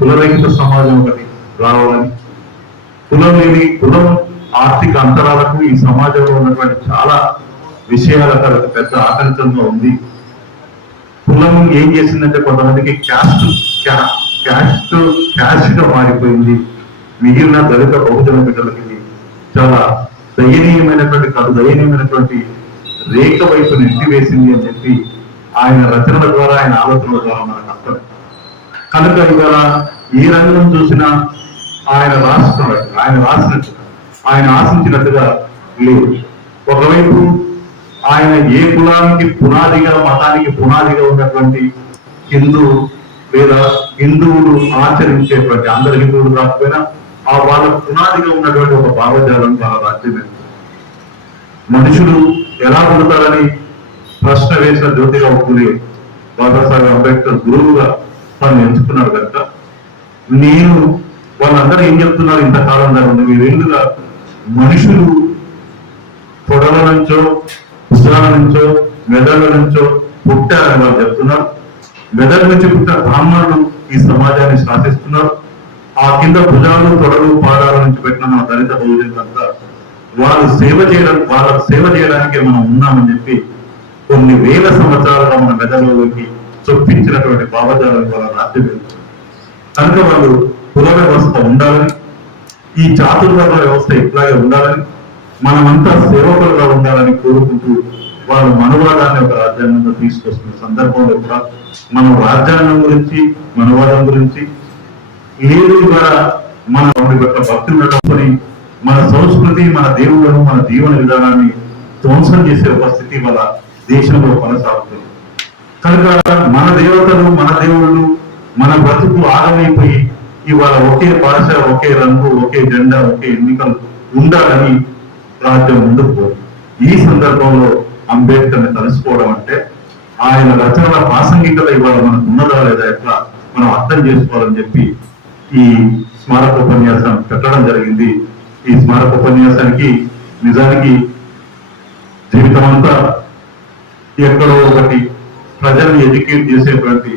కులరహిత సమాజం ఒకటి రావాలని, కులం ఆర్థిక అంతరాలకు ఈ సమాజంలో ఉన్నటువంటి చాలా విషయాల పెద్ద ఆటంకంగా ఉంది. కులం ఏం చేసిందంటే కొంతమందికి క్యాస్ట్ గా మారిపోయింది. మిగిలిన దళిత బహుజన బిడ్డలకి చాలా దయనీయమైనటువంటి రేఖ వైపు నెట్టివేసింది అని చెప్పి ఆయన రచనల ద్వారా, ఆయన ఆలోచనల ద్వారా మనకు అర్థం. కనుక ఇవాళ ఏ రంగం చూసినా ఆయన రాసినట్టు ఆయన ఆశించినట్టుగా లేదు. ఒకవైపు ఆయన ఏ కులానికి పునాదిగా, మతానికి పునాదిగా ఉన్నటువంటి హిందువులు ఆచరించేటువంటి, అందరు హిందువులు కాకపోయినా ఆ వాళ్ళ పునాదిగా ఉన్నటువంటి ఒక భావజాలం వాళ్ళ రాజ్యం. మనుషులు ఎలా పుడతారని ప్రశ్న వేసిన జ్యోతిరావు పూలే బాబాసాహెబ్ అంబేద్కర్ గురువుగా తను ఎంచుకున్నాడు కనుక, నేను వాళ్ళందరూ ఏం చెప్తున్నారు ఇంతకాలం దాని వీళ్ళుగా మనుషులు పొడల నుంచో, భుజాల నుంచో, మెదళ్ళ నుంచో పుట్టారని వాళ్ళు చెప్తున్నారు. మెదడు నుంచి పుట్టిన బ్రాహ్మణులు ఈ సమాజాన్ని శాసిస్తున్నారు. ఆ కింద భుజాలు, తొడలు, పాదాల నుంచి పెట్టిన మన దళిత బహుజనులంతా వాళ్ళ సేవ చేయడానికి మనం ఉన్నామని చెప్పి కొన్ని వేల సంవత్సరాలుగా మన మెదడులోకి చొప్పించినటువంటి భావజాలం వాళ్ళ రాజ్యం. కనుక వాళ్ళు కుల వ్యవస్థ ఉండాలని, ఈ చాతుర్వర్ణ వ్యవస్థ ఇట్లాగే ఉండాలని, మనమంతా సేవకులుగా ఉండాలని కోరుకుంటూ వాళ్ళు మనువాదాన్ని ఒక రాజ్యాంగంలో తీసుకొస్తున్న సందర్భంలో కూడా మనం రాజ్యాంగం గురించి, మనువాదం గురించి లేదు ద్వారా మన యొక్క భక్తులు కట్టుకొని మన సంస్కృతి, మన దేవుళ్ళను, మన జీవన విధానాన్ని ధ్వంసం చేసే ఒక స్థితి వాళ్ళ దేశంలో కొనసాగుతుంది. కనుక మన దేవతలు, మన దేవుళ్ళు, మన బ్రతుకు ఆగమైపోయి ఇవాళ ఒకే భాష, ఒకే రంగు, ఒకే జెండా, ఒకే ఎన్నికలు ఉండాలని రాజ్యం ముందుకు పోతుంది. ఈ సందర్భంలో అంబేద్కర్ని తలుసుకోవడం అంటే ఆయన రచనల ప్రాసంగికత ఇవాళ మనకు ఉన్నదా లేదా ఎట్లా మనం అర్థం చేసుకోవాలని చెప్పి ఈ స్మారక ఉపన్యాసం పెట్టడం జరిగింది. ఈ స్మారక ఉపన్యాసానికి నిజానికి జీవితం అంతా ఎక్కడో ఒకటి ప్రజల్ని ఎడ్యుకేట్ చేసేటువంటి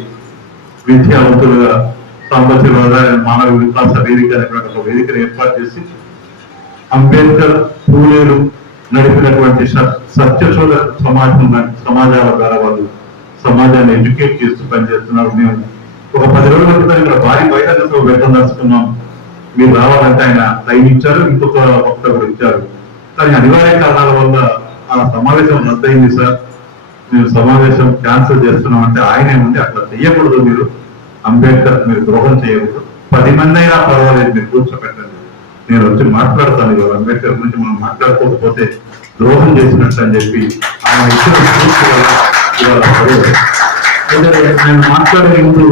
విద్యావంతులుగా సాంబశివరావు మానవ వికాస వేదిక అనేటువంటి ఒక వేదికను ఏర్పాటు చేసి అంబేద్కర్, పూలేలు నడిపినటువంటి సత్యశోధ సమాజాల ద్వారా వాళ్ళు సమాజాన్ని ఎడ్యుకేట్ చేస్తూ పనిచేస్తున్నారు. మేము ఒక 10 రోజుల క్రితం ఇక్కడ భారీ బయటతో పెట్టదలుచుకున్నాం. మీరు రావాలంటే ఆయన టైం ఇచ్చారు, ఇంకొక వక్త కూడా ఇచ్చారు. కానీ అనివార్య కారణాల వల్ల ఆ సమావేశం రద్దయింది. సార్, మేము సమావేశం క్యాన్సిల్ చేస్తున్నాం అంటే ఆయనే ఉంది, అట్లా చెయ్యకూడదు, మీరు అంబేద్కర్ మీరు ద్రోహం చేయకూడదు, 10 మంది అయినా పర్వాలేదు, మీరు కూర్చోపెట్టండి, నేను వచ్చి మాట్లాడతాను. ఇవాళ అంబేద్కర్ గురించి మనం మాట్లాడుకోకపోతే ద్రోహం చేసినట్టు అని చెప్పి ఆయన ఇచ్చిన స్ఫూర్తి వల్ల ఆయన మాట్లాడే ముందు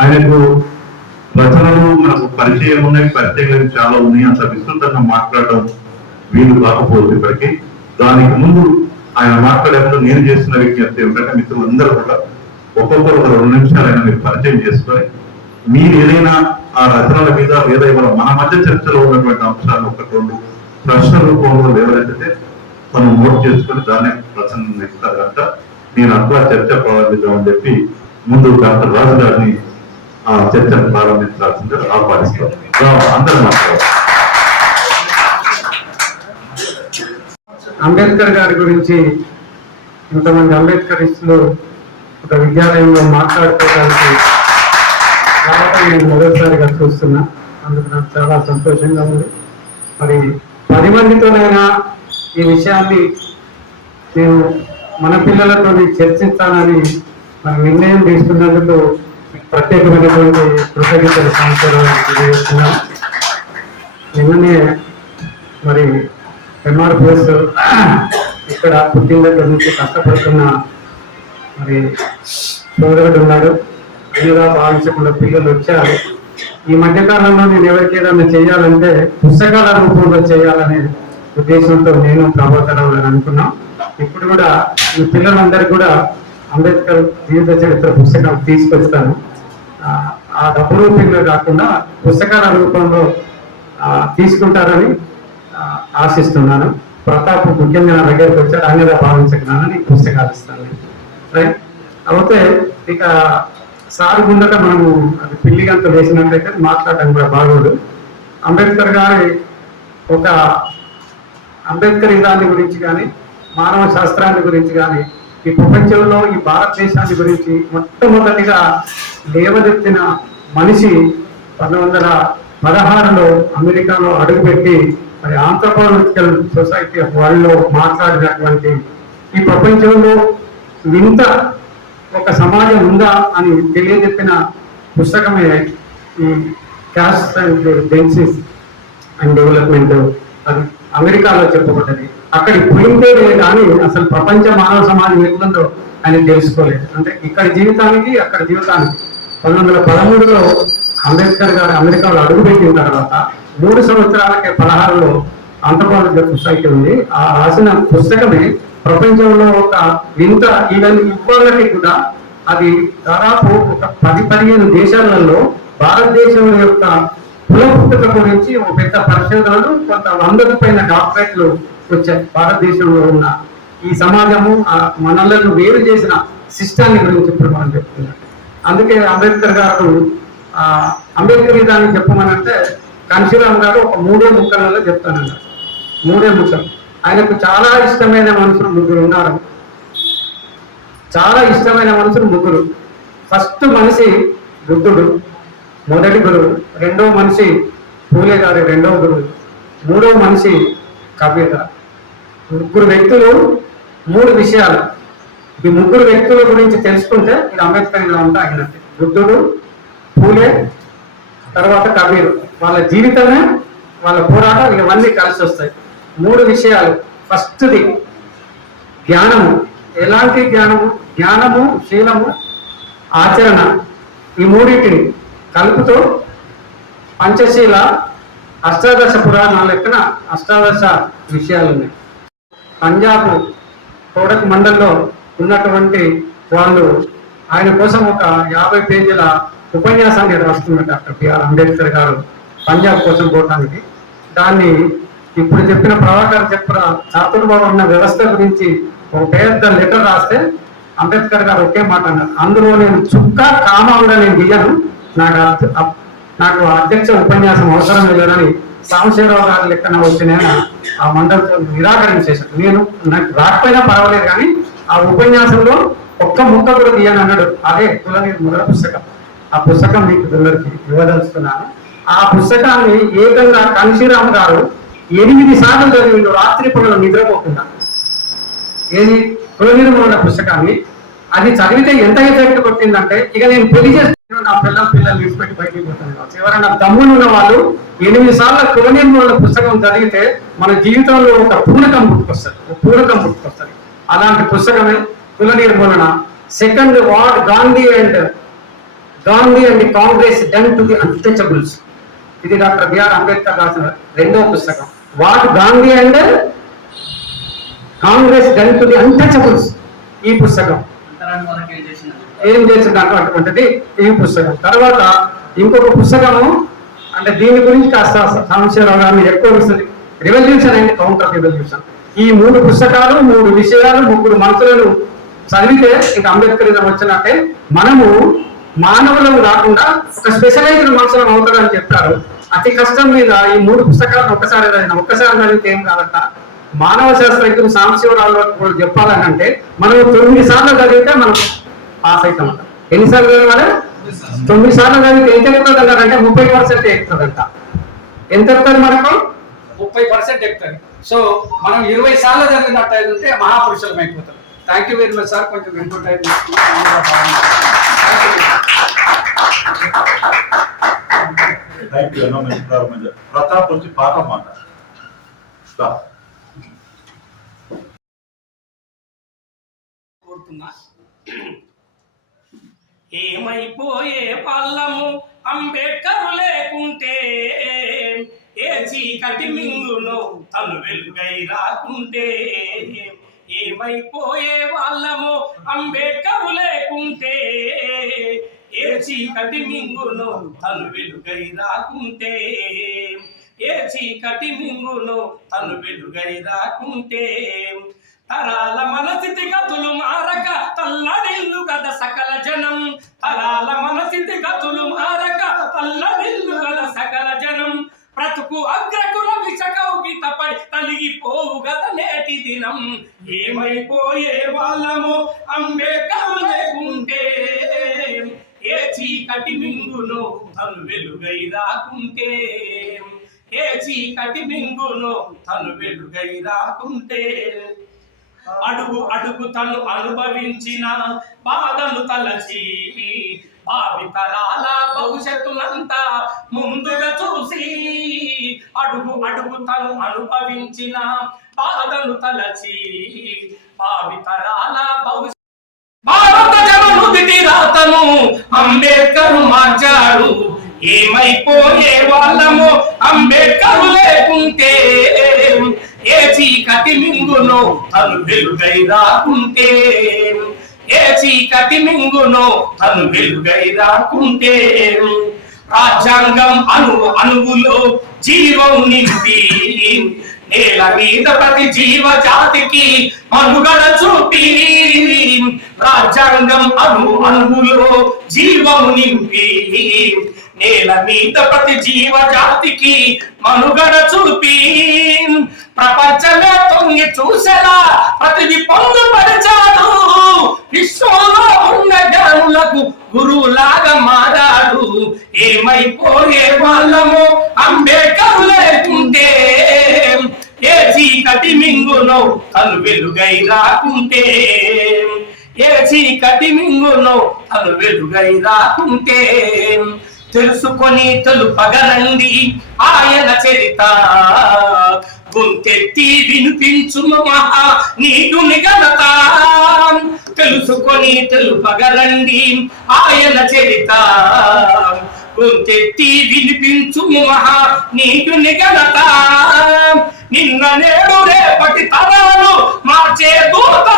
ఆయనకు రచనలు మనకు పరిచయం ఉన్నాయి, పరిచయం చాలా ఉన్నాయి. అంత విస్తృతంగా మాట్లాడడం వీలు కాకపోతే ఇప్పటికీ. దానికి ముందు ఆయన మాట్లాడేప్పుడు నేను చేస్తున్న విజ్ఞప్తి ఏమిటంటే, మిత్రులందరూ కూడా ఒక్కొక్కరు 2 నిమిషాలైనా మీరు పరిచయం చేసుకొని మీరు ఏదైనా ఆ రచనల మీద లేదా మన మధ్య చర్చలో ఉన్నటువంటి అంశాలు 1-2 ప్రశ్న రూపంలో లేవనైతే మనం నోట్ చేసుకొని దాన్ని రచన ఇస్తారు కనుక నేను అట్లా చర్చ ప్రారంభిద్దామని చెప్పి ముందు డాక్టర్ రాజు గారిని ఆ చర్చను ప్రారంభించాల్సిందిగా ఆహ్వానిస్తాం. అందరూ మాట్లాడారు. అంబేద్కర్ గారి గురించి ఇంతమంది అంబేద్కరిస్టులు ఒక విద్యాలయంలో మాట్లాడుకోవడానికి రావడం నేను మొదటిసారిగా చూస్తున్నా. అందుకు నాకు చాలా సంతోషంగా ఉంది. మరి 10 మందితోనైనా ఈ విషయాన్ని నేను మన పిల్లలతో చర్చించాలని మన నిర్ణయం తీసుకున్నందుకు ప్రత్యేకమైనటువంటి కృతజ్ఞతలు తెలియజేస్తున్నాను. నిన్ననే మరి ఎంఆర్పిఎస్ ఇక్కడ పుట్టిన దగ్గర నుంచి కష్టపడుతున్న మరి సోదరుడు ఉన్నాడు. అన్నిగా భావించకుండా పిల్లలు వచ్చారు. ఈ మధ్యకాలంలో నేను ఎవరికేదైనా చేయాలంటే పుస్తకాల రూపంలో చేయాలనే ఉద్దేశంతో నేను ప్రభాకరావు అని అనుకున్నాం. ఇప్పుడు కూడా ఈ పిల్లలందరికీ కూడా అంబేద్కర్ జీవిత చరిత్ర పుస్తకాలు తీసుకొస్తాను. ఆ డబ్బు రూపంలో కాకుండా పుస్తకాల రూపంలో తీసుకుంటారని ఆశిస్తున్నాను. ప్రతాప్ ముఖ్యంగా నా దగ్గరకు వచ్చారు. అన్నిగా భావించకున్నానని పుస్తకాలు ఇస్తాను. రైట్. అయితే ఇక సార్ ముందట మనము అది పిల్లిగంత వేసినట్లయితే మాట్లాడడం కూడా బాగోదు. అంబేద్కర్ గారి ఒక అంబేద్కరిజాన్ని గురించి కానీ మానవ శాస్త్రాన్ని గురించి కానీ ఈ ప్రపంచంలో ఈ భారతదేశాన్ని గురించి మొట్టమొదటిగా లేవనెత్తిన మనిషి 1916లో అమెరికాలో అడుగుపెట్టి మరి ఆంథ్రోపాలజికల్ సొసైటీ ఆఫ్ వరల్డ్ లో మాట్లాడినటువంటి ఈ ప్రపంచంలో వింత ఒక సమాజం ఉందా అని తెలియజెప్పిన పుస్తకమే ఈ క్యాస్ట్ అండ్ డెన్సిస్ అండ్ డెవలప్మెంట్. అది అమెరికాలో చెప్పబడ్డది. అక్కడి పోయిందే కానీ అసలు ప్రపంచ మానవ సమాజం ఎట్లుందో ఆయన తెలుసుకోలేదు. అంటే ఇక్కడ జీవితానికి అక్కడ జీవితానికి 1913లో అంబేద్కర్ గారు అమెరికాలో అడుగుపెట్టిన తర్వాత 3 సంవత్సరాలకే 16లో ఆంథ్రోపాలజికల్ సొసైటీ ఉంది. ఆ రాసిన పుస్తకమే ప్రపంచంలో ఒక వింత ఇవాళకి కూడా అది దాదాపు ఒక 10-15 దేశాలలో భారతదేశం యొక్క కుల పుట్టుక గురించి ఒక పెద్ద పరిశోధనలు కొంత 100కు పైన డాక్టరేట్లు వచ్చాయి. భారతదేశంలో ఉన్న ఈ సమాజము మనలను వేరు చేసిన సిస్టాన్ని గురించి ఇప్పుడు మనం చెప్తున్నాం. అందుకే అంబేద్కర్ గారు అంబేద్కరిజాన్ని చెప్పమనంటే కాంశీరామ్ గారు ఒక 3 ముక్కలలో చెప్తానన్నారు. 3 ముక్కలు. ఆయనకు చాలా ఇష్టమైన మనుషులు 3 ఉన్నారు. చాలా ఇష్టమైన మనుషులు 3. ఫస్ట్ మనిషి బుద్ధుడు, మొదటి గురువు. 2వ మనిషి పూలే గారి 2వ గురువు. 3వ మనిషి కబీర్ గారు. 3 వ్యక్తులు 3 విషయాలు. ఈ 3 వ్యక్తుల గురించి తెలుసుకుంటే ఇది అంబేద్కర్ అంతా అయినట్టు. బుద్ధుడు, పూలే, తర్వాత కబీర్. వాళ్ళ జీవితమే వాళ్ళ పోరాటం ఇవన్నీ కలిసి వస్తాయి. 3 విషయాలు. ఫస్ట్ది జ్ఞానము. ఎలాంటి జ్ఞానము? జ్ఞానము, శీలము, ఆచరణ. ఈ 3టిని కలుపుతో పంచశీల అష్టాదశ పురాణాల లెక్కన 18 విషయాలు ఉన్నాయి. పంజాబ్ కోడక్ మండల్లో ఉన్నటువంటి వాళ్ళు ఆయన కోసం ఒక 50 పేజీల ఉపన్యాసాన్ని రాస్తున్నారు డాక్టర్ బిఆర్ అంబేద్కర్ గారు పంజాబ్ కోసం పోవడానికి. దాన్ని ఇప్పుడు చెప్పిన ప్రభాకర్ చెప్పిన చాతుర్వర్ణ వ్యవస్థ గురించి ఒక పెద్ద లెటర్ రాస్తే అంబేద్కర్ గారు ఒకే మాట అన్నారు, అందులో నేను చుక్క కామా కూడా నేను దియ్యను, నాకు అధ్యక్ష ఉపన్యాసం అవసరం లేదని సాంబశివరావు గారి లెక్కన వచ్చిన ఆ మండలితో నిరాకరించేశాను. నేను నాకు రాకపోయినా పర్వాలేదు కానీ ఆ ఉపన్యాసంలో ఒక్క ముక్క కూడా తీయని అన్నాడు. అదే కులనీరు మొదటి పుస్తకం. ఆ పుస్తకం మీకు అందరికి ఇవ్వదలుచుకున్నాను. ఆ పుస్తకాన్ని ఏకంగా కాంశీరామ్ గారు 8 సార్లు చదివిండు, రాత్రి పనులు నిద్రపోకుండా. ఏది కులనిర్మూలన పుస్తకాన్ని. అది చదివితే ఎంత ఎఫెక్ట్ కొట్టిందంటే ఇక నేను పెళ్లి చేస్తున్నా నా పిల్లలు విడిచిపెట్టి బయటికి పోతాను కావచ్చు. ఎవరైనా దమ్మునున్న వాళ్ళు 8 సార్లు కులనిర్మూలన పుస్తకం చదివితే మన జీవితంలో ఒక పూనకం పుట్టుకొస్తుంది. అలాంటి పుస్తకమే కుల నిర్మూలన. Second, what Gandhi and Congress done to the untouchables. ఇది డాక్టర్ బిఆర్ అంబేద్కర్ రాసిన 2వ పుస్తకం. What Gandhi and Congress done to the untouchables. ఈ పుస్తకం ఏం చేసిందంటే అటువంటిది ఈ పుస్తకం. తర్వాత ఇంకొక పుస్తకము అంటే దీని గురించి కాస్త సాంబశివరావు గారిని ఎక్కువ ఇస్తుంది, రివల్యూషన్ అండ్ కౌంటర్ రివల్యూషన్. ఈ 3 పుస్తకాలు 3 విషయాలు 3 మనుషులను చదివితే ఇక అంబేద్కరిజం వచ్చినట్టే. మనము మానవులను కాకుండా ఒక స్పెషలైజ్డ్ మనుషులను అవుతారని చెప్తారు. అతి కష్టం మీద ఈ 3 పుస్తకాలను ఒక్కసారి చదివితే ఏం కాదట. మానవ శాస్త్రజ్ఞులు సాంబశివరావు చెప్పాలంటే మనం 9 సార్లు చదివితే మనం పాస్ అవుతామంట. ఎన్నిసార్లు చదవాలి? 9 సార్లు చదివితే ఎంత ఎక్కుతుంది అన్నారంటే 30% ఎక్కుతుందంట. ఎంత ఎక్కుతుంది మనకు? 30% ఎక్కుతుంది. సో మనం 20 సార్లు చదివినట్టయితే మహాపురుషులం అయిపోతాం. Thank you very much sir. కొంచెం ఇన్పుట్ అయింది. ప్రతాప్ వచ్చి పాట మాట ఏమైపోయే పల్లము అంబేద్కర్ లేకుంటే, ఏ చీకటి మింగును తను వెలుగై రాకుంటే. ఏమైపోయే వాళ్ళము అంబేద్కర్ లేకుంటే, ఏ చీకటి మింగును తను వెలుగై రాకుంటే. ఏ చీకటి మింగును తను వెలుగై రాకుంటే. తరాల మన స్థితిగతులు మారక తల్లడిల్లు గద సకల జనం. తరాల మన పడి తలిగిపోవు గద నేటి దినం. ఏమైపోయే వాళ్ళము అంబేద్కర్ లేకుంటే, ఏ చీకటి మింగును తను వెలుగై రాకుంటే, ఏ చీకటి మింగును తను వెలుగై రాకుంటే. అడుగు అడుగు తను అనుభవించిన బాధను తలచి, భావితరాల భవిష్యత్తునంతా ముందుగా చూసి, అడుగు అడుగు తను అనుభవించిన బాధను తలచి, భావితరాల భవిష్యత్తు భారత జననుదిటి రాతను అంబేద్కర్ మార్చాడు. ఏమైపోయే వాళ్ళము అంబేద్కర్ లేకుంటే, ఏ చీకటి మింగును తను వెలుగై రాకుంటే, ఏ చీకటి మింగును తను వెలుగై రాకుంటే. రాజ్యాంగం అణువులో జీవం నింపి, నేల మీద ప్రతి జీవ జాతికి మనుగడ చూపి, రాజ్యాంగం అణువులో జీవం నింపి, నేల మీద ప్రతి జీవ జాతికి మనుగడ చూపి, ప్రపంచమే తొంగి చూసేలా ప్రతిది పొందుపరిచాడు. విశ్వంలో ఉన్న జ్ఞానులకు గురువులాగా మారాడు. ఏమైపోయే వాళ్ళము అంబేద్కర్ లేకుంటే, ఏ చీకటి మింగునో తను వెలుగై రాకుంటే, ఏ చీకటి మింగునో తను వెలుగై రాకుంటే. తెలుసుకొని తెలుపగరండి ఆయన చరిత, గొంతెత్తి వినిపించుము మహా నీటుని ఘనత. తెలుసుకొని తెలుపగరండి ఆయన చరిత, గొంతెత్తి వినిపించుము మహా నీటుని ఘనత. నిన్న నేడు రేపటి తరాలు మార్చే దూత,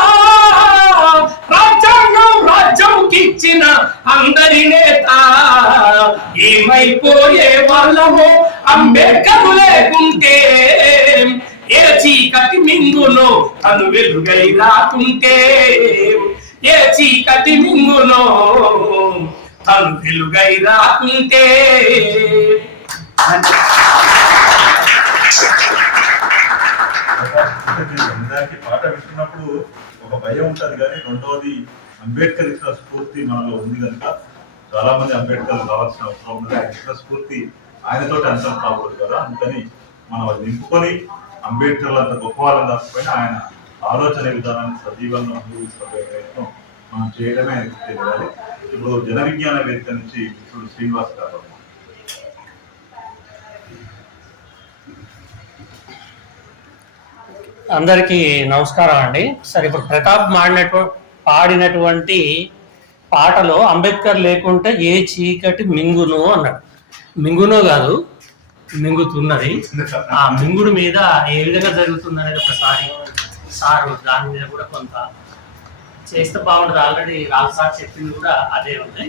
రాజ్యాంగం రాజ్యంకిచ్చిన అందరి నేత. ఏమైపోయే వాళ్ళము అంబేద్కర్ లేకుంటే, ఏ చీకటి మింగునో తను వెలుగై రాకుంటే, ఏ చీకటి మింగునో తను వెలుగై రాకుంటే. ఇందాక పాట వింటున్నప్పుడు ఒక భయం ఉంటది, కానీ రెండవది అంబేద్కర్ ఇచ్చిన స్ఫూర్తి మనలో ఉంది కనుక చాలా మంది అంబేద్కర్ కావాల్సిన అవసరం ఉన్నది. ఆయన ఇచ్చిన స్ఫూర్తి ఆయనతో అంతం కాకూడదు కదా, అందుకని మనం అది నింపుకొని అంబేద్కర్ అంత గొప్ప వాళ్ళని కాకపోయినా ఆయన ఆలోచన విధానాన్ని సజీవంగా అనుభవించుకునే ప్రయత్నం మనం చేయడమే ఆయనకు తెలియాలి. ఇప్పుడు జన విజ్ఞాన వేదిక నుంచి ఇప్పుడు శ్రీనివాస్ గారు. అందరికీ నమస్కారం అండి. సరే, ఇప్పుడు ప్రతాప్ పాడినటువంటి పాటలో అంబేద్కర్ లేకుంటే ఏ చీకటి మింగును అన్నాడు. మింగును కాదు, మింగుతున్నది. ఆ మింగుడు మీద ఏ విధంగా జరుగుతుంది అనేది ఒకసారి సార్ దాని మీద కూడా కొంత చేస్తే బాగుంటుంది. ఆల్రెడీ రాజు సార్ చెప్పింది కూడా అదే ఉంది.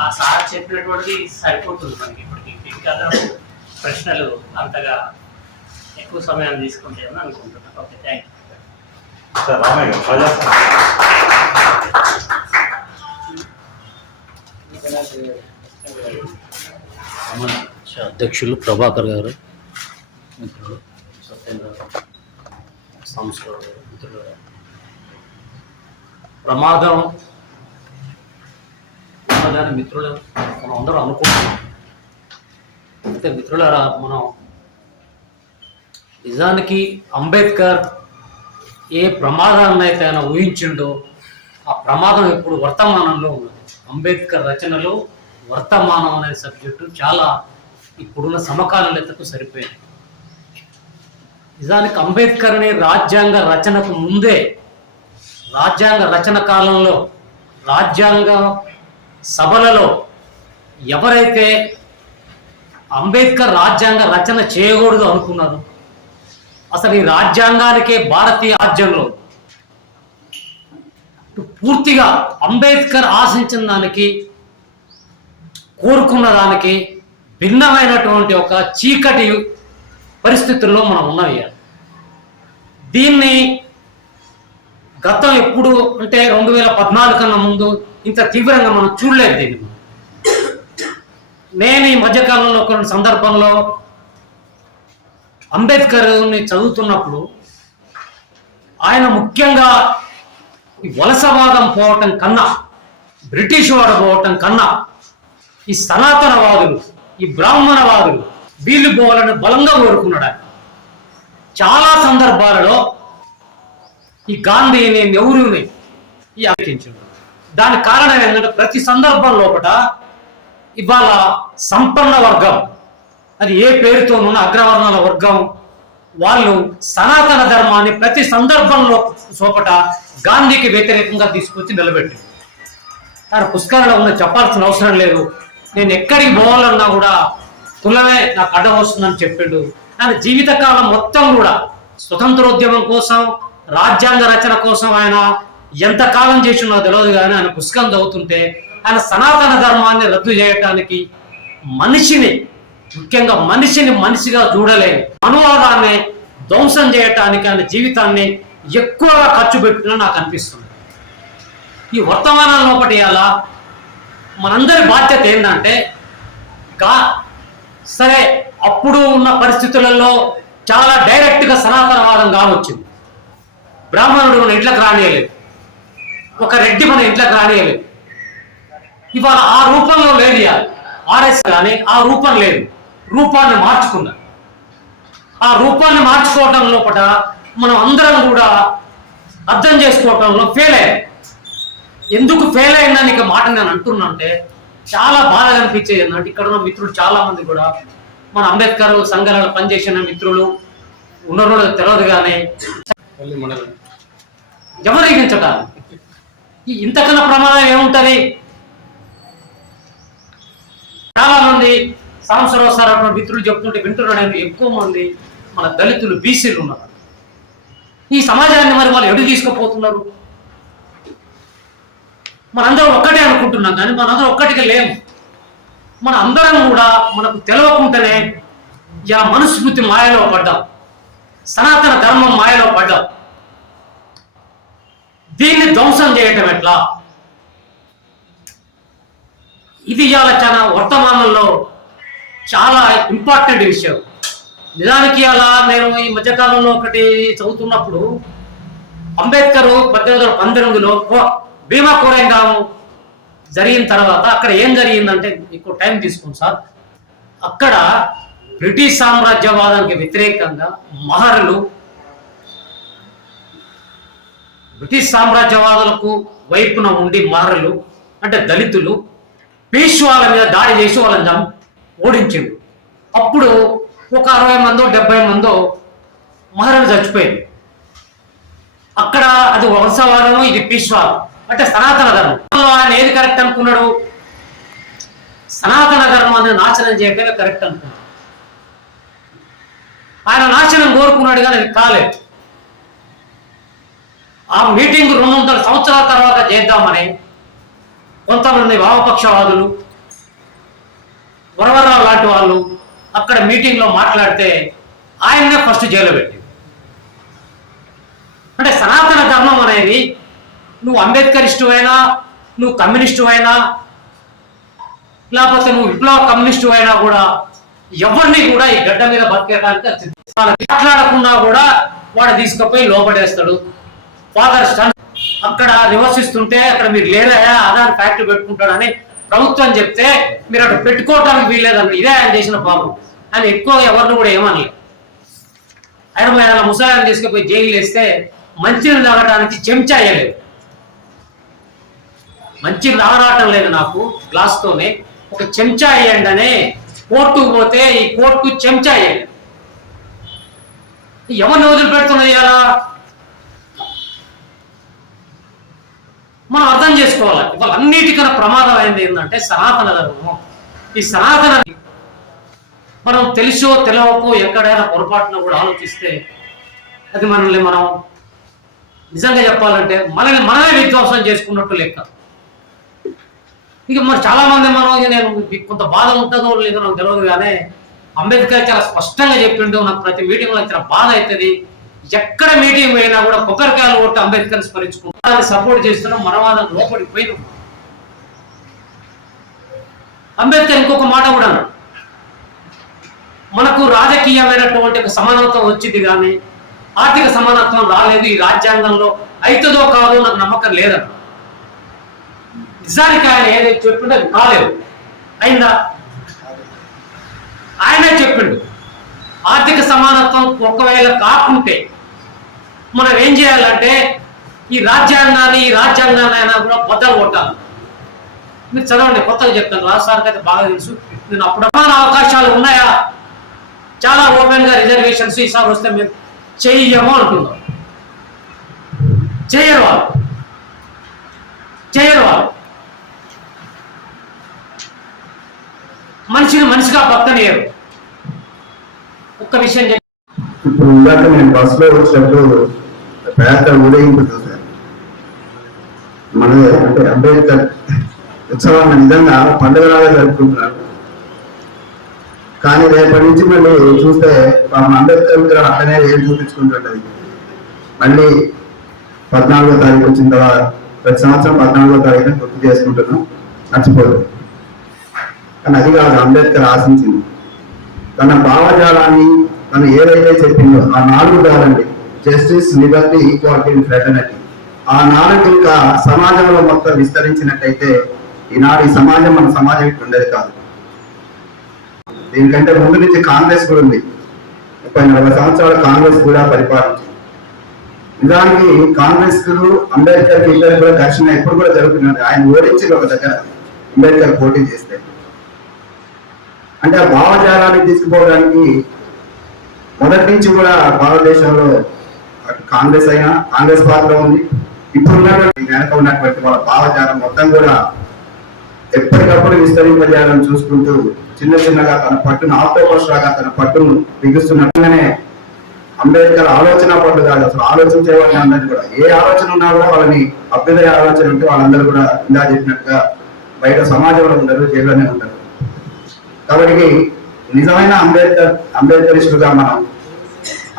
ఆ సార్ చెప్పినటువంటిది సరిపోతుంది మనకి. ఇప్పటికి ఇంకా ప్రశ్నలు అంతగా ఎక్కువ సమయాన్ని తీసుకుంటామని అనుకుంటున్నాను. Okay, thank you. అధ్యక్షులు ప్రభాకర్ గారు, మిత్రులు సత్యేంద్ర సంస్కృత మిత్రులు, ప్రమాదం ఉన్నదాన్ని మిత్రులు మనం అందరూ అనుకుంటున్నాం. అయితే మిత్రులారా, మనం నిజానికి అంబేద్కర్ ఏ ప్రమాదాన్ని అయితే ఆయన ఊహించిండో ఆ ప్రమాదం ఇప్పుడు వర్తమానంలో ఉన్నది. అంబేద్కర్ రచనలు వర్తమానం అనే సబ్జెక్టు చాలా ఇప్పుడున్న సమకాలీనతకు సరిపోయింది. నిజానికి అంబేద్కర్ అనే రాజ్యాంగ రచనకు ముందే, రాజ్యాంగ రచన కాలంలో, రాజ్యాంగ సభలలో ఎవరైతే అంబేద్కర్ రాజ్యాంగ రచన చేయకూడదు అనుకున్నారు, అసలు ఈ రాజ్యాంగానికే భారతీయ రాజ్యంలో పూర్తిగా అంబేద్కర్ ఆశించిన దానికి, కోరుకున్న దానికి భిన్నమైనటువంటి ఒక చీకటి పరిస్థితుల్లో మనం ఉన్నాం. దీన్ని గతం ఎప్పుడు అంటే 2014 కన్నా ముందు ఇంత తీవ్రంగా మనం చూడలేదు. దీన్ని నేను ఈ మధ్యకాలంలో కొన్ని సందర్భంలో అంబేద్కర్ని చదువుతున్నప్పుడు ఆయన ముఖ్యంగా ఈ వలసవాదం పోవటం కన్నా, బ్రిటిష్ వాడు పోవటం కన్నా, ఈ సనాతనవాదులు, ఈ బ్రాహ్మణవాదులు వీళ్ళు పోవాలని బలంగా కోరుకున్నాడు ఆయన. చాలా సందర్భాలలో ఈ గాంధీని, నెహ్రూని ఈ ఆలోచించాడు. దానికి కారణం ఏంటంటే ప్రతి సందర్భం లోపల ఇవాళ సంపన్న వర్గం, అది ఏ పేరుతోనూ అగ్రవర్ణాల వర్గం, వాళ్ళు సనాతన ధర్మాన్ని ప్రతి సందర్భంలో సోపట గాంధీకి వ్యతిరేకంగా తీసుకొచ్చి నిలబెట్టారు. ఆయన పుస్తకాలలో ఉన్న చెప్పాల్సిన అవసరం లేదు. నేను ఎక్కడికి పోవాలన్నా కూడా కులమే నాకు అడ్డం వస్తుందని చెప్పిండు. ఆయన జీవితకాలం మొత్తం కూడా స్వతంత్రోద్యమం కోసం, రాజ్యాంగ రచన కోసం ఆయన ఎంతకాలం చేసినో తెలియదు. కానీ ఆయన పుస్తకం చదువుతుంటే ఆయన సనాతన ధర్మాన్ని రద్దు చేయటానికి, మనిషిని ముఖ్యంగా మనిషిని మనిషిగా చూడలేని అనువాదాన్ని ధ్వంసం చేయటానికి ఆయన జీవితాన్ని ఎక్కువగా ఖర్చు పెట్టినా నాకు అనిపిస్తుంది. ఈ వర్తమానం లోపటి అలా మనందరి బాధ్యత ఏంటంటే, సరే అప్పుడు ఉన్న పరిస్థితులలో చాలా డైరెక్ట్గా సనాతనవాదం కావచ్చింది. బ్రాహ్మణుడు మన ఇంట్లోకి రానియలేదు, ఒక రెడ్డి మన ఇంట్లోకి రానియలేదు. ఇవాళ ఆ రూపంలో లేదు. ఆర్ఎస్ కానీ ఆ రూపం లేదు, రూపాన్ని మార్చుకున్నారు. ఆ రూపాన్ని మార్చుకోవటం లోపల మనం అందరం కూడా అర్థం చేసుకోవటంలో ఫెయిల్ అయ్యాం. ఎందుకు ఫెయిల్ అయిందని ఇక మాట నేను అంటున్నానంటే, చాలా బాధ అనిపించేది ఏంటంటే, ఇక్కడ ఉన్న మిత్రులు చాలా మంది కూడా మన అంబేద్కర్ సంఘాలలో పనిచేసిన మిత్రులు ఉన్నారో తెలియదు. కానీ ఎవరిగించటానికి ఇంతకన్నా ప్రమాదం ఏముంటది? చాలా మంది సంవత్సరం సార్ మిత్రులు చెప్తుంటే వింటున్నాడు. ఎక్కువ మంది మన దళితులు, బీసీలు ఉన్నారు. ఈ సమాజాన్ని మరి వాళ్ళు ఎటు తీసుకుపోతున్నారు? మనందరం ఒక్కటే అనుకుంటున్నాం, కానీ మనందరం ఒక్కటిగా లేము. మన అందరం కూడా మనకు తెలియకుండానే ఆ మనుస్మృతి మాయలో పడ్డాం, సనాతన ధర్మం మాయలో పడ్డాం. దీన్ని ధ్వంసం చేయటం ఎట్లా? ఇది ఇవాళ చాలా వర్తమానంలో చాలా ఇంపార్టెంట్ విషయం. నిజానికి అలా నేను ఈ మధ్యకాలంలో ఒకటి చదువుతున్నప్పుడు, అంబేద్కర్ 1819లో భీమా కోరేగాం జరిగిన తర్వాత అక్కడ ఏం జరిగిందంటే, ఎక్కువ టైం తీసుకుంది సార్. అక్కడ బ్రిటిష్ సామ్రాజ్యవాదానికి వ్యతిరేకంగా మహరులు, బ్రిటిష్ సామ్రాజ్యవాదులకు వైపున ఉండి మహరులు అంటే దళితులు పేష్వాల మీద దాడి చేసి వాళ్ళని ఓడించింది. అప్పుడు ఒక 60 మందో 70 మందో మహరులు చచ్చిపోయింది. అక్కడ అది వంశవాదము, ఇది పేష్వాదం అంటే సనాతన ధర్మం. ఆయన ఏది కరెక్ట్ అనుకున్నాడు? సనాతన ధర్మాన్ని నాశనం చేయటమే కరెక్ట్ అనుకున్నాడు. ఆయన నాశనం కోరుకున్నాడు, కానీ అది కాలేదు. ఆ మీటింగ్ 200 సంవత్సరాల తర్వాత చేద్దామని కొంతమంది వామపక్షవాదులు, వరవరరావు లాంటి వాళ్ళు అక్కడ మీటింగ్లో మాట్లాడితే ఆయన్నే ఫస్ట్ జైలు పెట్టి. అంటే సనాతన ధర్మం అనేది నువ్వు అంబేద్కరిస్టు అయినా, నువ్వు కమ్యూనిస్టు అయినా, లేకపోతే నువ్వు విప్లవ కమ్యూనిస్టు అయినా కూడా ఎవరిని కూడా ఈ గడ్డ మీద బతికేయడానికి మాట్లాడకుండా కూడా వాడు తీసుకుపోయి లోపడేస్తాడు. ఫాదర్ స్టన్ అక్కడ నివసిస్తుంటే అక్కడ మీరు లేదా ఆధార్ ఫ్యాక్టరీ పెట్టుకుంటాడని ప్రభుత్వం చెప్తే మీరు అక్కడ పెట్టుకోవటానికి వీల్లేదన్న. ఇదే ఆయన చేసిన పాపం. ఆయన ఎక్కువ ఎవరిని కూడా ఏమనలేదు. ఆయన ముసలాన్ని తీసుకుపోయి జైలు వేస్తే మంచిని తాగడానికి చెంచా అయ్యలేదు. మంచిని తాగరాటం లేదు నాకు, గ్లాస్తోనే ఒక చెంచా అయ్యండి అని కోర్టుకు పోతే ఈ కోర్టు చెంచా అయ్యాడు. ఎవరిని వదిలిపెడుతున్నాయి అలా మనం అర్థం చేసుకోవాలి. ఇవాళ అన్నిటికన్నా ప్రమాదం అయింది ఏంటంటే సనాతన ధర్మం. ఈ సనాతన మనం తెలుసో తెలవకో ఎక్కడైనా పొరపాటున కూడా ఆలోచిస్తే అది మనల్ని మనం నిజంగా చెప్పాలంటే మనమే విధ్వంసం చేసుకున్నట్టు లెక్క. ఇక మరి చాలా మంది నేను కొంత బాధ ఉంటుందో లేదో నాకు తెలియదు, కానీ అంబేద్కర్ చాలా స్పష్టంగా చెప్పిండు. నాకు ప్రతి మీటింగ్లో చాలా బాధ అవుతుంది. ఎక్కడ మీటింగ్ పోయినా కూడా కొబ్బరికాయలు కొట్టి అంబేద్కర్ స్మరించుకుంటారు, సపోర్ట్ చేస్తున్నాం. మనవాదం లోపలికి పోయినాం. అంబేద్కర్ ఇంకొక మాట కూడా అన్నాడు, మనకు రాజకీయమైనటువంటి ఒక సమానత్వం వచ్చింది కానీ ఆర్థిక సమానత్వం రాలేదు. ఈ రాజ్యాంగంలో అవుతుందో కాదో నాకు నమ్మకం లేదన్న. నిజానికి ఆయన ఏదైతే చెప్పిండో అది కాలేదు, అయిందా? ఆయనే చెప్పిండు ఆర్థిక సమానత్వం ఒకవేళ కాకుంటే మనం ఏం చేయాలంటే ఈ రాజ్యాంగాన్ని అయినా కూడా బద్దలు కొట్టాలి. మీరు చదవండి, కొత్తగా చెప్తాను, రాష్ట్రానికి అయితే బాగా తెలుసు. నేను అప్పుడు సమాన అవకాశాలు ఉన్నాయా, చాలా ఓపెన్ గా రిజర్వేషన్స్ ఈసారి వస్తే మేము చెయ్యము అంటున్నాం. చేయరు వాళ్ళు. మనిషిగా బతకనియరు. ఒక్క విషయం చెప్పి ఇప్పుడు ఇందాక నేను బస్సులో వచ్చినప్పుడు పేద ఊరేగింపు చూశాను. మనదే అంటే అంబేద్కర్ ఉత్సవాన్ని నిజంగా పండుగలాగా జరుపుకుంటున్నారు. కానీ రేపటి నుంచి మళ్ళీ చూస్తే మనం అంబేద్కర్ విగ్రహం అక్కడనే ఏం చూపించుకుంటుంటది. మళ్ళీ 14వ తారీఖు వచ్చిన తర్వాత ప్రతి సంవత్సరం 14వ తారీఖున గుర్తు చేసుకుంటున్నాం, మర్చిపోదు. కానీ అది కాదు అంబేద్కర్ ఆశించింది. తన భావజాలాన్ని తను ఏదైతే చెప్పిందో ఆ 4 కాదండి, జస్టిస్, లిబర్టీ, ఈక్వాలిటీ, ఫ్రెటర్నిటీ, ఆ 4 ఇంకా సమాజంలో మొత్తం విస్తరించినట్టయితే ఈనాడు ఈ సమాజం మన సమాజం ఇట్లా ఉండేది కాదు. దీనికంటే ముందు నుంచి కాంగ్రెస్ కూడా ఉంది. 30-40 సంవత్సరాల కాంగ్రెస్ కూడా పరిపాలించింది. నిజానికి కాంగ్రెస్ అంబేద్కర్ కి ఇద్దరు కూడా ఘర్షణ ఎప్పుడు కూడా జరుగుతున్నది. ఆయన ఓడించి ఒక దగ్గర అంబేద్కర్ పోటీ చేస్తే, అంటే ఆ భావజాలాన్ని తీసుకుపోవడానికి మొదటి నుంచి కూడా భారతదేశంలో కాంగ్రెస్ అయినా కాంగ్రెస్ పార్టీలో ఉంది. ఇప్పుడు ఉన్నటువంటి వెనక ఉన్నటువంటి వాళ్ళ భావజాలం మొత్తం కూడా ఎప్పటికప్పుడు విస్తరింపజేయాలని చూసుకుంటూ చిన్నగా తన పట్టును ఆక్టోపస్ లాగా తన పట్టును బిగుస్తున్నట్టుగానే అంబేద్కర్ ఆలోచన పట్టు కాదు, అసలు ఆలోచించే వాళ్ళందరూ కూడా ఏ ఆలోచన ఉన్నా కూడా వాళ్ళని అభ్యుదయ ఆలోచన ఉంటే వాళ్ళందరూ కూడా ఇందా చెప్పినట్టుగా బయట సమాజంలో ఉండరు, జైల్లోనే ఉంటారు. కాబట్టి నిజమైన అంబేద్కరిస్టుగా మనం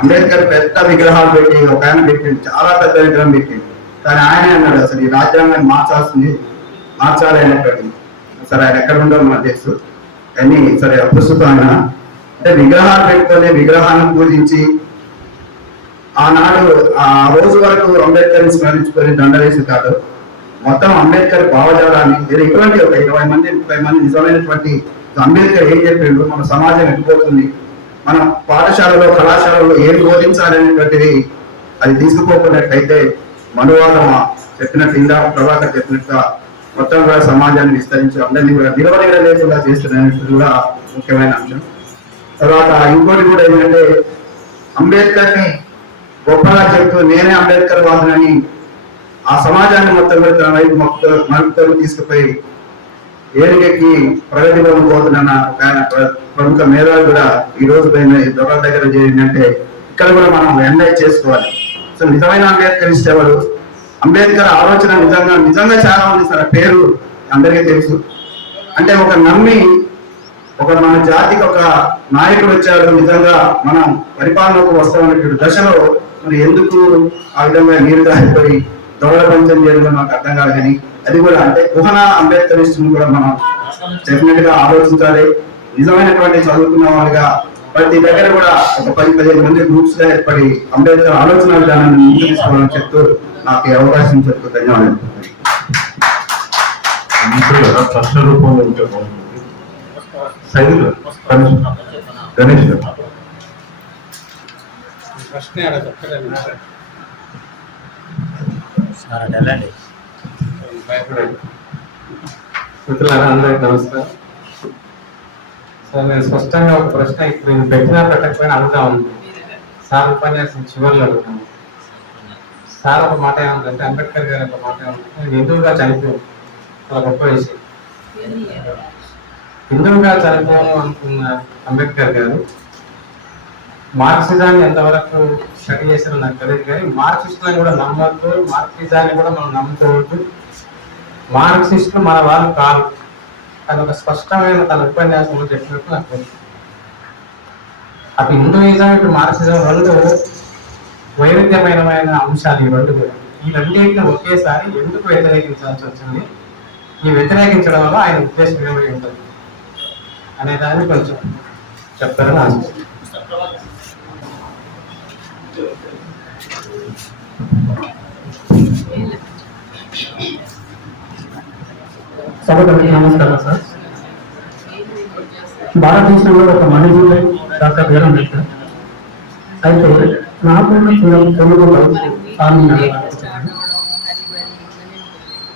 అంబేద్కర్ పెద్ద విగ్రహాలు పెట్టి ఒక ఆయన పెట్టింది, చాలా పెద్ద విగ్రహం పెట్టింది. కానీ ఆయనే అన్నాడు అసలు ఈ రాజ్యాంగాన్ని మార్చాలి అనేటువంటి. సరే ఆయన ఎక్కడ ఉండో మనకు తెలుసు, కానీ సరే ప్రస్తుతం ఆయన అంటే విగ్రహాలు పెట్టుకొని విగ్రహాన్ని పూజించి ఆనాడు ఆ రోజు వరకు అంబేద్కర్ని స్మరించుకొని దండవేసి కాదు, మొత్తం అంబేద్కర్ భావజాలాన్ని ఇటువంటి ఒక 20 మంది 30 మంది నిజమైనటువంటి అంబేద్కర్ ఏం చెప్పిండు, మన సమాజం ఎట్టుపోతుంది, మన పాఠశాలలో కళాశాలలో ఏం బోధించాలనేటువంటిది అది తీసుకుపోకున్నట్లయితే మనువాదం చెప్పినట్టు ఇందా ప్రభాకర్ చెప్పినట్టుగా మొత్తం కూడా సమాజాన్ని విస్తరించి అందరినీ కూడా నిలవనిడ లేకుండా చేస్తున్నది కూడా ముఖ్యమైన అంశం. తర్వాత ఇంకోటి కూడా ఏంటంటే అంబేద్కర్ని గొప్పగా చెప్తూ నేనే అంబేద్కర్ వాదునని ఆ సమాజాన్ని మొత్తం కూడా తన వైపు మలుపుతో తీసుకుపోయి ఏరికెక్కి ప్రగతిలోకి పోతున్న ఆయన ప్రముఖ మేధావి కూడా ఈ రోజు పైన దొరల దగ్గర చేరిందంటే ఇక్కడ కూడా మనం ఎంజాయ్ చేసుకోవాలి. సో నిజమైన అంబేద్కర్ ఇష్టేవాడు, అంబేద్కర్ ఆలోచన నిజంగా చాలా ఉంది సార్. పేరు అందరికీ తెలుసు. అంటే ఒక నమ్మి ఒక మన జాతికి ఒక నాయకుడు వచ్చాడు, నిజంగా మనం పరిపాలనకు వస్తామనేటువంటి దశలో మరి ఎందుకు ఆ విధంగా నీరు కారిపోయి దొంగల పంచం చేయడం నాకు అర్థం కాదు. కానీ అది కూడా అంటే కుహన అంబేద్కరిస్టుని కూడా మనం డెఫినెట్ గా ఆలోచించాలి. నిజమైనటువంటి చదువుకున్న వాళ్ళుగా ప్రతి దగ్గర కూడా ఒక 10-15 మంది గ్రూప్స్ గా ఏర్పడి అంబేద్కర్ ఆలోచన విధానాన్ని ముందు తీసుకోవాలని చెప్తూ నాకు ఈ అవకాశం చెప్తూ ధన్యవాదాలు. ప్రశ్న రూపంలో ఉంటే బాగుంటుంది. గణేష్ మిత్రులారా అందరికి నమస్కారం. సార్ నేను స్పష్టంగా ఒక ప్రశ్న ఇప్పుడు నేను పెట్టినా పెట్టకపోయినా అడుగుతా ఉంది. సార్ ఉపన్యాసం చివరిలో అడుగుతాను. సార్ ఒక మాట ఏమంటే అంబేద్కర్ గారు ఒక మాట ఏమంటే హిందువుగా చనిపోయాను, చాలా గొప్ప విషయం. హిందువుగా చనిపోను అనుకున్న అంబేద్కర్ గారు మార్క్సిజాన్ని ఎంతవరకు స్టడీ చేశారో నాకు తెలియదు, కానీ మార్క్సిస్టులను కూడా నమ్మద్దు, మార్క్సిజాన్ని కూడా మనం నమ్ముకోవద్దు, మార్క్సిస్టులు మన వాళ్ళు కాదు అది ఒక స్పష్టమైన తన ఉపన్యాసంలో చెప్పినట్టు నాకు తెలుసు. అటు హిందూయిజం ఇటు మార్క్సిజం రెండు వైరుధ్యమైన అంశాలు. ఈ రెండు కూడా ఈ రెండింటిని ఒకేసారి ఎందుకు వ్యతిరేకించాల్సి వచ్చింది, ఈ వ్యతిరేకించడం వల్ల ఆయన ఉద్దేశం ఏమై ఉంటుంది అనే దాన్ని కొంచెం చెప్తారని ఆశిస్తున్నాను. సభకు నమస్కారం సార్. భారతదేశంలో ఒక మనుషుడు డాక్టర్ బిఆర్ అంబేద్కర్. అయితే నాకున్న తెలుగు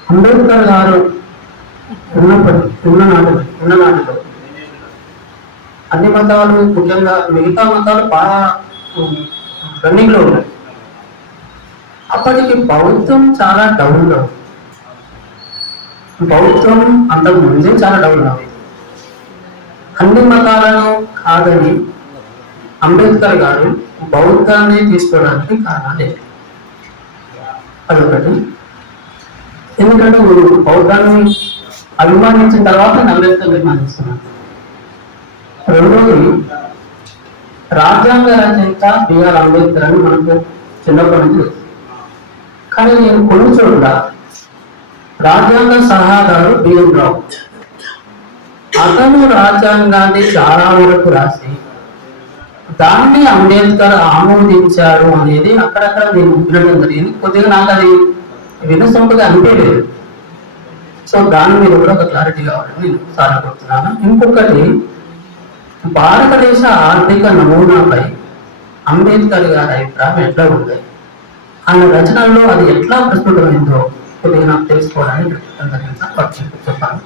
అంబేద్కర్ గారు ఉన్ననాటిలో అన్ని మతాలు, ముఖ్యంగా మిగతా మతాలు బాగా రన్నింగ్ లో ఉన్నాయి. అప్పటికి బౌద్ధం చాలా డౌన్ లో, బౌద్ధం అంతకు ముందే చాలా డౌన్ లో. అన్ని మతాలను కాదని అంబేద్కర్ గారు బౌద్ధాన్ని తీసుకోవడానికి కారణాలు అదొకటి. ఎందుకంటే బౌద్ధాన్ని అభిమానించిన తర్వాత అంబేద్కర్ అభిమానిస్తున్నాను. రెండోది, రాజ్యాంగ రచయిత బిఆర్ అంబేద్కర్ అని మనకు చిన్నప్పటి నుంచి తెలుసు. కానీ నేను కొన్ని చోట్ల రాజ్యాంగ సలహాదారు బిఎన్ రావు, అతను రాజ్యాంగాన్ని చాలా వరకు రాసి దాన్ని అంబేద్కర్ ఆమోదించారు అనేది అక్కడక్కడ నేను వినడం జరిగింది. కొద్దిగా నాకు అది వినసొంపుగా అనిపించలేదు. సో దాని మీద కూడా ఒక క్లారిటీ కావాలని నేను సారపడుతున్నాను. ఇంకొకటి, భారతదేశ ఆర్థిక నమూనాపై అంబేద్కర్ గారి అభిప్రాయం ఎట్లా ఉంది, ఆయన రచనల్లో అది ఎట్లా ప్రస్ఫుటమైందో కొద్దిగా నాకు తెలుసుకోవడానికి చెప్పాను.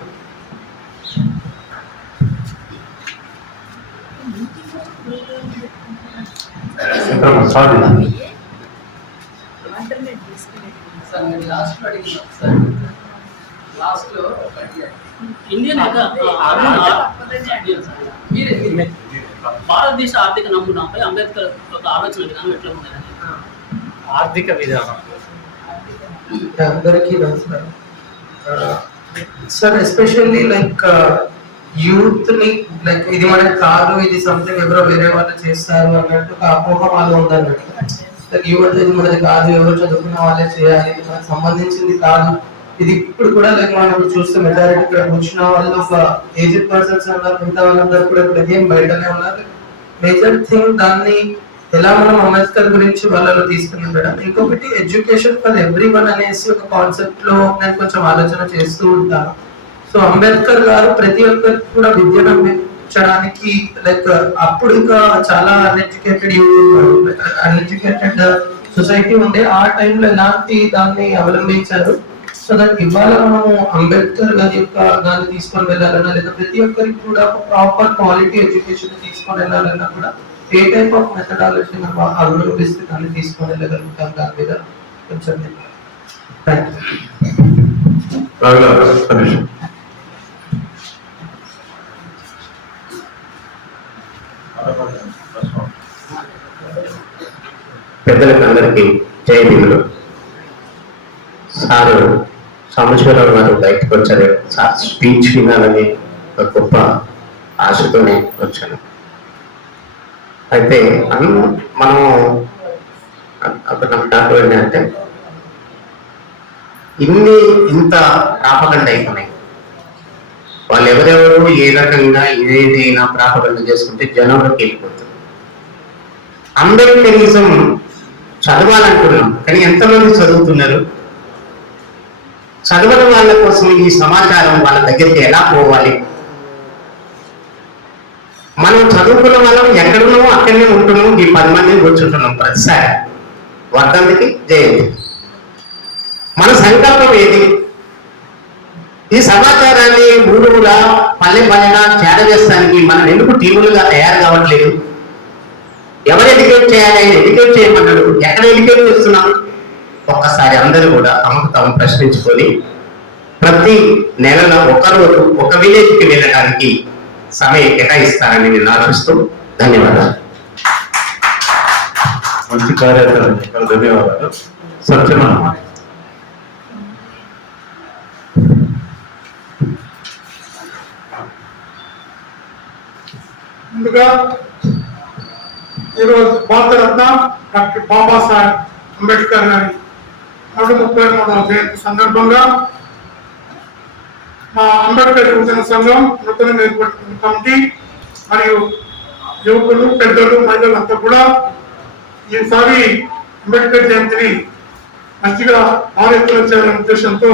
ఇండియన్ భారతదేశ ఆర్థిక నమూనాపై అంబేద్కర్ ఒక ఆలోచన విధానం ఎట్లా ఉండేది? ఆర్థిక విధానం అందరికీ నమస్కారం సార్. ఎస్పెషల్లీ లైక్ యూత్ ని లైక్ ఇది మనకి కాదు, ఇది సంథింగ్ ఎవరో వేరే వాళ్ళు చేస్తారు అన్నట్టు ఒక అపోహ వాళ్ళు ఉందన్నట్టు. లైక్ యువత ఇది మనది కాదు, ఎవరో చదువుకున్న వాళ్ళే చేయాలి, మనకు సంబంధించింది కాదు. ఇది ఇప్పుడు కూడా లైక్ మనం చూస్తే మెజారిటీ ఇక్కడ వచ్చిన వాళ్ళు ఒక ఏజ్డ్ పర్సన్స్ ఉన్నారు, మిగతా వాళ్ళందరూ కూడా ఇప్పుడు ఏం బయటనే ఉన్నారు. మేజర్ థింగ్ దాన్ని ఎలా మనం అంబేద్కర్ గురించి వాళ్ళలో తీసుకుని మేడం. ఇంకొకటి, ఎడ్యుకేషన్ ఫర్ ఎవ్రీ వన్ అనేసి ఒక కాన్సెప్ట్ లో నేను కొంచెం ఆలోచన చేస్తూ ఉంటాను. సో అంబేద్కర్ గారు ప్రతి ఒక్కరికి కూడా విద్యను అందించడానికి లైక్ అప్పుడు ఇంకా చాలా అన్ఎడ్యుకేటెడ్ సొసైటీ ఉండే ఆ టైంలో ఎలాంటి దాన్ని అవలంబించారు. సో దట్ ఇవాళ మనము అంబేద్కర్ గారి యొక్క దాన్ని తీసుకొని వెళ్ళాలన్నా లేదా ప్రతి ఒక్కరికి కూడా ప్రాపర్ క్వాలిటీ ఎడ్యుకేషన్ తీసుకొని వెళ్ళాలన్నా కూడా ఏ టైప్ ఆఫ్ మెథడాలజీ మనం అవలంబిస్తే దాన్ని తీసుకొని వెళ్ళగలుగుతాం దాని మీద కొంచెం థ్యాంక్ యూ. పెద్దలకు అందరికీ జయభీములు. సారు సాంబశివరావు గారు బయటకు వచ్చారు. సార్ స్పీచ్ వినాలని ఒక గొప్ప ఆశతోనే వచ్చాను. అయితే మనం ఒక డాక్టర్ ఏంటంటే ఇంత ప్రాపగండ అయిపోయినాయి. వాళ్ళు ఎవరెవరు ఏ రకంగా ఏదైనా ప్రాపగండ చేసుకుంటే జనంలోకి వెళ్ళిపోతుంది. అంబేద్కరిజం చదవాలంటున్నాం, కానీ ఎంతమంది చదువుతున్నారు? చదవని వాళ్ళ కోసం ఈ సమాచారం వాళ్ళ దగ్గరికి ఎలా పోవాలి? మనం చదువుకున్న వాళ్ళం ఎక్కడున్నామో అక్కడనే ఉంటున్నాం. ఈ 10 మందిని కూర్చుంటున్నాం ప్రతిసారి వర్ధంతికి, జయంతి. మన సంకల్పం ఏది? ఈ సమాచారాన్ని ఊరుగా పల్లె పల్లెగా చేరవేస్తానికి మనం ఎందుకు టీములుగా తయారు కావట్లేదు? ఎవరు ఎడ్యుకేట్ చేయాలి? ఎడ్యుకేట్ చేయమన్నాడు. ఎక్కడ ఎడ్యుకేట్ చేస్తున్నాం? ఒక్కసారి అందరూ కూడా తమకు తాము ప్రశ్నించుకొని ప్రతి నెలలో ఒకరోజు ఒక విలేజ్కి వెళ్ళడానికి సమయం కేటాయిస్తారని నేను ఆశిస్తూ ధన్యవాదాలు. మంచి కార్యాచరణ, ధన్యవాదాలు. సత్యనారాయణ. ముందుగా ఈరోజు భారతరత్న డాక్టర్ బాబాసాహెబ్ అంబేద్కర్ గారి 133వ జయంతి సందర్భంగా మా అంబేద్కర్ యువజన సంఘం నూతన ఏర్పడిన కమిటీ మరియు యువకులు, పెద్దలు, మహిళలంతా కూడా ఈసారి అంబేద్కర్ జయంతిని మంచిగా ఆరెత్తున చేయాలనే ఉద్దేశంతో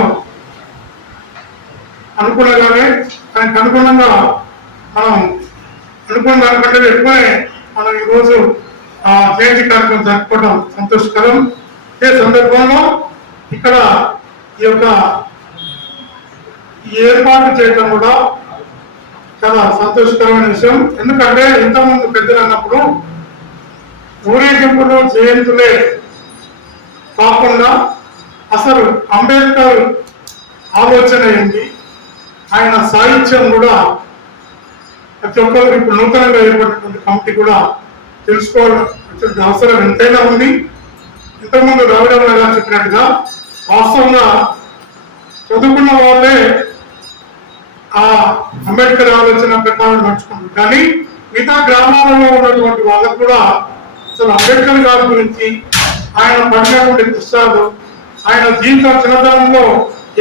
అనుకున్నగానే దానికి అనుగుణంగా మనం అనుకున్న దానికంటే ఎక్కువనే మనం ఈరోజు జయంతి కార్యక్రమం జరుపుకోవడం సంతోషకరం. ఇదే సందర్భంలో ఇక్కడ ఈ యొక్క ఏర్పాటు చేయడం కూడా చాలా సంతోషకరమైన విషయం. ఎందుకంటే ఇంతకుముందు పెద్దలు అన్నప్పుడు ఊరేగింపులు, జయంతులే కాకుండా అసలు అంబేద్కర్ ఆలోచన ఏంటి, ఆయన సాహిత్యం కూడా ప్రతి ఒక్కరికి ఇప్పుడు నూతనంగా ఏర్పడినటువంటి కమిటీ కూడా తెలుసుకోవాల్సిన అవసరం ఎంతైనా ఉంది. ఇంతకుముందు రవిరామ గారు చెప్పినట్టుగా వాస్తవంగా చదువుకున్న వాళ్ళే ఆ అంబేద్కర్ ఆలోచన ప్రకారం నడుచుకుంటారు. కానీ మిగతా గ్రామాలలో ఉన్నటువంటి వాళ్ళకు కూడా అసలు అంబేద్కర్ గారి గురించి, ఆయన పడినటువంటి కష్టాలు, ఆయన జీవిత చిన్నతనంలో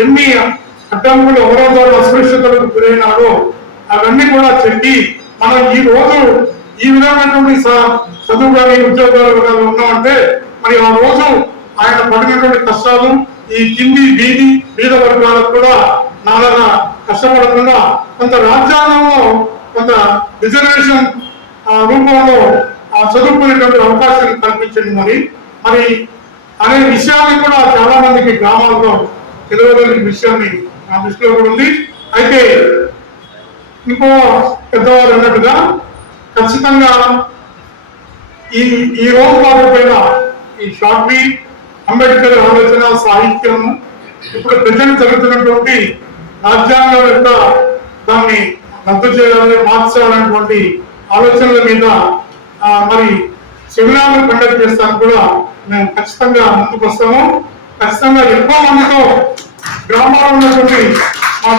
ఎన్ని అడ్డంకులు, అవరోధాలు, అస్పృశ్యతలకు గురైనాడో అవన్నీ కూడా చెప్పి మనం ఈ రోజు ఈ విధమైనటువంటి చదువు కానీ ఉద్యోగాలు కానీ ఉన్నామంటే మరి ఆ రోజు ఆయన పడినటువంటి కష్టాలు ఈ కింది బీద వర్గాలకు కూడా నాలుగా కష్టపడకుండా కొంత రాజ్యాంగంలో కొంత రిజర్వేషన్ రూపంలో చదువుకునేటువంటి అవకాశాన్ని కల్పించండి మరి అనే విషయాన్ని కూడా చాలా మందికి గ్రామాల్లో తెలియలేని విషయాన్ని నా దృష్టిలో కూడా ఉంది. అయితే ఇంకో పెద్దవారు అన్నట్టుగా ఖచ్చితంగా ఈ రోజు కాకపోయినా ఈ షార్ట్ ఫిల్మ్, అంబేద్కర్ ఆలోచన, సాహిత్యము, ఇప్పుడు ప్రజలు జరుగుతున్నటువంటి రాజ్యాంగం యొక్క దాన్ని రద్దు చేయాలని, మార్చాలనేటువంటి ఆలోచనల మీద మరి సెమినార్లు కండక్ట్ చేస్తాను కూడా మేము ఖచ్చితంగా ముందుకు వస్తాము. ఖచ్చితంగా ఎక్కువ మందితో గ్రామాల్లో ఉన్నటువంటి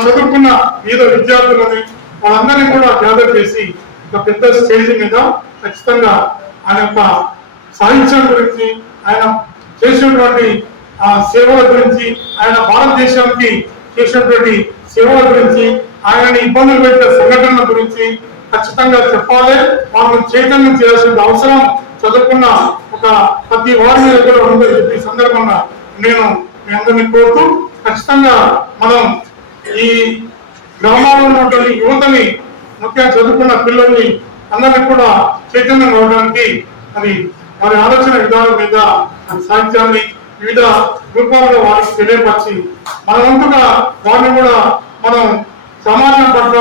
చదువుకున్న విద్యార్థులని వాళ్ళందరినీ కూడా గ్యాదర్ చేసి ఒక పెద్ద స్టేజ్ మీద ఖచ్చితంగా ఆయన యొక్క సాహిత్యం గురించి, ఆయన చేసినటువంటి సేవల గురించి, ఆయన భారతదేశానికి చేసినటువంటి సేవల గురించి, ఆయనని ఇబ్బందులు పెట్టిన సంఘటనల గురించి ఖచ్చితంగా చెప్పాలి. వాళ్ళని చైతన్యం చేయాల్సిన అవసరం చదువుకున్న ఒక ప్రతి వారి మీద కూడా ఉందని చెప్పి సందర్భంగా నేను మీ అందరినీ కోరుతూ ఖచ్చితంగా మనం ఈ గ్రామాల్లో ఉన్నటువంటి యువతని, ముఖ్యంగా చదువుకున్న పిల్లల్ని అందరినీ కూడా చైతన్యం అవడానికి మరి వారి ఆలోచన విధానం మీద సాహిత్యాన్ని వివిధ రూపాల్లో వారికి తెలియపరిచి మన వంతుగా వారిని కూడా మనం సమాజం పట్ల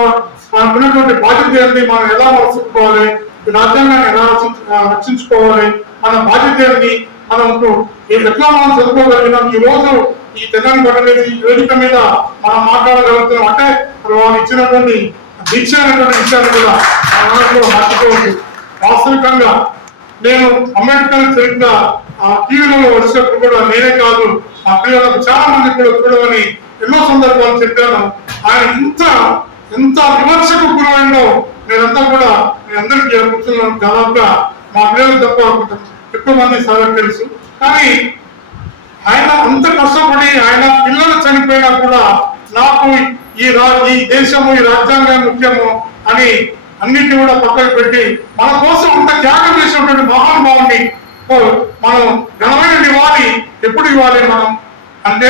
మనకున్నటువంటి బాధ్యత ఏంటి, మనం ఎలా మలుచుకోవాలి, రాజ్యాంగాన్ని ఎలా రక్షించుకోవాలి, మన బాధ్యత ఏంటి, మనకు ఎట్లా మనం చదువుకోగలిగినాం, ఈ రోజు ఈ తెలంగాణ పట్టణి వేదిక మీద మనం మాట్లాడగలుగుతున్నాం అంటే వారు ఇచ్చినటువంటి దీక్ష అనేటువంటి విషయాన్ని కూడా మర్చిపోవచ్చు. వాస్తవికంగా నేను అంబేద్కర్ చరిత్ర టీవీలలో వచ్చినప్పుడు కూడా నేనే కాదు ఆ పిల్లలకు చాలా మంది కూడా చూడమని ఎన్నో సందర్భాలు చెప్పాను. ఆయన ఎంత విమర్శకు గురైందో నేనంతా కూడా మీ అందరికీ కూర్చున్నాను. దాదాపుగా మా పిల్లలు తప్ప ఎక్కువ మంది సార్ తెలుసు. కానీ ఆయన అంత కష్టపడి ఆయన పిల్లలు చనిపోయినా కూడా నాకు ఈ దేశము, ఈ రాజ్యాంగం ముఖ్యము అని అన్నింటినీ కూడా పక్కకు పెట్టి మన కోసం అంత త్యాగం చేసినటువంటి మహానుభావుని మనం ఘనమైన నివాళి ఎప్పుడు ఇవ్వాలి మనం అంటే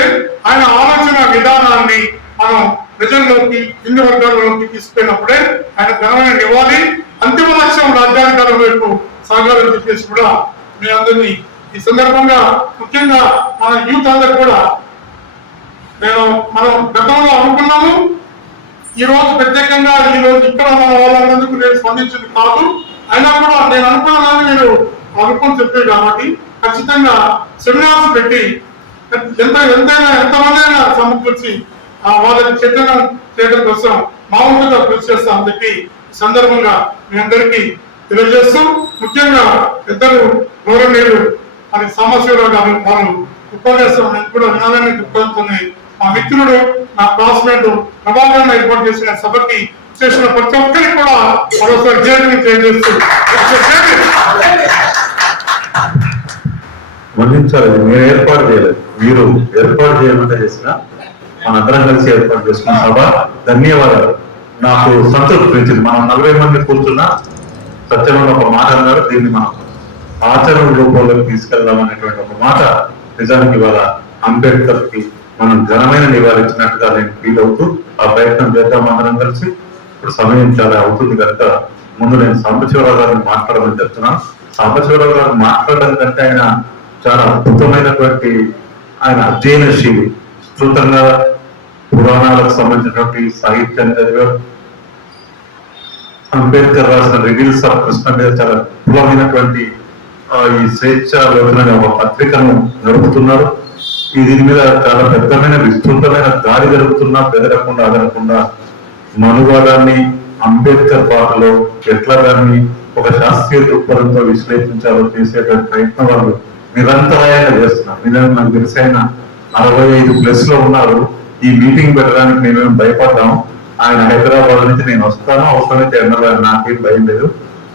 ఆయన ఆలోచన విధానాన్ని మనం ప్రజల్లోకి, హిందూ వర్గాల్లోకి తీసుకుపోయినప్పుడే ఆయన ఘనమైన నివాళి. అంతిమ లక్ష్యం రాజ్యాంగాల వైపు సాగాలని చెప్పేసి కూడా మీ అందరినీ ఈ సందర్భంగా ముఖ్యంగా మన యూత్ అందరు కూడా మనం గతంలో అనుకున్నాము. ఈ రోజు ప్రత్యేకంగా ఈ రోజు ఇక్కడ మన వాళ్ళందరికీ నేను స్పందించింది కాదు, అయినా కూడా నేను అనుకున్నానని మీరు అనుకుని చెప్పారు కాబట్టి ఖచ్చితంగా సెమినార్స్ పెట్టి ఎంతమంది అయినా సమకూర్చి వాళ్ళకి చైతన్యం చేయడం కోసం మా వంతుగా కృషి చేస్తామని చెప్పి ఈ సందర్భంగా మీ అందరికీ తెలియజేస్తూ ముఖ్యంగా ఇద్దరు గౌరవనీయులు అని సాంబశివరావు గారు వారు ఉపన్యాసం కూడా వినాలని దృక్పథంతోనే మా మిత్రుడు, నా క్లాస్మేట్ ప్రభాకరణ ఏర్పాటు చేసిన సభకి చేసిన ప్రతి ఒక్కరికి కూడా మరోసారి జైలు తెలియజేస్తూ వందించాలి. మీరు ఏర్పాటు చేయలేదు, మీరు ఏర్పాటు చేయకుండా చేసిన మనందరం కలిసి ఏర్పాటు చేసుకున్న సభ. ధన్యవాదాలు. నాకు సంతృప్తి పెంచింది. మనం 40 మంది కూర్చున్నా సత్యనారాయణ ఒక మాట అన్నారు, దీన్ని మనం ఆచరణ రూపంలోకి తీసుకెళ్దామనేటువంటి ఒక మాట నిజానికి ఇవాళ అంబేద్కర్ కి మనం ఘనమైన నివారించినట్టుగా నేను ఫీల్ అవుతూ ఆ ప్రయత్నం చేద్దాం అందరం కలిసి. ఇప్పుడు సమయం చాలా అవుతుంది కనుక ముందు నేను సాంబశివరావు గారిని మాట్లాడమని చెప్తున్నాను. సాంబశివరావు గారు మాట్లాడడం కంటే ఆయన చాలా అద్భుతమైనటువంటి ఆయన అధ్యయనశీలి, విస్తృతంగా పురాణాలకు సంబంధించినటువంటి సాహిత్యాన్ని చదివారు. అంబేద్కర్ రాసిన రివీల్స్ ఆఫ్ కృష్ణ మీద చాలా విపులమైనటువంటి ఈ స్వేచ్ఛాలోచన అనే ఒక పత్రికను నడుపుతున్నారు. దీని మీద చాలా పెద్దమైన విస్తృతమైన దాడి జరుగుతున్నా బెదరకుండా అదనకుండా మనువాదాన్ని అంబేద్కర్ పాటలో ఎట్లా దాన్ని ఒక శాస్త్రీయ దృక్పథంతో విశ్లేషించాలో చేసేటువంటి ప్రయత్నం వాళ్ళు నిరంతరాయంగా చేస్తున్నారు. నిజంగా నాకు తెలిసి ఆయన 65+ లో ఉన్నారు. ఈ మీటింగ్ పెట్టడానికి మేమేం భయపడ్డాం. ఆయన హైదరాబాద్ నుంచి నేను వస్తాను, అవసరమైతే ఎన్నో నాకేం భయం లేదు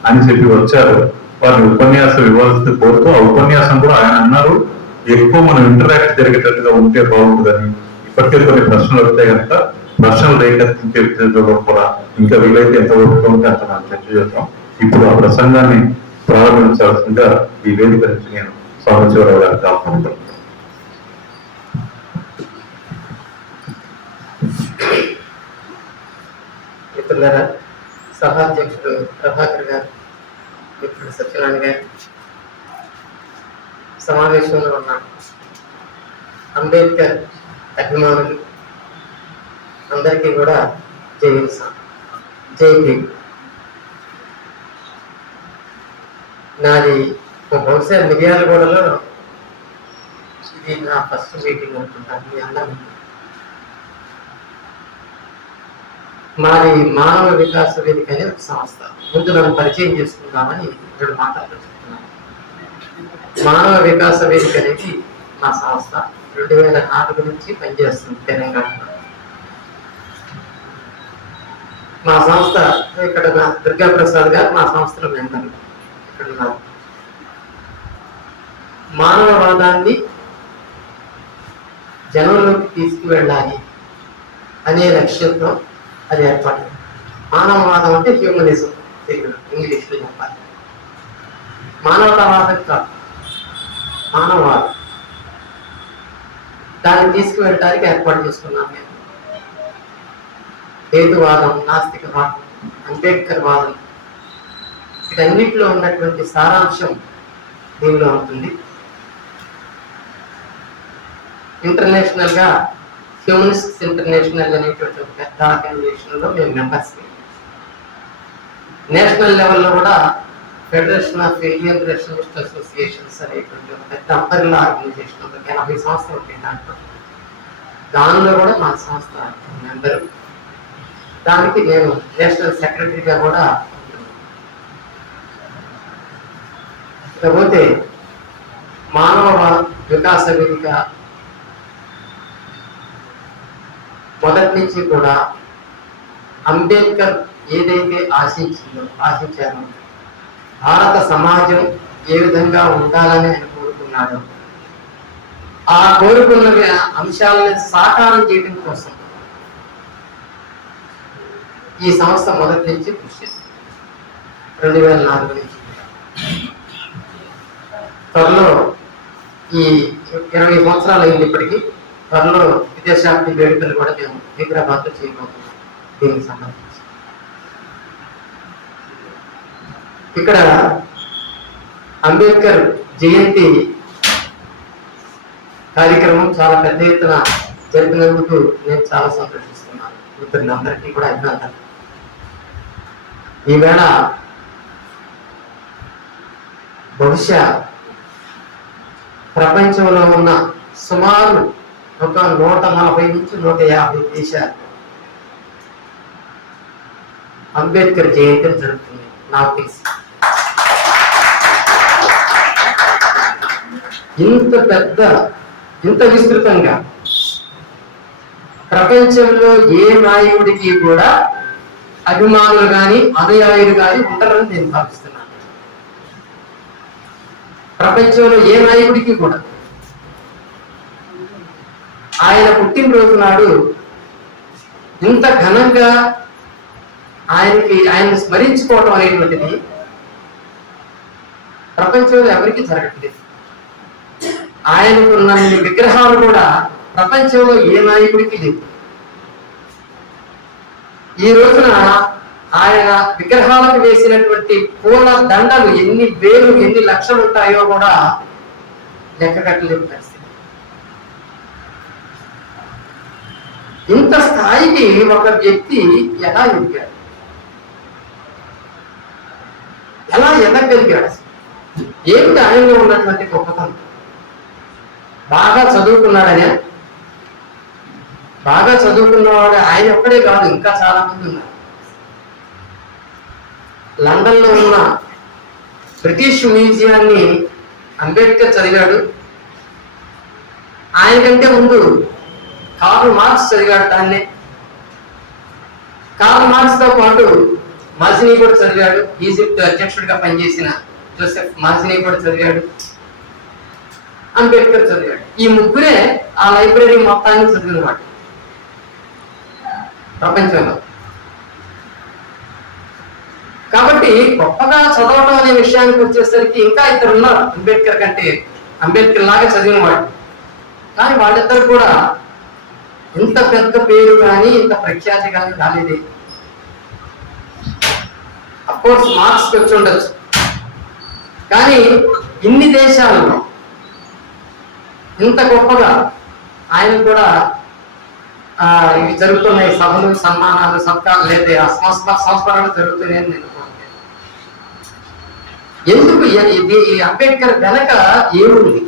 అని చెప్పి వచ్చారు. వారిని ఉపన్యాసం ఇవ్వాల్సి కోరుతూ ఆ ఉపన్యాసం కూడా ఆయన అన్నారు ఎక్కువ మనం ఇంటరాక్ట్ జరిగేటట్టుగా ఉంటే బాగుంటుందని. ఇప్పటికే కొన్ని ప్రశ్నలు వస్తాయి కనుక ప్రశ్నలు రేకెత్తించే విషయంలో కూడా ఇంకా వీలైతే ఎంత ఓపిక ఉంటే అంత మనం చర్చ చేద్దాం. ఇప్పుడు ఆ ప్రసంగాన్ని ప్రారంభించాల్సిందిగా ఈ వేదిక నుంచి నేను సాంబశివరావు గారికి ఆహ్వానిస్తున్నాను. మిత్రులారా, సభాధ్యక్షుడు ప్రభాకర్ గారు, మిత్రుడు సత్యనారాయణ గారు, సమావేశంలో ఉన్న అంబేద్కర్ అభిమానులు అందరికీ కూడా జై భీమ్. నాది బహుశా మిర్యాలగూడలో ఇది నా ఫస్ట్ మీటింగ్ అనుకుంటాను మీ అందరూ. మాది మానవ వికాస వేదిక అనే ఒక సంస్థ. ముందు నన్ను పరిచయం చేసుకుందామని 2 మాటలు చెప్తున్నాను. మానవ వికాస వేదిక అనేది మా సంస్థ 2004 నుంచి పనిచేస్తుంది తెలంగాణలో. మా సంస్థ ఇక్కడ దుర్గా ప్రసాద్ గారు మా సంస్థలో మెంబర్ ఇక్కడ ఉన్నారు. మానవవాదాన్ని జనంలోకి తీసుకువెళ్ళాలి అనే లక్ష్యంతో అది ఏర్పాటు. మానవవాదం అంటే హ్యూమనిజం, తెలుగులో ఇంగ్లీష్లో చెప్పాలి. మానవతావాదం కాదు, మానవవాదం. దాన్ని తీసుకువెళ్ళడానికి ఏర్పాటు చేసుకున్నాను నేను. హేతువాదం, నాస్తికవాదం, అంబేద్కర్ వాదం, వీటన్నిటిలో ఉన్నటువంటి సారాంశం దీనిలో ఉంటుంది. ఇంటర్నేషనల్ గా హ్యూమనిస్ట్స్ ఇంటర్నేషనల్ అనేటువంటి ఒక పెద్ద ఆర్గనైజేషన్ లో మేము మెంబర్స్. నేషనల్ లెవెల్లో కూడా federation of Indian rationalist associations అనేటువంటి ఒక పెద్ద అంబరిల్లా ఆర్గనైజేషన్, ఒక 80 సంస్థలు ఉంటాయి దాంట్లో. దానిలో కూడా మా సంస్థ మెంబరు. దానికి నేను నేషనల్ సెక్రటరీగా కూడా ఉంటున్నాను. ఇకపోతే మానవ వికాస వేదిక మొదటి నుంచి కూడా అంబేద్కర్ ఏదైతే ఆశించారో భారత సమాజం ఏ విధంగా ఉండాలని ఆయన కోరుకున్నాడో ఆ కోరుకున్న అంశాలను సాకారం చేయడం కోసం ఈ సంస్థ మొదటి నుంచి కృషి చేస్తుంది. 2004 నుంచి త్వరలో ఈ 20 సంవత్సరాలు అయింది ఇప్పటికీ. త్వరలో విదేశాంతి వేడుకలు కూడా మేము హైదరాబాద్లో చేయబోతున్నాం. దీనికి సంబంధించి ఇక్కడ అంబేద్కర్ జయంతి కార్యక్రమం చాలా పెద్ద ఎత్తున జరిపినందుకు నేను చాలా సంతోషిస్తున్నాను. మిత్రులందరికీ కూడా అభినందనలు. ఈవేళ బహుశా ప్రపంచంలో ఉన్న సుమారు ఒక 140 నుంచి 150 దేశాలు అంబేద్కర్ జయంతిని జరుగుతుంది. నాకు తెలిసి ఇంత విస్తృతంగా ప్రపంచంలో ఏ నాయకుడికి కూడా అభిమానులు కానీ అనుయాయులు కానీ ఉంటారని నేను భావిస్తున్నాను. ప్రపంచంలో ఏ నాయకుడికి కూడా ఆయన పుట్టినరోజు నాడు ఇంత ఘనంగా ఆయన స్మరించుకోవటం అనేటువంటిది ప్రపంచంలో ఎవరికి జరగట్లేదు. ఆయనకున్న విగ్రహాలు కూడా ప్రపంచంలో ఏ నాయకుడికి లేవు. ఈ రోజున ఆయన విగ్రహాలకు వేసినటువంటి పూల దండలు ఎన్ని వేలు ఎన్ని లక్షలు ఉంటాయో కూడా లెక్క కట్టలేని పరిస్థితి. ఇంత స్థాయికి ఒక వ్యక్తి ఎలా ఎదిగాడు, ఎలా ఎదగలిగాడు, ఏమిటి ఆయనలో ఉన్నటువంటి గొప్పతనం? బాగా చదువుకున్నాడనే, బాగా చదువుకున్నవాడు ఆయన ఒక్కడే కాదు, ఇంకా చాలా మంది ఉన్నారు. లండన్ లో ఉన్న బ్రిటిష్ మ్యూజియాన్ని అంబేద్కర్ చదివాడు. ఆయనకంటే ముందు కార్ల్ మార్క్స్ చదివాడు దాన్ని. కార్ల్ మార్క్స్ తో పాటు మాజినీ కూడా చదివాడు. ఈజిప్ట్ అధ్యక్షుడిగా పనిచేసిన జోసెఫ్ మాజినీ కూడా చదివాడు. అంబేద్కర్ చదివాడు. ఈ ముగ్గురే ఆ లైబ్రరీ మొత్తాన్ని చదివినవాడు ప్రపంచంలో. కాబట్టి గొప్పగా చదవటం అనే విషయానికి వచ్చేసరికి ఇంకా ఇద్దరు ఉన్నారు అంబేద్కర్ కంటే, అంబేద్కర్ లాగా చదివిన వాడు. కానీ వాళ్ళిద్దరు కూడా ఇంత పెద్ద పేరు కానీ ఇంత ప్రఖ్యాతి కానీ రాలేదే. అఫ్కోర్స్ మార్క్స్ వచ్చి ఉండొచ్చు, కానీ ఇన్ని దేశాలలో ఇంత గొప్పగా ఆయన కూడా ఇవి జరుగుతున్నాయి, సభలు సన్మానాలు సత్కారాలు లేదా సంస్మరణలు జరుగుతున్నాయని నేను అనుకోవట్లేదు. ఎందుకు ఈ అంబేద్కర్ వెనక ఏముంది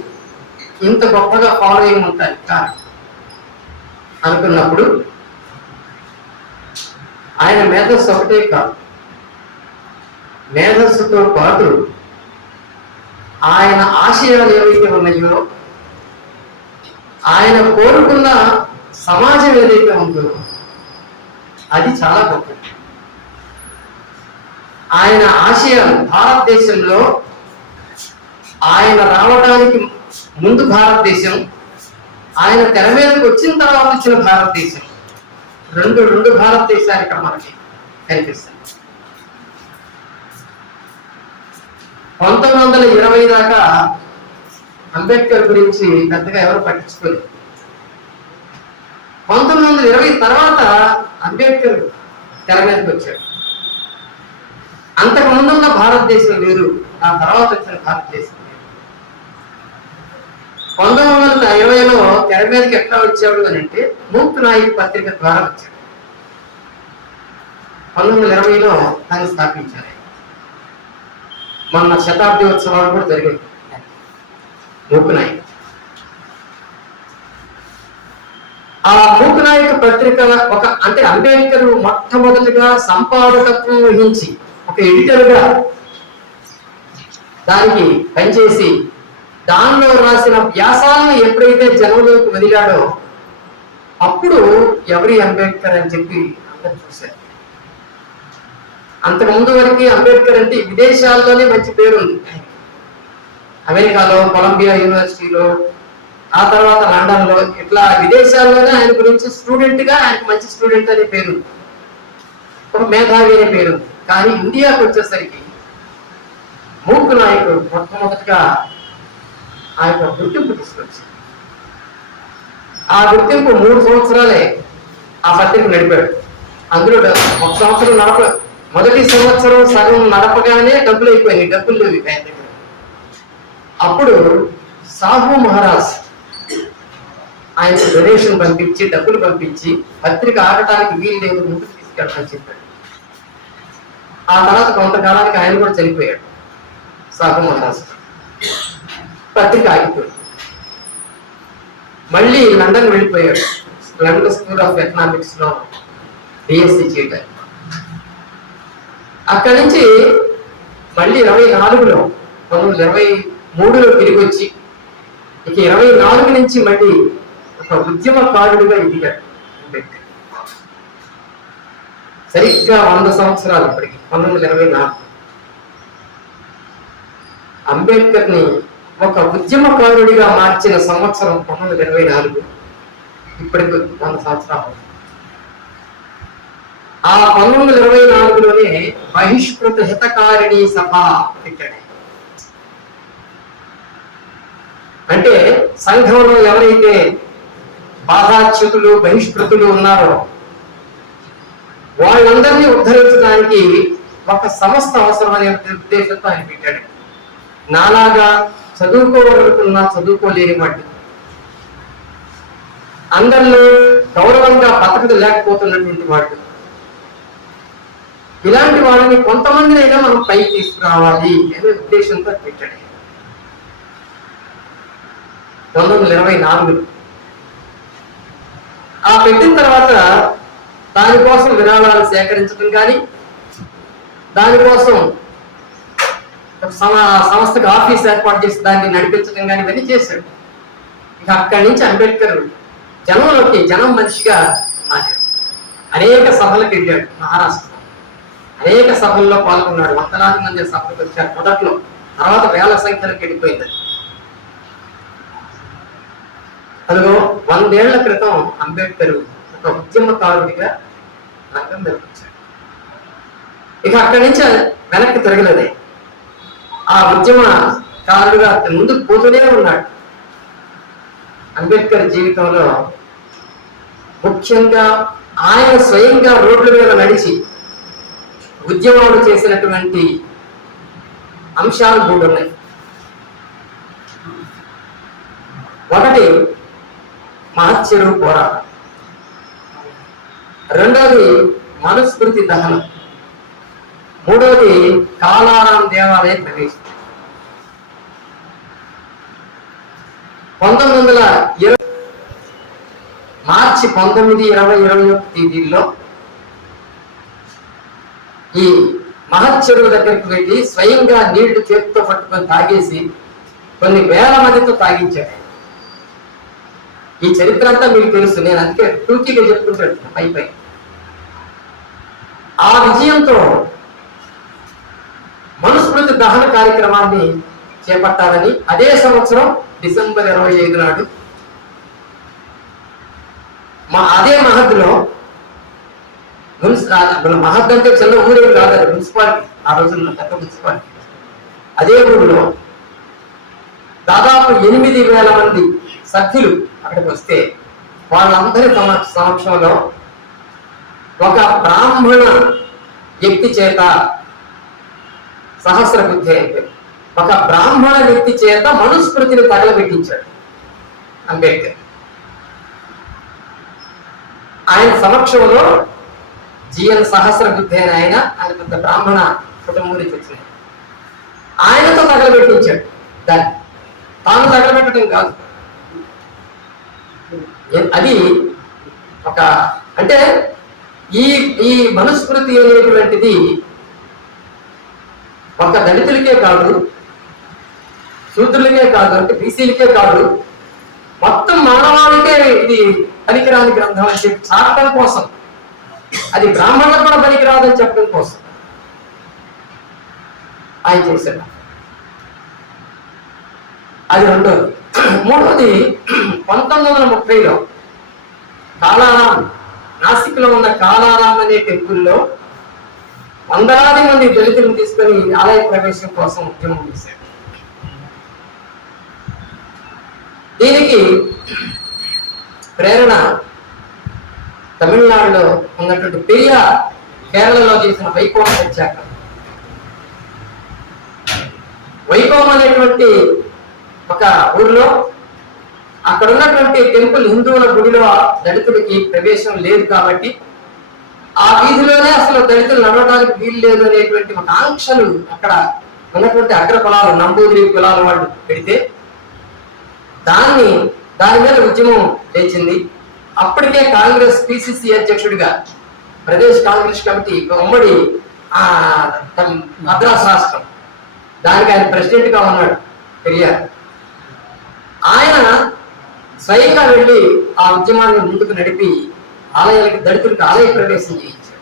ఇంత గొప్పగా ఫాలోయింగ్ ఉంటాయి కానీ అనుకున్నప్పుడు ఆయన మేధస్సు ఒకటే కాదు, మేధస్సుతో పాటు ఆయన ఆశయాలు ఏవైతే ఉన్నాయో, ఆయన కోరుకున్న సమాజం ఏదైతే ఉందో అది చాలా గొప్ప. ఆయన ఆశయాలు భారతదేశంలో ఆయన రావడానికి ముందు భారతదేశం, ఆయన తెర మీదకి వచ్చిన తర్వాత వచ్చిన భారతదేశం, రెండు భారతదేశాలు ఇక్కడ మనకి కనిపిస్తాయి. 1920 దాకా అంబేద్కర్ గురించి పెద్దగా ఎవరు పట్టించుకోలేదు. 1920 తర్వాత అంబేద్కర్ తెర మీదకి వచ్చాడు. అంతకు ముందున్న భారతదేశం వేరు, ఆ తర్వాత వచ్చిన భారతదేశం వేరు. 1920లో తెర మీదకి ఎట్లా వచ్చాడు అని అంటే మూర్తి నాయక్ పత్రిక ద్వారా వచ్చాడు. 1920లో దాన్ని స్థాపించారు. మొన్న శతాబ్ది ఉత్సవాలు కూడా జరిగాయి. మూర్తి నాయక్ ఆ మూర్తి నాయక్ పత్రిక ఒక అంటే అంబేద్కర్ మొట్టమొదటిగా సంపాదకత్వం వహించి ఒక ఎడిటర్ గా దానికి పనిచేసి దానిలో రాసిన వ్యాసాలను ఎప్పుడైతే జనంలోకి వదిలాడో అప్పుడు ఎవరి అంబేద్కర్ అని చెప్పి అందరూ చూశారు. అంతకుముందు వరకు అంబేద్కర్ అంటే విదేశాల్లోనే మంచి పేరుంది. అమెరికాలో కొలంబియా యూనివర్సిటీలో, ఆ తర్వాత లండన్ లో, ఇట్లా విదేశాల్లోనే ఆయన గురించి స్టూడెంట్ గా ఆయనకు మంచి స్టూడెంట్ అనే పేరు, ఒక మేధావి అనే పేరు. కానీ ఇండియాకు వచ్చేసరికి మూర్తి నాయకుడు మొట్టమొదటిగా ఆయన గుర్తింపు తీసుకొచ్చి ఆ గుర్తింపు 3 సంవత్సరాలే ఆ పత్రిక నడిపాడు. అందులో 1 సంవత్సరం మొదటి సంవత్సరం సగం నడపగానే డబ్బులు అయిపోయినాయి, డబ్బులు లేవు ఆయన దగ్గర. అప్పుడు సాహు మహారాజ్ ఆయన డొనేషన్ పంపించి డబ్బులు పంపించి పత్రిక ఆడటానికి వీలు లేదు, ముందుకు తీసుకెళ్ళమని చెప్పాడు. ఆ తర్వాత కొంతకాలానికి ఆయన కూడా చనిపోయాడు సాహు మహారాజ్. పత్రిక ఆగిపోయింది. మళ్ళీ లండన్ వెళ్ళిపోయాడు. లండన్ స్కూల్ ఆఫ్ ఎకనామిక్స్ లో బిఎస్సి చేయడానికి. అక్కడి నుంచి మళ్ళీ 24లో 1923లో తిరిగి వచ్చి ఇక 24 నుంచి మళ్ళీ ఒక ఉద్యమకారుడిగా ఎదిగాడు అంబేద్కర్. సరిగ్గా 100 సంవత్సరాలు అప్పటికి 1924 అంబేద్కర్ ని ఒక ఉద్యమకారుడిగా మార్చిన సంవత్సరం 1924. ఇప్పటికి 100 సంవత్సరాలు. ఆ 1924లోనే బహిష్కృత హితకారిణి సభ పెట్టాడు. అంటే సంఘంలో ఎవరైతే బాధాచ్యుతులు బహిష్కృతులు ఉన్నారో వాళ్ళందరినీ ఉద్ధరించడానికి ఒక సంస్థ అవసరం అనే ఉద్దేశంతో ఆయన పెట్టాడు. నాలాగా చదువుకోవాలనుకున్నా చదువుకోలేని వాడు, అందరిలో గౌరవంగా బతకదు లేకపోతున్నటువంటి వాడు, ఇలాంటి వాళ్ళని కొంతమందినైనా మనం పైకి తీసుకురావాలి అనే ఉద్దేశంతో పెట్టాడు. 1924 ఆ పెట్టిన తర్వాత దానికోసం విరాళాలు సేకరించడం కానీ, దానికోసం సంస్థకు ఆఫీస్ ఏర్పాటు చేసి దాన్ని నడిపించడం కానీ ఇవన్నీ చేశాడు. ఇక అక్కడి నుంచి అంబేద్కర్ జనం మనిషిగా మారాడు. అనేక సభలకు వెళ్ళాడు. మహారాష్ట్రలో అనేక సభల్లో పాల్గొన్నాడు. వందలాది మంది సభలకు వచ్చారు మొదట్లో, తర్వాత వేల సంఖ్యలోకి వెళ్ళిపోయింది. అదిగో 100 ఏళ్ల క్రితం అంబేద్కర్ ఒక ఉద్యమకారుడిగా రంగం నిర్వహించాడు. ఇక అక్కడి నుంచి వెనక్కి తిరగలేదే. ఆ ఉద్యమకారుడుగా ముందుకు పోతూనే ఉన్నాడు. అంబేద్కర్ జీవితంలో ముఖ్యంగా ఆయన స్వయంగా రోడ్ల మీద నడిచి ఉద్యమాలు చేసినటువంటి అంశాలు 3 ఉన్నాయి. ఒకటి మహచ్చరు పోరాటం, రెండోది మనుస్మృతి దహనం, మూడోది కాలారాం దేవాలయ ప్రవేశం. 1920 మార్చి 19, 20, 21 తేదీల్లో ఈ మహచ్చరువు దగ్గరికి వెళ్ళి స్వయంగా నీళ్లు చేతితో పట్టుకొని తాగేసి కొన్ని వేల మందితో తాగించాడు. ఈ చరిత్ర అంతా మీకు తెలుసు, నేను అందుకే టూకీగా చెప్తుంటాడు పై. ఆ విజయంతో మనుస్మృతి దహన కార్యక్రమాన్ని చేపట్టాలని అదే సంవత్సరం డిసెంబర్ 25 నాడు అదే మహద్లో మహద్ అంటే చిన్న ఊరేం కాదు, మున్సిపాలిటీ, ఆ రోజుల్లో పెద్ద మున్సిపాలిటీ. అదే ఊరిలో దాదాపు 8,000 మంది సభ్యులు అక్కడికి వస్తే వాళ్ళందరి సమక్షంలో ఒక బ్రాహ్మణ వ్యక్తి చేత సహస్ర బుద్ధి అయితే ఒక బ్రాహ్మణ వ్యక్తి చేత మనుస్మృతిని తగలబెట్టించాడు అంబేద్కర్. ఆయన సమక్షంలో జిఎన్ సహస్ర బుద్ధి అయిన ఆయన పెద్ద బ్రాహ్మణ కుటుంబం నుంచి వచ్చినాయి. ఆయనతో తగలబెట్టించాడు. దాన్ని తాను తగలబెట్టడం కాదు, అది ఒక అంటే ఈ మనుస్మృతి అనేటువంటిది ఒక దళితులకే కాదు, శూద్రులకే కాదు, అంటే బీసీలకే కాదు, మొత్తం మానవాళికే ఇది పనికిరాని గ్రంథం అని చెప్పి చాటడం కోసం, అది బ్రాహ్మణులకు కూడా పనికిరాదని చెప్పడం కోసం ఆయన చేశాడు. అది రెండోది. మూడోది 1930లో కాలారాం, నాసిక్ లో ఉన్న కాలారాం అనే టెంపుల్లో వందలాది మంది దళితులను తీసుకొని ఆలయ ప్రవేశం కోసం ఉద్యమం చేశాడు. దీనికి ప్రేరణ తమిళనాడులో ఉన్నటువంటి పెరియార్, కేరళలో చేసిన వైకోమ సత్యాగ్రహం. వైకోమ అనేటువంటి ఒక ఊరిలో అక్కడ ఉన్నటువంటి టెంపుల్, హిందువుల గుడిలో దళితుడికి ప్రవేశం లేదు కాబట్టి ఆ వీధిలోనే అసలు దళితులు నడవడానికి వీలు లేదు అనేటువంటి ఒక ఆంక్షలు అక్కడ ఉన్నటువంటి అగ్ర కులాలు, నంబూదిరి కులాల వాళ్ళు పెడితే దాని మీద ఉద్యమం లేచింది. అప్పటికే కాంగ్రెస్ పిసిసి అధ్యక్షుడిగా, ప్రదేశ్ కాంగ్రెస్ కమిటీ ఉమ్మడి మద్రాసు రాష్ట్రం, దానికి ఆయన ప్రెసిడెంట్ గా ఉన్నాడు పెరియార్. ఆయన స్వయంగా వెళ్ళి ఆ ఉద్యమాన్ని ముందుకు నడిపి ఆలయాలకి, దళితులకు ఆలయ ప్రవేశం చేయించాడు.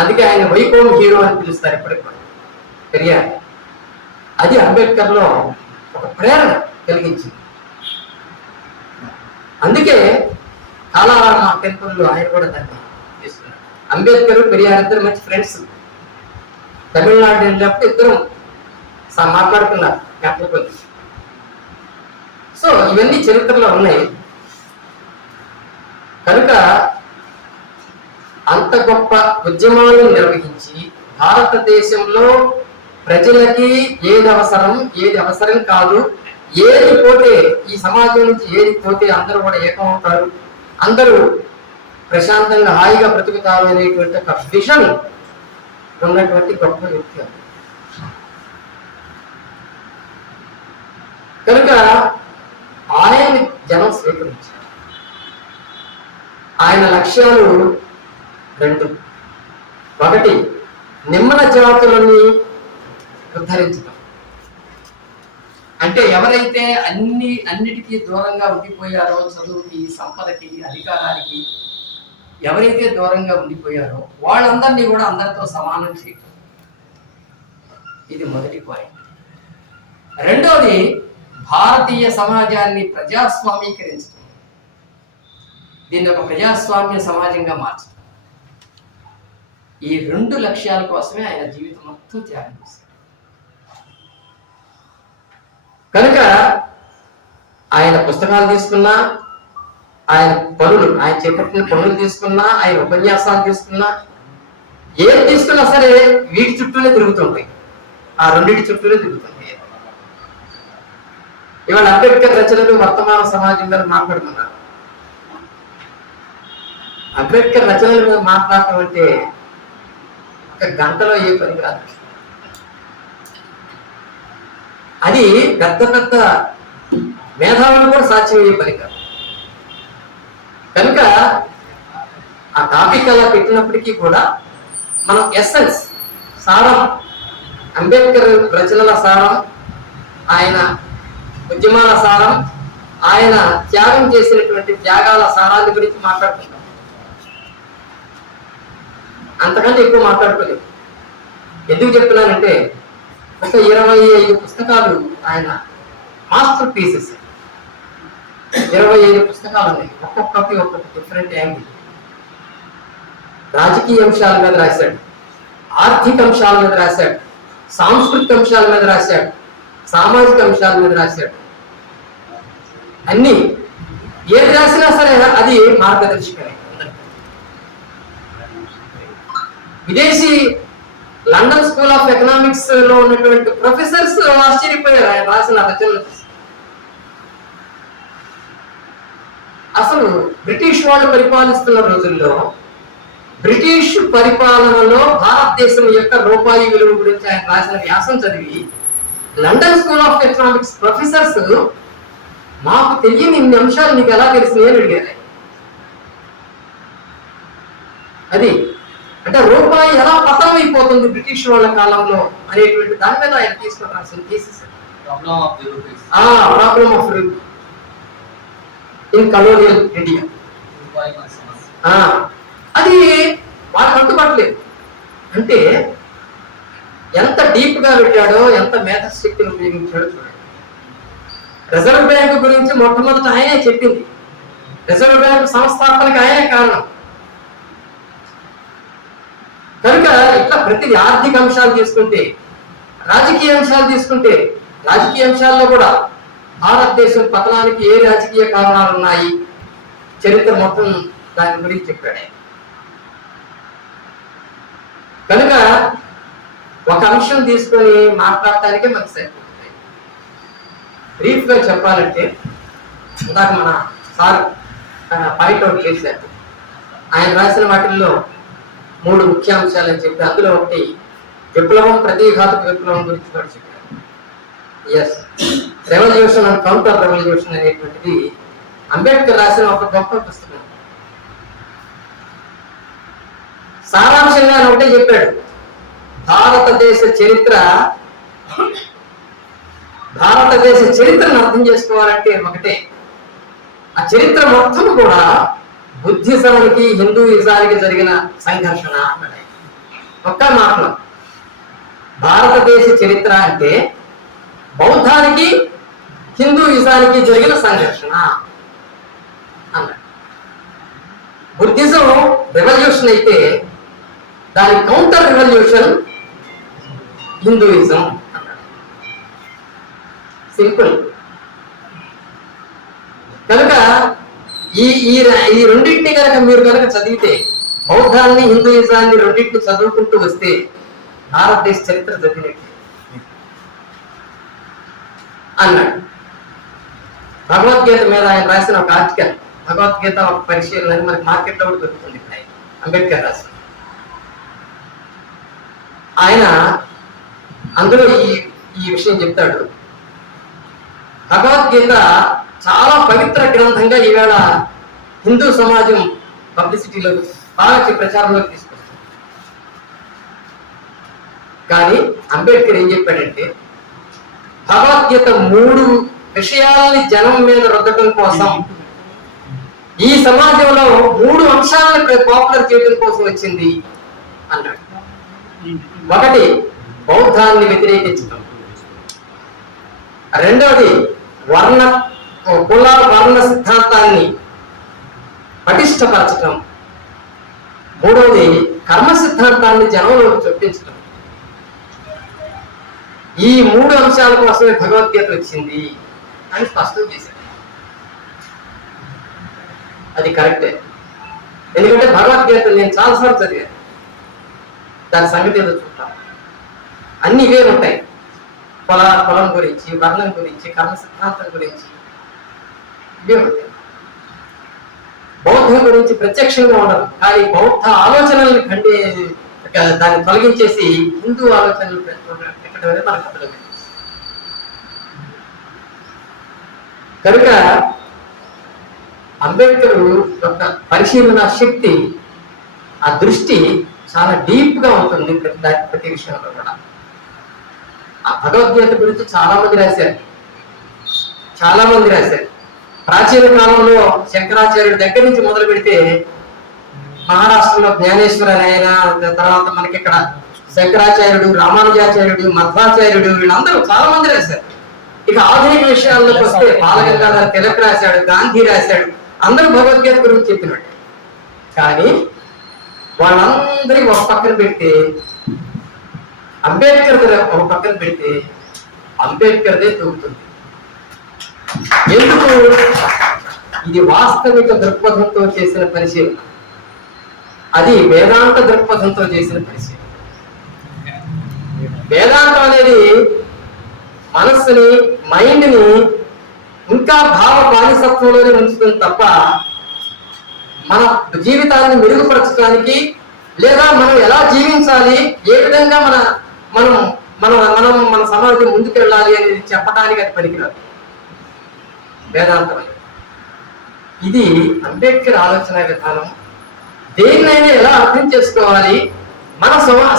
అందుకే ఆయన వైకోమ్ హీరో అని పిలుస్తారు ఇప్పటికి పెరియార్. అది అంబేద్కర్ లో ఒక ప్రేరణ కలిగించింది. అందుకే కాలారామ టెంపుల్లో ఆయన కూడా దాన్ని చేస్తున్నారు. అంబేద్కర్, పెరియార్ ఇద్దరు మంచి ఫ్రెండ్స్. తమిళనాడు వెళ్ళినప్పుడు ఇద్దరు మాట్లాడుకున్నారు క్యాపిటల్. సో ఇవన్నీ చరిత్రలో ఉన్నాయి. కనుక అంత గొప్ప ఉద్యమాలను నిర్వహించి భారతదేశంలో ప్రజలకి ఏది అవసరం కాదు, ఏది పోతే ఈ సమాజం నుంచి ఏది పోతే అందరూ కూడా ఏకమవుతారు, అందరూ ప్రశాంతంగా హాయిగా బ్రతుకుతారు అనేటువంటి ఒక విజన్ ఉన్నటువంటి గొప్ప వ్యక్తి. కనుక ఆయన జనం స్వీకరించారు. ఆయన లక్ష్యాలు 2. ఒకటి, నిమ్మన జాతులని ఉద్ధరించడం. అంటే ఎవరైతే అన్నిటికీ దూరంగా ఉండిపోయారో, చదువుకి, సంపదకి, అధికారానికి ఎవరైతే దూరంగా ఉండిపోయారో వాళ్ళందరినీ కూడా అందరితో సమానం చేయటం. ఇది మొదటి పాయింట్. రెండోది, భారతీయ సమాజాన్ని ప్రజాస్వామీకరించడం, దీన్ని ఒక ప్రజాస్వామ్య సమాజంగా మార్చడం. ఈ 2 లక్ష్యాల కోసమే ఆయన జీవితం మొత్తం త్యాగం చేశారు. కనుక ఆయన పుస్తకాలు తీసుకున్నా, ఆయన చేపట్టిన పనులు తీసుకున్నా, ఆయన ఉపన్యాసాలు తీసుకున్నా, ఏం తీసుకున్నా సరే వీటి చుట్టూనే తిరుగుతుంటాయి, ఆ 2 చుట్టూనే తిరుగుతుంటాయి. ఇవాళ అంబేద్కర్ రచనలు వర్తమాన సమాజం మీద మాట్లాడుతున్నారు. అంబేద్కర్ రచనల మీద మాట్లాడటం అంటే ఒక గంటలో ఏ పని కాదు. అది పెద్ద పెద్ద మేధావులు కూడా సాధ్యమయ్యే పని కాదు. కనుక ఆ టాపిక్ అలా పెట్టినప్పటికీ కూడా మనం ఎస్సెన్స్, సారం, అంబేద్కర్ రచనల సారం, ఆయన ఉద్యమాల సారం, ఆయన త్యాగం చేసినటువంటి త్యాగాల సారాన్ని గురించి మాట్లాడుకుంటాం. అంతకంటే ఎక్కువ మాట్లాడుకోలేదు. ఎందుకు చెప్తున్నానంటే ఒక 25 పుస్తకాలు ఆయన మాస్టర్ పీసెస్, 25 పుస్తకాలు ఉన్నాయి. ఒక్కొక్కటి డిఫరెంట్ యాంగిల్. రాజకీయ అంశాల మీద రాశాడు, ఆర్థిక అంశాల మీద రాశాడు, సాంస్కృతిక అంశాల మీద రాశాడు, సామాజిక అంశాల మీద రాశాడు. అన్ని ఏది రాసినా సరే అది మార్గదర్శకమే. విదేశీ లండన్ స్కూల్ ఆఫ్ ఎకనామిక్స్ లో ఉన్నటువంటి ప్రొఫెసర్స్ ఆశ్చర్యపోయారు ఆయన రాసిన రచనలు. అసలు బ్రిటిష్ వాళ్ళు పరిపాలిస్తున్న రోజుల్లో బ్రిటిష్ పరిపాలనలో భారతదేశం యొక్క రూపాయి విలువ గురించి ఆయన రాసిన వ్యాసం చదివి London school of economics professors మాకు తెలియని ఇన్ని అంశాలు నీకు ఎలా తెలిసినాయి అని అడిగారు. అది అంటే రూపాయి ఎలా పతనం అయిపోతుంది బ్రిటిష్ వాళ్ళ కాలంలో అనేటువంటి దాని మీద ఆయన తీసుకొని రాసిన thesis. Problem of rupee in colonial India. అది వాళ్ళకి అంటుపట్టలేదు. అంటే ఎంత డీప్ గా పెట్టాడో, ఎంత మేధశక్తిని ఉపయోగించాడో చూడండి. రిజర్వ్ బ్యాంకు గురించి మొట్టమొదట ఆయనే చెప్పింది. రిజర్వ్ బ్యాంకు సంస్థాపనకి ఆయనే కారణం. కనుక ఇట్లా ప్రతిదీ ఆర్థిక అంశాలు తీసుకుంటే, రాజకీయ అంశాలు తీసుకుంటే, రాజకీయ అంశాల్లో కూడా భారతదేశం పతనానికి ఏ రాజకీయ కారణాలు ఉన్నాయి, చరిత్ర మొత్తం దాని గురించి చెప్పాడు. కనుక ఒక అంశం తీసుకొని మాట్లాడటానికే మనకు సరిపోతుంది. బ్రీఫ్ గా చెప్పాలంటే ఇందాక మన సార్ పాయింట్అవుట్ చేశారు. ఆయన రాసిన వాటిల్లో 3 ముఖ్యాంశాలు అని చెప్పి అందులో ఒకటి విప్లవం, ప్రతీఘాతుక విప్లవం గురించి కూడా చెప్పారు. Yes, revolution and counter revolution అనేటువంటిది అంబేద్కర్ రాసిన ఒక గొప్ప పుస్తకం. సారాంశంగా ఒకటే చెప్పాడు, భారతదేశ చరిత్రను అర్థం చేసుకోవాలంటే ఒకటే, ఆ చరిత్ర మొత్తం కూడా బుద్ధిజానికి, హిందూయిజానికి జరిగిన సంఘర్షణ అన్నది. ఒక్క మాటలో భారతదేశ చరిత్ర అంటే బౌద్ధానికి, హిందూయిజానికి జరిగిన సంఘర్షణ అన్నది. బుద్ధిజం రెవల్యూషన్ అయితే దాని కౌంటర్ రెవల్యూషన్ హిందూయిజం అన్నది. సింపుల్. కనుక ఈ ఈ ఈ రెండింటిని కనుక మీరు కనుక చదివితే, బౌద్ధాన్ని హిందూయిజాన్ని రెండింటిని చదువుకుంటూ వస్తే భారతదేశ చరిత్ర చదివినట్టు అన్నాడు. భగవద్గీత మీద ఆయన రాసిన ఒక ఆర్టికల్, భగవద్గీత ఒక పరిశీలన అని మనకి మార్కెట్లో కూడా దొరుకుతుంది. ఇప్పుడు ఆయన అంబేద్కర్ రాసిన ఆయన అందులో ఈ విషయం చెప్తాడు. భగవద్గీత చాలా పవిత్ర గ్రంథంగా ఈవేళ హిందూ సమాజం పబ్లిసిటీలో బాగా ప్రచారంలోకి తీసుకొస్తుంది. కానీ అంబేద్కర్ ఏం చెప్పాడంటే, భగవద్గీత 3 విషయాలని జనం మీద రుద్దడం కోసం, ఈ సమాజంలో 3 అంశాలను పాపులర్ చేయడం కోసం వచ్చింది అన్నాడు. ఒకటి బౌద్ధాన్ని వ్యతిరేకించడం, రెండవది కుల వర్ణ సిద్ధాంతాన్ని పటిష్టపరచడం, మూడవది కర్మ సిద్ధాంతాన్ని జనంలోకి చొప్పించడం. ఈ 3 అంశాల కోసమే భగవద్గీత వచ్చింది అని స్పష్టం చేశాడు. అది కరెక్టే, ఎందుకంటే భగవద్గీత నేను చాలాసార్లు చదివాను. దాని సంగతి ఏదో చూద్దాం. అన్ని ఇవే ఉంటాయి, కులం గురించి, వర్ణం గురించి, కర్మ సిద్ధాంతం గురించి ఇవే ఉంటాయి. బౌద్ధం గురించి ప్రత్యక్షంగా ఉండదు, కానీ బౌద్ధ ఆలోచనల్ని దాన్ని తొలగించేసి హిందూ ఆలోచనలు పెట్టడం అనేది మనకు అర్థం. కనుక అంబేద్కర్ యొక్క పరిశీలన శక్తి, ఆ దృష్టి చాలా డీప్ గా ఉంటుంది ప్రతి విషయంలో కూడా. ఆ భగవద్గీత గురించి చాలా మంది రాశారు. ప్రాచీన కాలంలో శంకరాచార్యుడి దగ్గర నుంచి మొదలు పెడితే మహారాష్ట్రలో జ్ఞానేశ్వర ఆయన, తర్వాత మనకి ఇక్కడ శంకరాచార్యుడు, రామానుజాచార్యుడు, మధ్వాచార్యుడు, వీళ్ళందరూ చాలా మంది రాశారు. ఇక ఆధునిక విషయాల్లోకి వస్తే బాలగంగాధర తిలక్ రాశాడు, గాంధీ రాశాడు, అందరూ భగవద్గీత గురించి చెప్పినాడు. కానీ వాళ్ళందరి ఒక పక్కన పెడితే అంబేద్కర్ ఒక పక్కన పెడితే అంబేద్కర్దే తూగుతుంది. ఎందుకు? ఇది వాస్తవిక దృక్పథంతో చేసిన పరిశీలన, అది వేదాంత దృక్పథంతో చేసిన పరిశీలన. వేదాంతం అనేది మనస్సుని, మైండ్ని ఇంకా భావ బానిసత్వంలోనే ఉంచుతుంది తప్ప మన జీవితాన్ని మెరుగుపరచడానికి, లేదా మనం ఎలా జీవించాలి, ఏ విధంగా మన సమాజం ముందుకెళ్ళాలి అనేది చెప్పడానికి అది పనికిరాదు వేదాంతం. ఇది అంబేద్కర్ ఆలోచన విధానం. దేన్నైనా ఎలా అర్థం చేసుకోవాలి, మన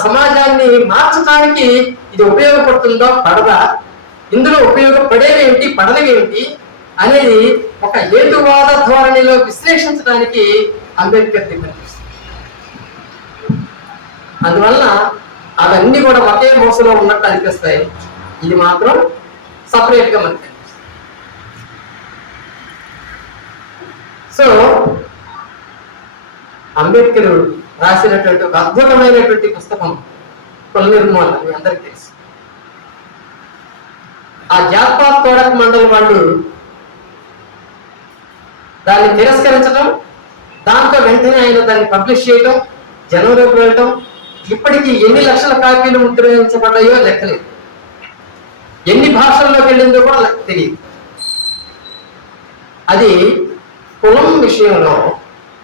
సమాజాన్ని మార్చడానికి ఇది ఉపయోగపడుతుందో పడదా, ఇందులో ఉపయోగపడేవేంటి, పడనివేంటి అనేది ఒక హేతువాద ధోరణిలో విశ్లేషించడానికి అంబేద్కర్ పనిచేస్తుంది. అందువల్ల అవన్నీ కూడా ఒకే మోసలో ఉన్నట్టు అనిపిస్తాయి, ఇది మాత్రం సపరేట్ గా మనకి అనిపిస్తుంది. సో అంబేద్కర్ రాసినటువంటి ఒక అద్భుతమైనటువంటి పుస్తకం కుల నిర్మూలన మీ అందరికీ తెలుసు. ఆ జాత్పాత్ తోడక్ మండలి వాళ్ళు దాన్ని తిరస్కరించడం, దాంతో వెంటనే ఆయన దాన్ని పబ్లిష్ చేయడం, జనంలోకి వెళ్ళటం, ఇప్పటికీ ఎన్ని లక్షల కాపీలు ముద్రించబడ్డాయో లెక్కలేదు, ఎన్ని భాషల్లోకి వెళ్ళిందో కూడా లెక్క తెలియదు. అది కులం విషయంలో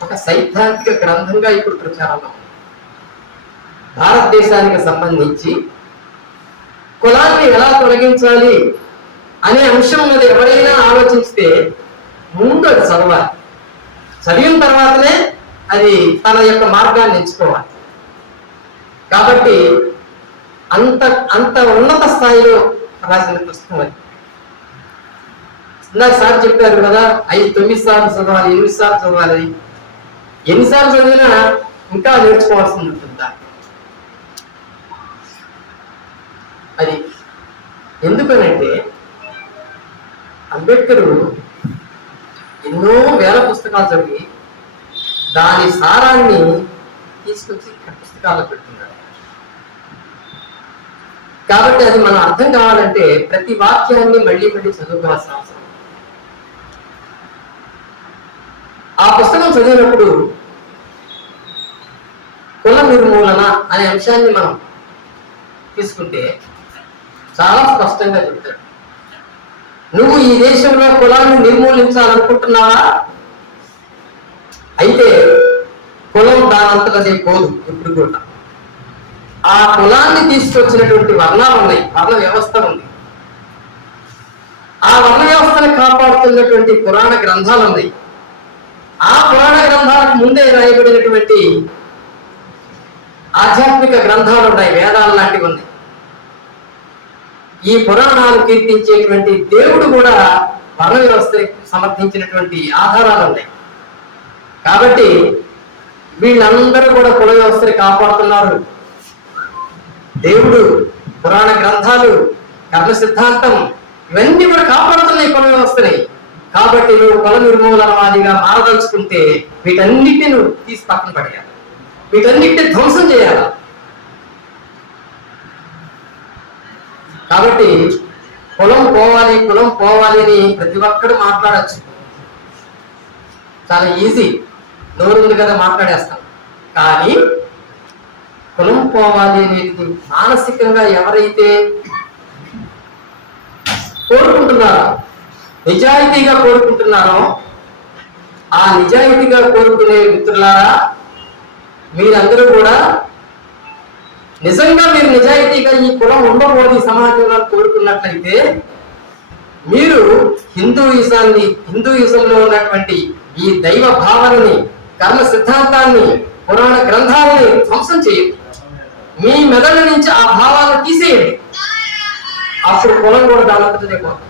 ఒక సైద్ధాంతిక గ్రంథంగా ఇప్పుడు ప్రచారంలో ఉంది. భారతదేశానికి సంబంధించి కులాన్ని ఎలా తొలగించాలి అనే అంశం మీద ఎవరైనా ఆలోచిస్తే ముందు అది చదవాలి, చదివిన తర్వాతనే అది తన యొక్క మార్గాన్ని ఎంచుకోవాలి. కాబట్టి అంత ఉన్నత స్థాయిలో రాసిన పుస్తకం అది. ఇందాక సార్ చెప్పారు కదా, 9 సార్లు చదవాలి, 8 సార్లు చదవాలి. ఎన్నిసార్లు చదివినా ఇంకా నేర్చుకోవాల్సి ఉంటుందా? అది ఎందుకనంటే అంబేద్కర్ ఎన్నో వేల పుస్తకాలు చదివి దాని సారాన్ని తీసుకొచ్చి పుస్తకాల్లో పెడుతున్నాడు. కాబట్టి అది మనం అర్థం కావాలంటే ప్రతి వాక్యాన్ని మళ్ళీ మళ్ళీ చదువుకోవాల్సిన అవసరం. చదివినప్పుడు కుల నిర్మూలన అనే అంశాన్ని మనం తీసుకుంటే చాలా స్పష్టంగా చెప్తాడు. నువ్వు ఈ దేశంలో కులాన్ని నిర్మూలించాలనుకుంటున్నావా? అయితే కులం దానంతటదే పోదు. ఇప్పుడు కూడా ఆ కులాన్ని తీసుకొచ్చినటువంటి వర్ణాలు ఉన్నాయి, వర్ణ వ్యవస్థ ఉంది. ఆ వర్ణ వ్యవస్థను కాపాడుతున్నటువంటి పురాణ గ్రంథాలు ఉన్నాయి. ఆ పురాణ గ్రంథాలకు ముందే రాయబడినటువంటి ఆధ్యాత్మిక గ్రంథాలు ఉన్నాయి, వేదాలు లాంటివి ఉన్నాయి. ఈ పురాణాలు కీర్తించేటువంటి దేవుడు కూడా వర్ణ వ్యవస్థ సమర్థించినటువంటి ఆధారాలు ఉన్నాయి. కాబట్టి వీళ్ళందరూ కూడా కుల వ్యవస్థని కాపాడుతున్నారు. దేవుడు, పురాణ గ్రంథాలు, కర్మ సిద్ధాంతం ఇవన్నీ కూడా కాపాడుతున్నాయి కుల వ్యవస్థని. కాబట్టి నువ్వు కుల నిర్మూలనవాదిగా మారదలుచుకుంటే వీటన్నిటిని నువ్వు తీసి పక్కన పడేయాలి, వీటన్నిటిని ధ్వంసం చేయాలి. కాబట్టి కులం పోవాలి, కులం పోవాలి అని ప్రతి ఒక్కరు మాట్లాడచ్చు, చాలా ఈజీ, నోరుంది కదా మాట్లాడేస్తాం. కానీ కులం పోవాలి అనేది మానసికంగా ఎవరైతే కోరుకుంటున్నారో, నిజాయితీగా కోరుకుంటున్నారో, ఆ నిజాయితీగా కోరుకునే మిత్రులారా, మీరందరూ కూడా నిజంగా మీరు నిజాయితీగా ఈ కులం ఉండకూడదు ఈ సమాజంలో కోరుకున్నట్లయితే మీరు హిందూయిజంలో ఉన్నటువంటి ఈ దైవ భావనని, కర్మ సిద్ధాంతాన్ని, పురాణ గ్రంథాలని ధ్వంసం చేయండి. మీ మెదడు నుంచి ఆ భావాలను తీసేయండి. అప్పుడు కులం కూడా దానంతటదే పోతుంది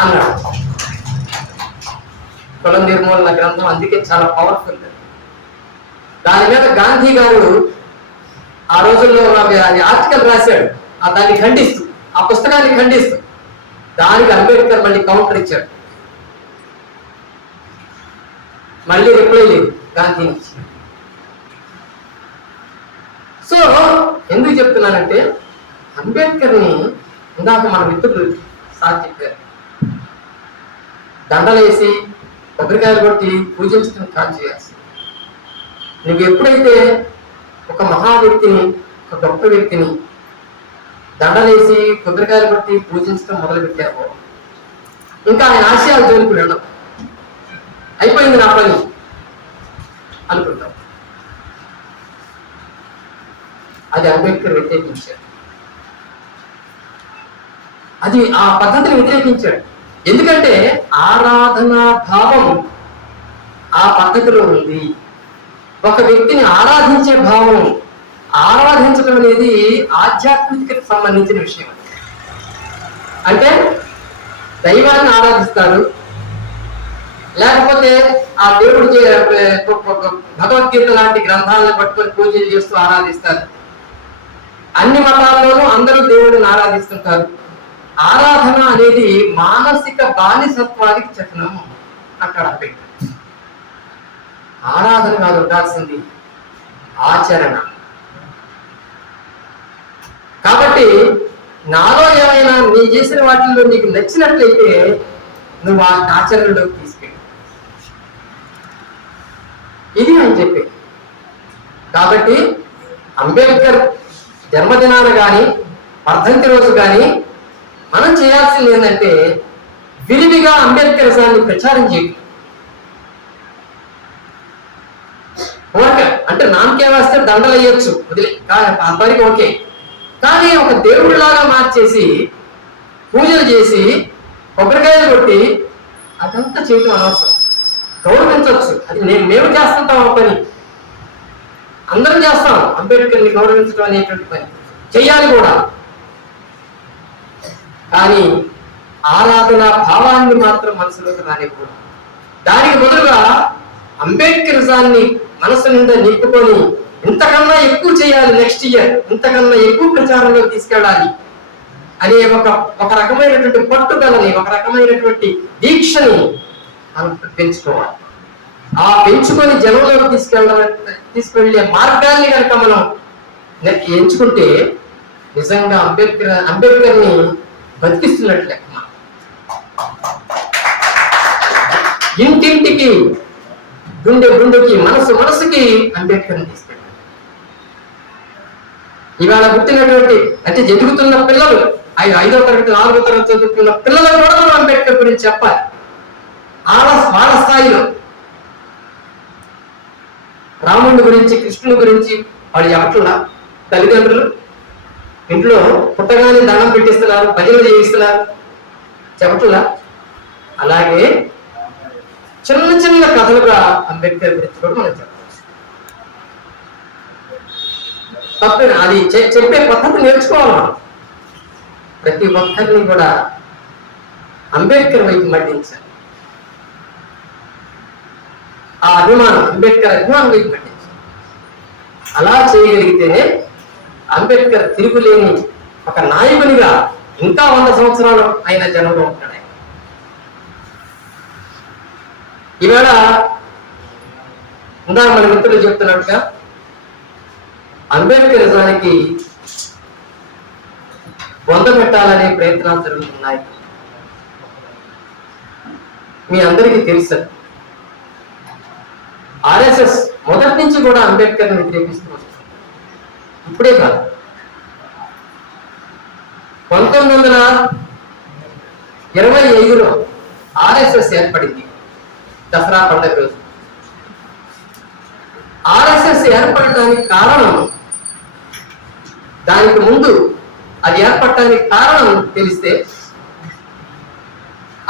అన్నాడు. కుల నిర్మూలన గ్రంథం అందుకే చాలా పవర్ఫుల్. దాని మీద గాంధీ గారు ఆ రోజుల్లో ఆర్టికల్ రాశాడు, దాన్ని ఖండిస్తూ, ఆ పుస్తకాన్ని ఖండిస్తూ. దానికి అంబేద్కర్ మళ్ళీ కౌంటర్ ఇచ్చాడు, మళ్ళీ రిప్లై లేదు గాంధీ నుంచి. సో ఎందుకు చెప్తున్నానంటే, అంబేద్కర్ని ఇందాక మన మిత్రులు సార్ చెప్పారు, దండలేసి కొబ్బరికాయలు కొట్టి పూజించడం కాదు చేయాల్సి. నువ్వు ఎప్పుడైతే ఒక మహా వ్యక్తిని, ఒక గొప్ప వ్యక్తిని దండలేసి కొబ్బరికాయలు కొట్టి పూజించడం మొదలు పెట్టావో, ఇంకా ఆయన ఆశయాలు జోలికి వెళ్ళడం, అయిపోయింది నా పని అనుకుంటాం. అది అంబేద్కర్ వ్యతిరేకించాడు, అది ఆ పద్ధతిని వ్యతిరేకించాడు. ఎందుకంటే ఆరాధనా భావం ఆ పద్ధతిలో ఉంది. ఒక వ్యక్తిని ఆరాధించే భావం, ఆరాధించడం అనేది ఆధ్యాత్మికతకు సంబంధించిన విషయం. అంటే దైవాన్ని ఆరాధిస్తారు, లేకపోతే ఆ దేవుడు భగవద్గీత లాంటి గ్రంథాలను పట్టుకొని పూజలు చేస్తూ ఆరాధిస్తారు. అన్ని మతాల్లోనూ అందరూ దేవుడిని ఆరాధిస్తుంటారు. ఆరాధన అనేది మానసిక బానిసత్వానికి చిహ్నం అక్కడ ఆరాధన కాదు ఉండాల్సింది ఆచరణ. కాబట్టి నాలో ఏమైనా నీ చేసిన వాటిల్లో నీకు నచ్చినట్లయితే నువ్వు ఆ ఆచరణలోకి తీసుకెళ్ళి, ఇది అని చెప్పి. కాబట్టి అంబేద్కర్ జన్మదినాన కానీ వర్ధంతి రోజు కానీ మనం చేయాల్సింది ఏంటంటే విరివిగా అంబేద్కరిజాన్ని ప్రచారం చేయడం. అంటే నామకే వస్తే దండలు వేయొచ్చు, వదిలే అంతవరకు ఓకే. కానీ ఒక దేవుడిలాగా మార్చేసి పూజలు చేసి కొబ్బరికాయలు కొట్టి అదంతా చేయటం అనవసరం. గౌరవించవచ్చు, అది మేము చేస్తుంటాం ఆ పని, అందరం చేస్తాం. అంబేద్కర్ని గౌరవించడం అనేటువంటి పని చెయ్యాలి కూడా. కానీ ఆరాధన భావాన్ని మాత్రం మనసులోకి రానివ్వకూడదు. దానికి బదులుగా అంబేద్కరిజాన్ని మనసు నిండా నింపుకొని ఇంతకన్నా ఎక్కువ చేయాలి, నెక్స్ట్ ఇయర్ ఇంతకన్నా ఎక్కువ ప్రచారంలో తీసుకెళ్ళాలి అనే ఒక రకమైనటువంటి పట్టుదలని, ఒక రకమైనటువంటి దీక్షని మనం పెంచుకోవాలి. ఆ పెంచుకొని జనంలోకి తీసుకెళ్లే మార్గాన్ని కనుక మనం ఎంచుకుంటే నిజంగా అంబేద్కర్ని బతికిస్తున్నట్లే. ఇంటింటికి గుండెకి మనసుకి అంబేద్కర్ని తీసుకెళ్ళారు. ఇవాళ పుట్టినటువంటి అంటే ఎదుగుతున్న పిల్లలు 5వ తరగతి 4వ తరగతి చదువుతున్న పిల్లలకు కూడా మనం అంబేద్కర్ గురించి చెప్పాలి. వాళ్ళ స్థాయిలో రాముడి గురించి కృష్ణుడి గురించి వాళ్ళు చెప్పట్లా. తల్లిదండ్రులు ఇంట్లో పుట్టగానే దండం పెట్టిస్తున్నారు, భజనలు చేయిస్తున్నారు, చెప్పట్లా. అలాగే చిన్న చిన్న కథలుగా అంబేద్కర్ గురించి కూడా మనం చెప్పవచ్చు. తప్పేనా? అది చెప్పే పద్ధతి నేర్చుకోవాలి మనం. ప్రతి ఒక్కరిని కూడా అంబేద్కర్ వైపు మళ్లించాలి. ఆ అభిమానం, అంబేద్కర్ అభిమానం వైపు మళ్లించాలి. అలా చేయగలిగితేనే అంబేద్కర్ తిరుగులేని ఒక నాయకునిగా ఇంకా 100 సంవత్సరాలు ఆయన జనంలో ఉంటాడు. ఈవేళ ఇందాక మన మిత్రులు చెప్తున్నట్టుగా అంబేద్కర్ నిజానికి పెట్టాలనే ప్రయత్నాలు జరుగుతున్నాయి. మీ అందరికీ తెలుసు, ఆర్ఎస్ఎస్ మొదటి నుంచి కూడా అంబేద్కర్ని వ్యతిరేకిస్తూ వస్తుంది. ఇప్పుడే కాదు, 1925లో ఆర్ఎస్ఎస్ ఏర్పడింది. దసరా పండుగ రోజు ఆర్ఎస్ఎస్ ఏర్పడటానికి కారణం, దానికి ముందు అది ఏర్పడటానికి కారణం తెలిస్తే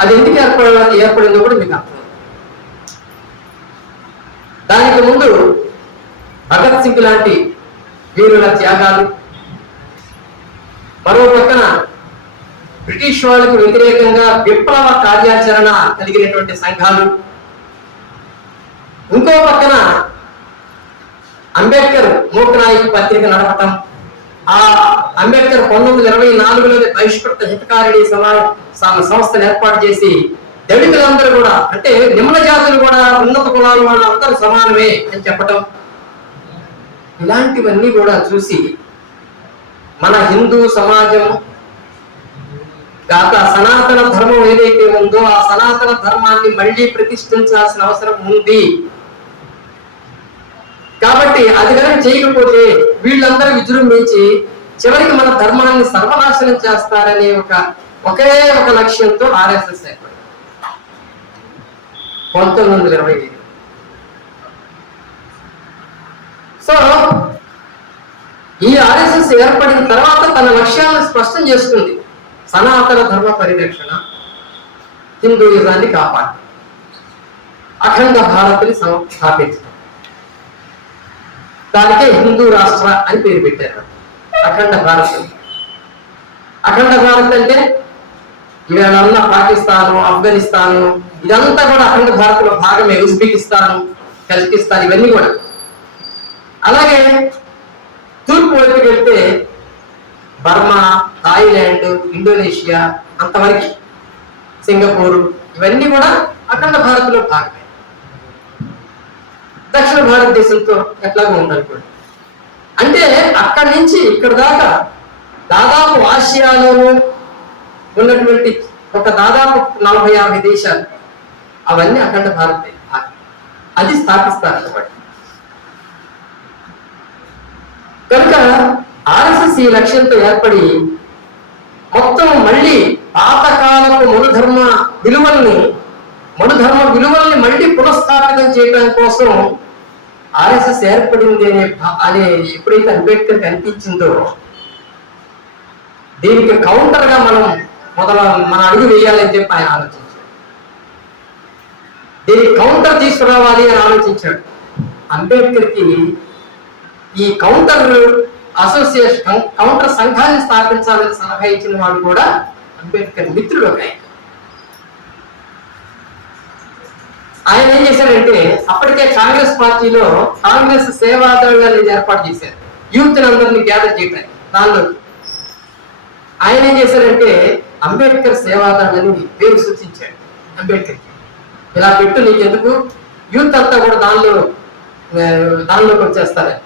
అది ఎందుకు ఏర్పడిందో కూడా మీకు అర్థం. దానికి ముందు భగత్ సింగ్ లాంటి వీరుల త్యాగాలు, మరో పక్కన బ్రిటిష్ వాళ్ళకి వ్యతిరేకంగా విప్లవ కార్యాచరణ కలిగినటువంటి సంఘాలు, ఇంకో పక్కన అంబేద్కర్ మూకనాయక్ పత్రిక నడపటం, ఆ అంబేద్కర్ 1924లో బహిష్కృత హితకారిణి సంస్థను ఏర్పాటు చేసి దళితులందరూ కూడా, అంటే నిమ్న జాతులు కూడా ఉన్నత కులాల వాళ్ళు అందరూ సమానమే అని చెప్పటం, ఇలాంటివన్నీ కూడా చూసి మన హిందూ సమాజం గత సనాతన ధర్మం ఏదైతే ఉందో ఆ సనాతన ధర్మాన్ని మళ్ళీ ప్రతిష్ఠించాల్సిన అవసరం ఉంది. కాబట్టి అది కనుక చేయకపోతే వీళ్ళందరూ విజృంభించి చివరికి మన ధర్మాన్ని సర్వనాశనం చేస్తారనే ఒకే ఒక లక్ష్యంతో ఆర్ఎస్ఎస్ ఏర్పడింది 1925. సో ఈ ఆర్ఎస్ఎస్ ఏర్పడిన తర్వాత తన లక్ష్యాలను స్పష్టం చేస్తుంది. సనాతన ధర్మ పరిరక్షణ, హిందూయిజాన్ని కాపాడు, అఖండ భారత్ని స్థాపించడం. దానికే హిందూ రాష్ట్ర అని పేరు పెట్టారు. అఖండ భారత్. అఖండ భారత్ అంటే ఇవాళ ఉన్న పాకిస్తాను, ఆఫ్ఘనిస్తాను ఇదంతా కూడా అఖండ భారత్ లో భాగమే. ఉజ్బెకిస్తాను, కజకిస్తాన్ ఇవన్నీ కూడా. అలాగే తూర్పు వైపుకి వెళ్తే బర్మా, థాయిలాండ్, ఇండోనేషియా అంతవరకు, సింగపూర్ ఇవన్నీ కూడా అఖండ భారత్ లో భాగమే. దక్షిణ భారతదేశంతో ఎట్లాగో ఉందనుకోండి. అంటే అక్కడి నుంచి ఇక్కడ దాకా దాదాపు ఆసియాలోనూ ఉన్నటువంటి ఒక దాదాపు 40-50 దేశాలు, అవన్నీ అఖండ భారత్ అది స్థాపిస్తారు. కనుక ఆర్ఎస్ఎస్ ఈ లక్ష్యంతో ఏర్పడి మొత్తం మళ్ళీ పాతకాలపు మనుధర్మ విలువల్ని మళ్ళీ పునఃస్థాపితం చేయడం కోసం ఆర్ఎస్ఎస్ ఏర్పడింది అనే ఎప్పుడైతే అంబేద్కర్ కనిపించిందో దీనికి కౌంటర్ గా మన అడుగు వేయాలని చెప్పి ఆయన ఆలోచించాడు. దీనికి కౌంటర్ తీసుకురావాలి అని ఆలోచించాడు. అంబేద్కర్ కి ఈ కౌంటర్ అసోసియేషన్, కౌంటర్ సంఘాన్ని స్థాపించాలని సలహా ఇచ్చిన వాడు కూడా అంబేద్కర్ మిత్రుడు ఒక ఆయన ఏం చేశారంటే అప్పటికే కాంగ్రెస్ పార్టీలో కాంగ్రెస్ సేవాదళ్ అనేది ఏర్పాటు చేశారు, యూత్ అందరినీ గ్యాదర్ చేయడానికి. దానిలో ఆయన ఏం చేశారంటే అంబేద్కర్ సేవాదళ్ అని పేరు సూచించాడు అంబేద్కర్. ఇలా పెట్టు, నీకెందుకు, యూత్ అంతా కూడా దానిలోకి వచ్చేస్తారని.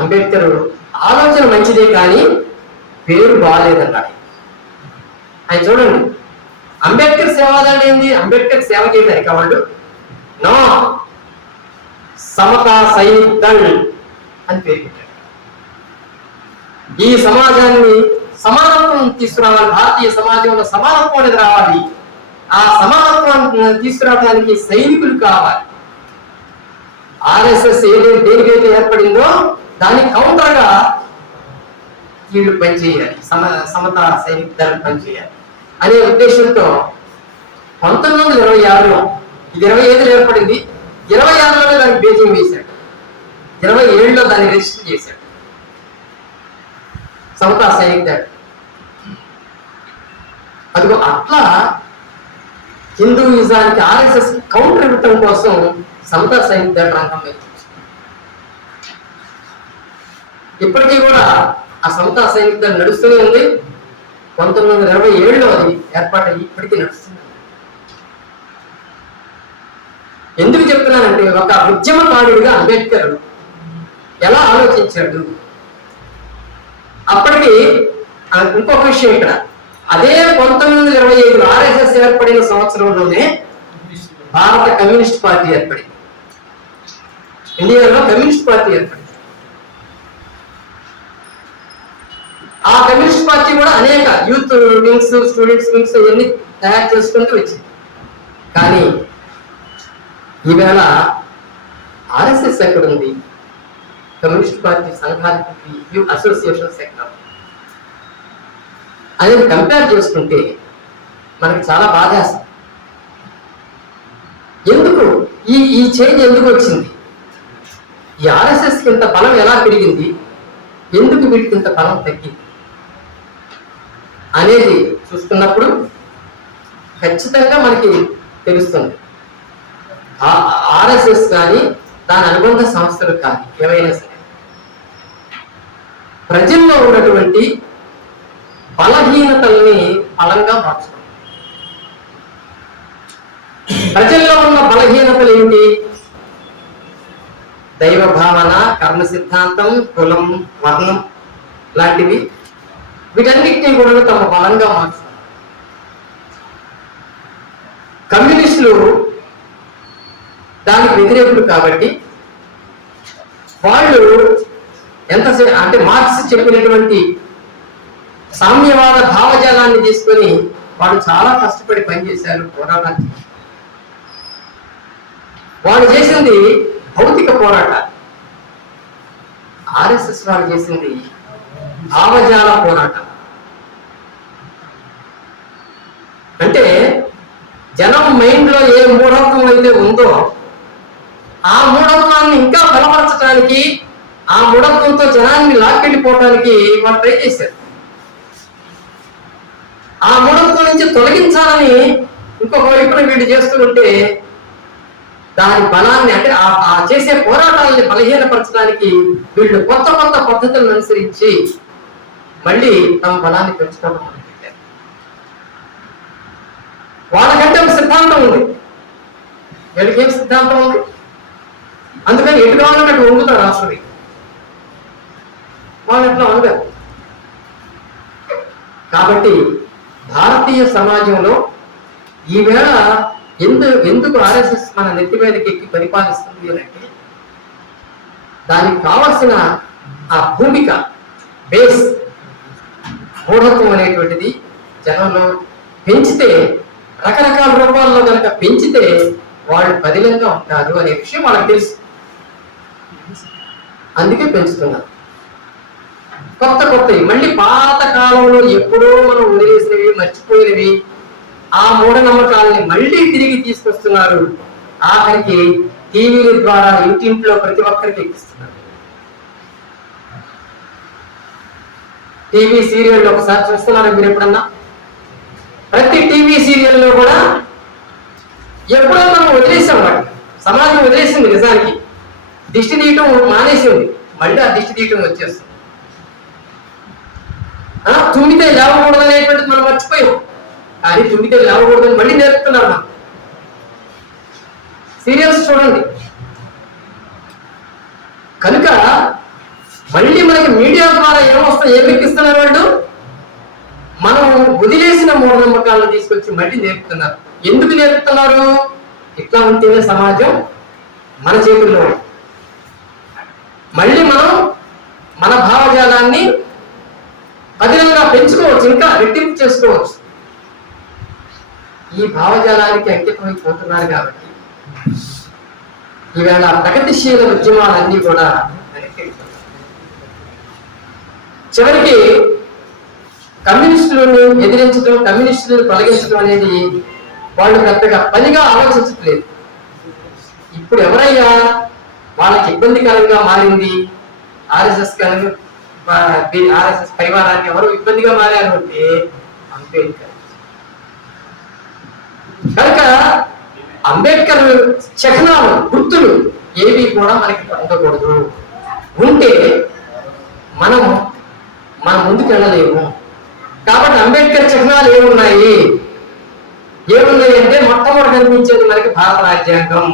అంబేద్కర్ ఆలోచన మంచిదే కానీ పేరు బాగాలేదన్నాడు ఆయన. చూడండి, అంబేద్కర్ సేవాదళ్ ఏంది? అంబేద్కర్ సేవ చేయడానికి వాళ్ళు నో సమతా సైనిక్ దళ్ అని పేరు పెట్టారు. ఈ సమాజాన్ని సమానత్వం తీసుకురావాలి, భారతీయ సమాజంలో సమానత్వం అనేది రావాలి. ఆ సమానత్వాన్ని తీసుకురావడానికి సైనికులు కావాలి. ఆర్ఎస్ఎస్ ఏదైతే దేనికైతే ఏర్పడిందో దానికి కౌంటర్ గా వీళ్ళు పనిచేయాలి, సమతా సైనిక దళం పనిచేయాలి అనే ఉద్దేశంతో 1926లో ఇది 25లో ఏర్పడింది. 26లోనే దానికి బీజం వేశాడు, 27లో దాన్ని రిజిస్టర్ చేశాడు సమతా సైనిక దళం. అదిగో అట్లా హిందూయిజానికి ఆర్ఎస్ఎస్ కౌంటర్ ఇవ్వటం కోసం సమతా సైనిక దళ రంగం మీద ఇప్పటికీ కూడా ఆ సమతా సైనిక దళం నడుస్తూనే ఉంది. 1927లో అది ఏర్పాటయ్యి ఇప్పటికీ నడుస్తుంది. ఎందుకు చెప్తున్నానంటే ఒక ఉద్యమకారుడిగా అంబేద్కర్ ఎలా ఆలోచించాడు. అప్పటికి ఇంకొక విషయం ఇక్కడ, అదే 1925లో ఆర్ఎస్ఎస్ ఏర్పడిన సంవత్సరంలోనే భారత కమ్యూనిస్ట్ పార్టీ ఏర్పడింది. ఇండియాలో కమ్యూనిస్ట్ పార్టీ ఏర్పడింది. ఆ కమ్యూనిస్ట్ పార్టీ కూడా అనేక యూత్ వింగ్స్, స్టూడెంట్స్ వింగ్స్ ఇవన్నీ తయారు చేసుకుంటూ వచ్చింది. కానీ ఈవేళ ఆర్ఎస్ఎస్ ఎక్కడుంది? కమ్యూనిస్ట్ పార్టీ సంఘానికి అసోసియేషన్స్ ఎక్కడ అనేది కంపేర్ చేసుకుంటే మనకి చాలా బాధేస్తుంది. ఎందుకు ఈ చేంజ్ ఎందుకు వచ్చింది? ఈ ఆర్ఎస్ఎస్కి ఇంత బలం ఎలా పెరిగింది, ఎందుకు వీటికి ఇంత బలం తగ్గింది అనేది చూసుకున్నప్పుడు ఖచ్చితంగా మనకి తెలుస్తుంది. ఆర్ఎస్ఎస్ కానీ దాని అనుబంధ సంస్థలు కానీ ఏవైనా సరే ప్రజల్లో ఉన్నటువంటి బలహీనతల్ని బలంగా మార్చుకోండి. ప్రజల్లో ఉన్న బలహీనతలు ఏంటి? దైవ భావన, కర్మ సిద్ధాంతం, కులం, వర్ణం లాంటివి. వీటన్నిటినీ కూడా తమ బలంగా మార్చుకోండి. కమ్యూనిస్టులు దానికి వ్యతిరేకులు కాబట్టి వాళ్ళు ఎంతసేపు అంటే మార్క్స్ చెప్పినటువంటి సామ్యవాద భావజాలాన్ని తీసుకొని వాళ్ళు చాలా కష్టపడి పనిచేశారు, పోరాటాలు. వాళ్ళు చేసింది భౌతిక పోరాటాలు. ఆర్ఎస్ఎస్ వాళ్ళు చేసింది భావజాల పోరాటం. అంటే జనం మైండ్ లో ఏ మూఢత్వం అయితే ఉందో ఆ మూఢత్వాన్ని ఇంకా బలపరచడానికి, ఆ మూఢత్వంతో జనాన్ని లాక్కెళ్ళిపోవడానికి వాళ్ళు ట్రై చేశారు. ఆ మూఢత్వం నుంచి తొలగించాలని ఇంకొక వైపున వీళ్ళు చేస్తుంటే దాని బలాన్ని అంటే ఆ చేసే పోరాటాలని బలహీనపరచడానికి వీళ్ళు కొత్త కొత్త పద్ధతులను అనుసరించి మళ్ళీ తమ బలాన్ని పెంచుకోవడం మొదలుపెట్టారు. వాళ్ళకంటే ఒక సిద్ధాంతం ఉంది, వీళ్ళకి ఏం సిద్ధాంతం ఉంది? అందుకని ఎటు కావాలంటే అటు వంగుతారు రాష్ట్రవి. వాళ్ళు ఎట్లా వంగారు. కాబట్టి భారతీయ సమాజంలో ఈవేళ ఎందుకు ఆర్ఎస్ఎస్ మన నెత్తి మీదకి ఎక్కి పరిపాలిస్తుంది అంటే దానికి కావలసిన ఆ భూమిక బేస్ మూఢత్వం అనేటువంటిది జనంలో పెంచితే, రకరకాల రూపాల్లో కనుక పెంచితే వాళ్ళు బదిలంగా ఉంటారు అనే విషయం వాళ్ళకి తెలుసు. అందుకే పెంచుతున్నారు కొత్త కొత్తవి. మళ్ళీ పాత కాలంలో ఎప్పుడో మనం వదిలేసినవి, మర్చిపోయినవి ఆ మూఢనమ్మకాలని మళ్ళీ తిరిగి తీసుకొస్తున్నారు. ఆఖరికి టీవీల ద్వారా ఇంటింట్లో ప్రతి ఒక్కరికి ఎక్కిస్తున్నారు. టీవీ సీరియల్ ఒకసారి చూస్తున్నారా మీరు ఎప్పుడన్నా? ప్రతి టీవీ సీరియల్లో కూడా ఎప్పుడో మనం వదిలేసాం, వాటి సమాజం వదిలేసింది. నిజానికి దిష్టి తీయటం మానేసింది, మళ్ళీ ఆ దిష్టి తీయటం వచ్చేస్తుంది. తుమ్మితే లేవకూడదు అనేటువంటిది మనం మర్చిపోయాం, కానీ తుమ్మితే లేవకూడదని మళ్ళీ నేర్పుతున్నారు. మనం సీరియల్స్ చూడండి. కనుక మళ్ళీ మనకి మీడియా ద్వారా ఏమెక్కిస్తున్నారు వాళ్ళు? మనం వదిలేసిన మూఢనమ్మకాలను తీసుకొచ్చి మళ్ళీ నేర్పుతున్నారు. ఎందుకు నేర్పుతున్నారు? ఇట్లా ఉంటేనే సమాజం మన చేతుల్లో. మళ్ళీ మనం మన భావజాలాన్ని పదిలంగా పెంచుకోవచ్చు, ఇంకా రెట్టింపు చేసుకోవచ్చు. ఈ భావజాలానికి అంకితమైపోతున్నారు కాబట్టి ఈవేళ ప్రగతిశీల ఉద్యమాలన్నీ కూడా చివరికి కమ్యూనిస్టులను ఎదిరించడం, కమ్యూనిస్టులను తొలగించడం అనేది వాళ్ళు పెద్దగా పనిగా ఆలోచించట్లేదు. ఇప్పుడు ఎవరయ్యా వాళ్ళకి ఇబ్బందికరంగా మారింది? ఆర్ఎస్ఎస్ పరివారానికి ఎవరు ఇబ్బందిగా మారారు అంటే అంబేద్కర్. కనుక అంబేద్కర్ చిహ్నాలు, గుర్తులు ఏవి కూడా మనకి ఉండకూడదు. ఉంటే మనం ముందుకు వెళ్ళలేము. కాబట్టి అంబేద్కర్ చిహ్నాలు ఏమున్నాయి అంటే మొట్టమొదటి కనిపించేది మనకి భారత రాజ్యాంగం.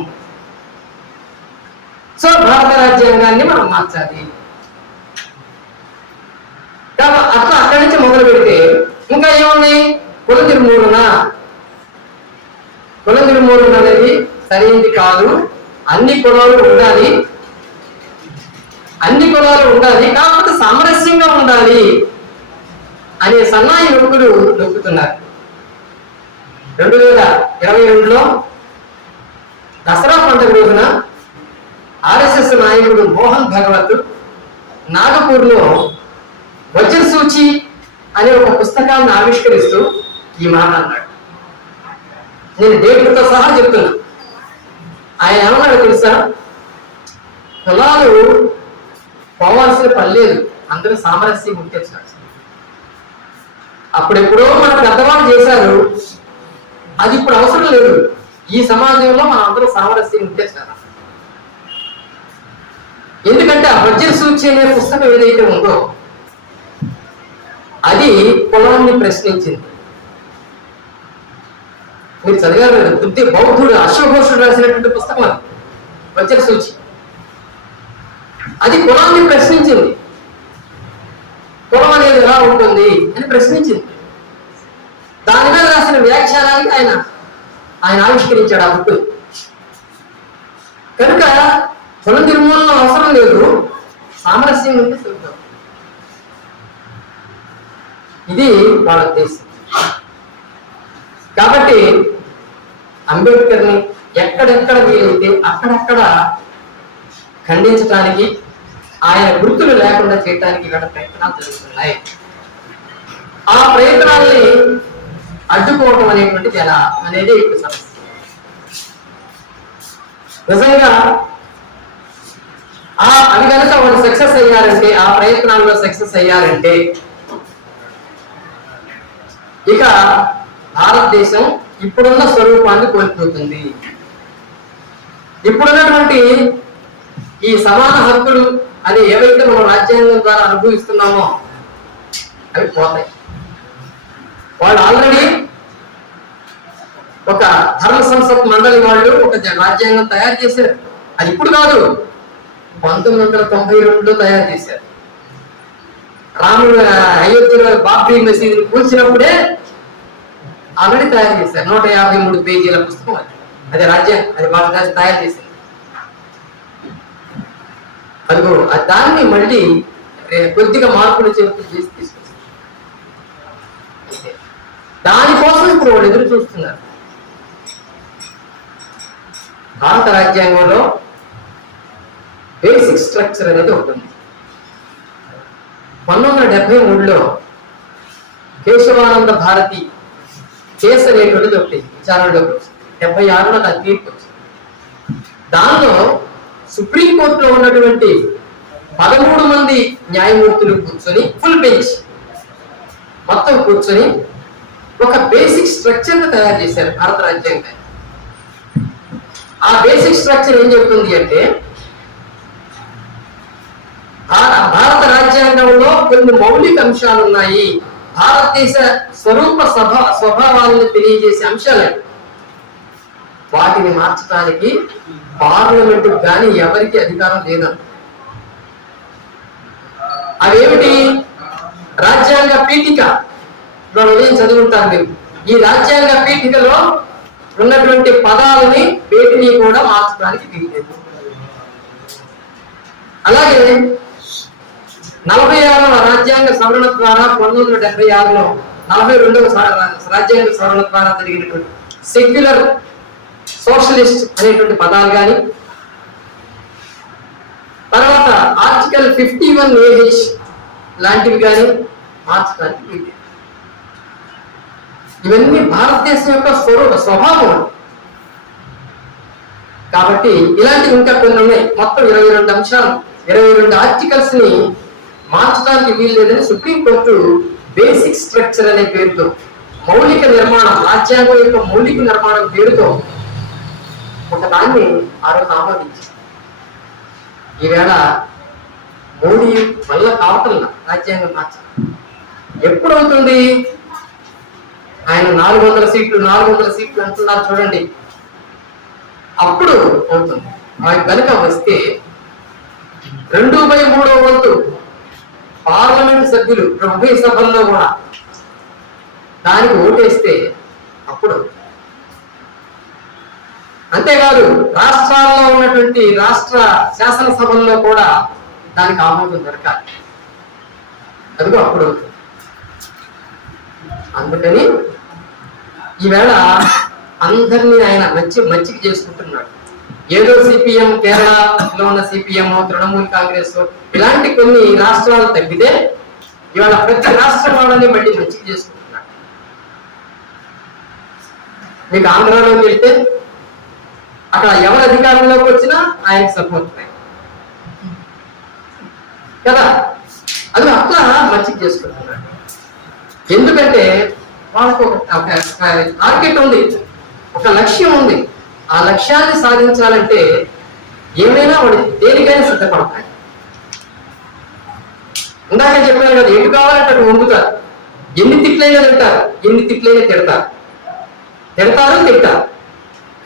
సో భారత రాజ్యాంగాన్ని మనం మార్చాలి. అట్లా అక్కడి నుంచి మొదలు పెడితే ఇంకా ఏమున్నాయి? కుల నిర్మూలన. కుల నిర్మూలన అనేది సరైనది కాదు. అన్ని కులాలు ఉండాలి, కాకపోతే సామరస్యంగా ఉండాలి అనే సన్నాయి నొక్కులు నొక్కుతున్నారు. 2022లో దసరా పండుగ రోజున ఆర్ఎస్ఎస్ నాయకుడు మోహన్ భగవత్ నాగపూర్లో వజ్రసూచి అనే ఒక పుస్తకాన్ని ఆవిష్కరిస్తూ ఈ మాట అన్నాడు. నేను డేట్లతో సహా చెప్తున్నా. ఆయన ఏమన్నాడు తెలుసా? కులాలు పోవాల్సిన పని లేదు, అందరూ సామరస్యం ఉంటే చాలు. అప్పుడెప్పుడో మన పెద్దవాళ్ళు చేశారు, అది ఇప్పుడు అవసరం లేదు. ఈ సమాజంలో మనం అందరూ సామరస్యం ఉంటే చాలు. ఎందుకంటే ఆ వజ్రసూచి అనే పుస్తకం ఏదైతే ఉందో అది కులాన్ని ప్రశ్నించింది. మీరు చదివారు, బౌద్ధుడు అశ్వఘోషుడు రాసినటువంటి పుస్తకం అది వజ్రసూచి. అది కులాన్ని ప్రశ్నించింది. కులం అనేది ఎలా ఉంటుంది అని ప్రశ్నించింది. దాని మీద రాసిన వ్యాఖ్యానానికి ఆయన ఆవిష్కరించాడు ఆ బుక్. కనుక కుల నిర్మూలన అవసరం లేదు, సామరస్యం ఉంటే చూద్దాం. ఇది వాళ్ళ ఉద్దేశం. కాబట్టి అంబేద్కర్ని ఎక్కడెక్కడ వీలైతే అక్కడక్కడ ఖండించడానికి, ఆయన గుర్తులు లేకుండా చేయడానికి గల ప్రయత్నాలు జరుగుతున్నాయి. ఆ ప్రయత్నాల్ని అడ్డుకోవటం అనేటువంటిది ఎలా అనేది ఇప్పుడు సమస్య. నిజంగా అవి కనుక వాళ్ళు సక్సెస్ అయ్యారంటే, ఆ ప్రయత్నాల్లో సక్సెస్ అయ్యారంటే ఇక భారతదేశం ఇప్పుడున్న స్వరూపాన్ని కోల్పోతుంది. ఇప్పుడున్నటువంటి ఈ సమాన హక్కులు అని ఏవైతే మనం రాజ్యాంగం ద్వారా అనుభవిస్తున్నామో అవి పోతాయి. వాళ్ళు ఆల్రెడీ ఒక ధర్మ సంసత్ మండలి వాళ్ళు ఒక రాజ్యాంగం తయారు చేశారు. అది ఇప్పుడు కాదు, 1992లో తయారు చేశారు. రాముడు అయోధ్యలో బాబ్రీ మసీదుని కూల్చినప్పుడే ఆల్రెడీ తయారు చేశారు. 153 పేజీల పుస్తకం అది రాజ్యాంగం, అది వాళ్ళ తయారు చేశారు. అదిగో దాన్ని మళ్ళీ కొద్దిగా మార్పులు చేర్పులు చేసి తీసుకొచ్చారు. దానికోసం ఇప్పుడు వాళ్ళు ఎదురు చూస్తున్నారు. భారత రాజ్యాంగంలో బేసిక్ స్ట్రక్చర్ అనేది ఒకటి ఉంది. 1973లో కేశవానంద భారతి కేసు అనేటువంటిది ఒకటి విచారణలోకి వచ్చింది. 76లో దాని తీర్పు వచ్చింది. దానిలో సుప్రీంకోర్టులో ఉన్నటువంటి 13 మంది న్యాయమూర్తులు కూర్చొని, ఫుల్ బెంచ్ మొత్తం కూర్చొని ఒక బేసిక్ స్ట్రక్చర్ తయారు చేశారు భారత రాజ్యాంగాన్ని. ఆ బేసిక్ స్ట్రక్చర్ ఏం చెప్తుంది అంటే, భారత రాజ్యాంగంలో కొన్ని మౌలిక అంశాలు ఉన్నాయి, భారతదేశ స్వరూప స్వభావాలను తెలియజేసే అంశాలు. వాటిని మార్చడానికి పార్లమెంటు కానీ ఎవరికి అధికారం లేదన్న. అవేమిటి? రాజ్యాంగ పీఠిక. ఏం చదువుతారు మీరు? ఈ రాజ్యాంగ పీఠికలో ఉన్నటువంటి పదాలని వేటిని కూడా మార్చడానికి వీల్లేదు. అలాగే 46వ రాజ్యాంగ సవరణ ద్వారా 1976లో 42వ రాజ్యాంగ సవరణ ద్వారా జరిగినటువంటి సెక్యులర్ సోషలిస్ట్ అనేటువంటి పదాలు కానీ, తర్వాత ఆర్టికల్ 51AH లాంటివి కానీ మార్చడానికి వీల్లేదు. ఇవన్నీ భారతదేశం యొక్క స్వభావం. కాబట్టి ఇలాంటివి ఇంకా కొన్ని ఉన్నాయి. మొత్తం 22 అంశాలు, 22 ఆర్టికల్స్ ని మార్చడానికి వీల్లేదని సుప్రీంకోర్టు బేసిక్ స్ట్రక్చర్ అనే పేరుతో, మౌలిక నిర్మాణం, రాజ్యాంగం యొక్క మౌలిక నిర్మాణం పేరుతో ఒక దాన్ని ఆ రోజు ఆమోదించింది. ఈవేళ మోడీ వల్ల కావటంలా రాజ్యాంగం మార్చడం. ఎప్పుడు అవుతుంది? ఆయన 400 సీట్లు అంటున్నారు చూడండి, అప్పుడు అవుతుంది. ఆయన కనుక వస్తే 2/3 వంతు పార్లమెంట్ సభ్యులు ఉభయ సభల్లో కూడా దానికి ఓటేస్తే అప్పుడు. అంతేకాదు రాష్ట్రాల్లో ఉన్నటువంటి రాష్ట్ర శాసనసభల్లో కూడా దానికి ఆమోదం దొరకాలి. అదిగో అప్పుడు అవుతుంది. అందుకని ఈవేళ అందరినీ ఆయన మంచికి చేసుకుంటున్నాడు. ఏదో సిపిఎం, కేరళలో ఉన్న సిపిఎం, తృణమూల్ కాంగ్రెస్ ఇలాంటి కొన్ని రాష్ట్రాలు తగ్గితే ఇవాళ ప్రతి రాష్ట్రం వాళ్ళని మళ్ళీ మంచికి చేసుకుంటున్నాడు. మీకు ఆంధ్రాలోకి వెళ్తే అక్కడ ఎవరు అధికారంలోకి వచ్చినా ఆయనకు సపోర్ట్ కదా. అది అట్లా మంచికి చేసుకుంటున్నాడు. ఎందుకంటే వాళ్ళకు ఒక టార్గెట్ ఉంది, ఒక లక్ష్యం ఉంది. ఆ లక్ష్యాన్ని సాధించాలంటే ఏమైనా వాడు దేనికైనా సిద్ధపడతాడు. ఇందాక చెప్పాను కదా, ఎటు కావాలంటే అటు వండుతారు. ఎన్ని తిట్లైనా తింటారు, ఎన్ని తిట్లైనా తిడతారు.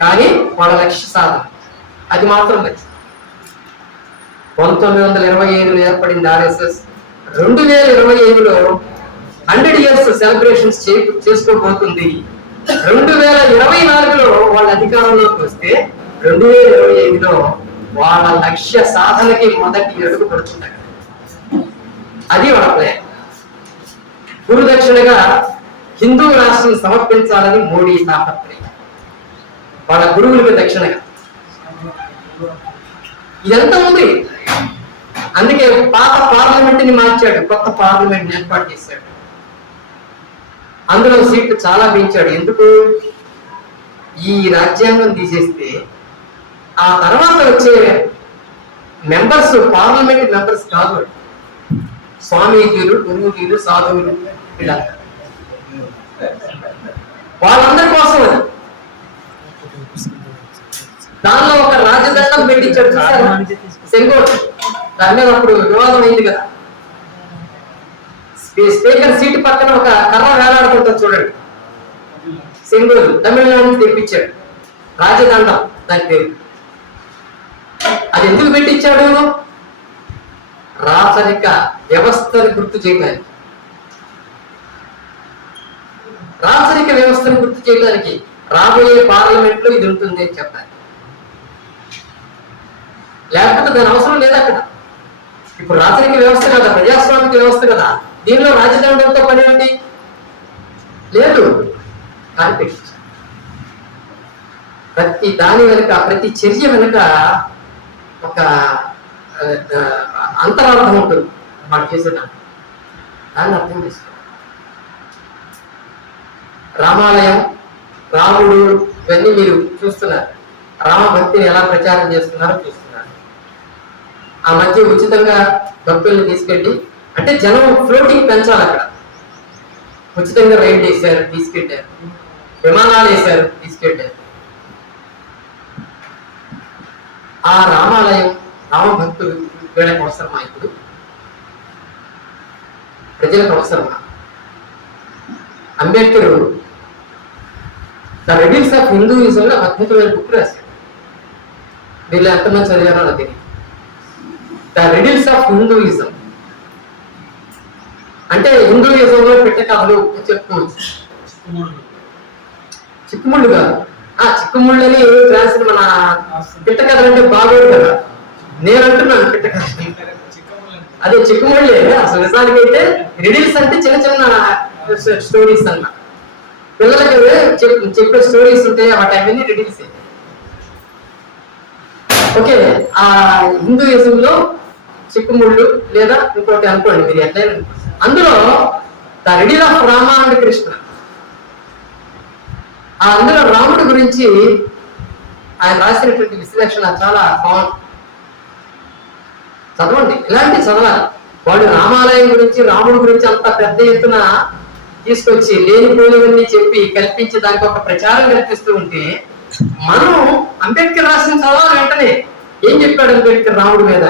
కానీ వాళ్ళ లక్ష్య సాధన అది మాత్రం లక్ష్యం. 1925లో ఏర్పడింది ఆర్ఎస్ఎస్. 2025లో 100 years సెలబ్రేషన్స్ చేసుకోబోతుంది. 2024లో వాళ్ళ అధికారంలోకి వస్తే 2025లో వాళ్ళ లక్ష్య సాధనకి మొదటి అడుగు పడుతున్నారు. అది వాళ్ళ ప్లాన్. గురుదక్షిణగా హిందూ రాష్ట్రం సమర్పించాలని మోడీ తాపత్రయం. వాళ్ళ గురువులకు దక్షిణగా ఇదంతా ఉంది. అందుకే పాత పార్లమెంట్ ని మార్చాడు, కొత్త పార్లమెంట్ ఏర్పాటు చేశాడు. అందులో సీట్లు చాలా పెంచాడు. ఎందుకు? ఈ రాజ్యాంగం తీసేస్తే ఆ తర్వాత వచ్చే మెంబర్స్ పార్లమెంట్ మెంబర్స్ కాదు, స్వామీజీలు, గురువుజీలు, సాధువులు, వీళ్ళంతా వాళ్ళందరి కోసం అది. దానిలో ఒక రాజదండం పెట్టించాడు సెంగోట్. దాని మీద అప్పుడు వివాదం అయింది కదా. స్పీకర్ సీటు పక్కన ఒక కర్ర వేలాడుతుంటుంది చూడండి, సెంగోల్ తమిళనాడు నుంచి తెప్పించాడు. రాజదండం దాని పేరు. అది ఎందుకు పెట్టించాడు? రాచరిక వ్యవస్థను గుర్తు చేయడానికి. రాచరిక వ్యవస్థను గుర్తు చేయడానికి రాబోయే పార్లమెంట్ లో ఇది ఉంటుంది అని చెప్పాలి. లేకపోతే దాని అవసరం లేదు అక్కడ. ఇప్పుడు రాచరిక వ్యవస్థ కదా, ప్రజాస్వామిక వ్యవస్థ కదా, దీనిలో రాజదండంతో పని ఏంటి? లేదు. కానీ ప్రతి దాని వెనుక, ప్రతి చర్య వెనుక ఒక అంతరార్థం ఉంటుంది మనం చేసేదాన్ని. దాన్ని అర్థం చేసుకో. రామాలయం, రాముడు ఇవన్నీ మీరు చూస్తున్నారు. రామభక్తిని ఎలా ప్రచారం చేస్తున్నారో చూస్తున్నారు. ఆ మధ్య ఉచితంగా భక్తుల్ని తీసుకెళ్ళి, అంటే జనం ఫ్లోటింగ్ పెంచాలి. అక్కడ ఉచితంగా రైడ్ వేశారు, తీసుకెళ్ళారు. విమానాలు వేశారు, తీసుకెళ్ళారు. ఆ రామాలయం, రామభక్తులు వీళ్ళకి అవసరమా? ఇప్పుడు ప్రజలకు అవసరమా? అంబేద్కర్ ద రెడిల్స్ ఆఫ్ హిందూయిజం లో అద్భుతమైన బుక్ రాశాడు. వీళ్ళు ఎంతమంది చదివారో నాకు తెలియదు. ద రెడిల్స్ ఆఫ్ హిందూయిజం అంటే హిందూయిజంలో పెట్టే కథలు చెప్పుకోవచ్చు. చిక్కుముళ్ళు కాదు, చిక్కుముళ్ళని రాసిన మన పిట్ట కథలు అంటే బాగోదు కదా, నేను అంటున్నాను పిట్ట కథ. అదే చిక్కుముళ్ళే అసలు. నిజానికి అయితే రిడిల్స్ అంటే చిన్న చిన్న స్టోరీస్ అన్న, పిల్లలకి చెప్పే స్టోరీస్ ఉంటాయి, వాటి అవన్నీ రిడిల్స్. ఓకే, ఆ హిందూయిజంలో చిక్కుముళ్ళు లేదా ఇంకోటి అనుకోండి మీరు ఎట్లయినా, అందులో the riddle of Rama and Krishna, అందులో రాముడి గురించి ఆయన రాసినటువంటి విశ్లేషణ చాలా బాగుంది, చదవండి. ఇలాంటి చదవాలి. వాళ్ళు రామాలయం గురించి రాముడి గురించి అంత పెద్ద ఎత్తున తీసుకొచ్చి లేనిపోయినవన్నీ చెప్పి కల్పించి దానికి ఒక ప్రచారం కల్పిస్తూ ఉంటే, మనం అంబేద్కర్ రాసిన చదవాలి. వెంటనే ఏం చెప్పాడు అంబేద్కర్ రాముడి మీద?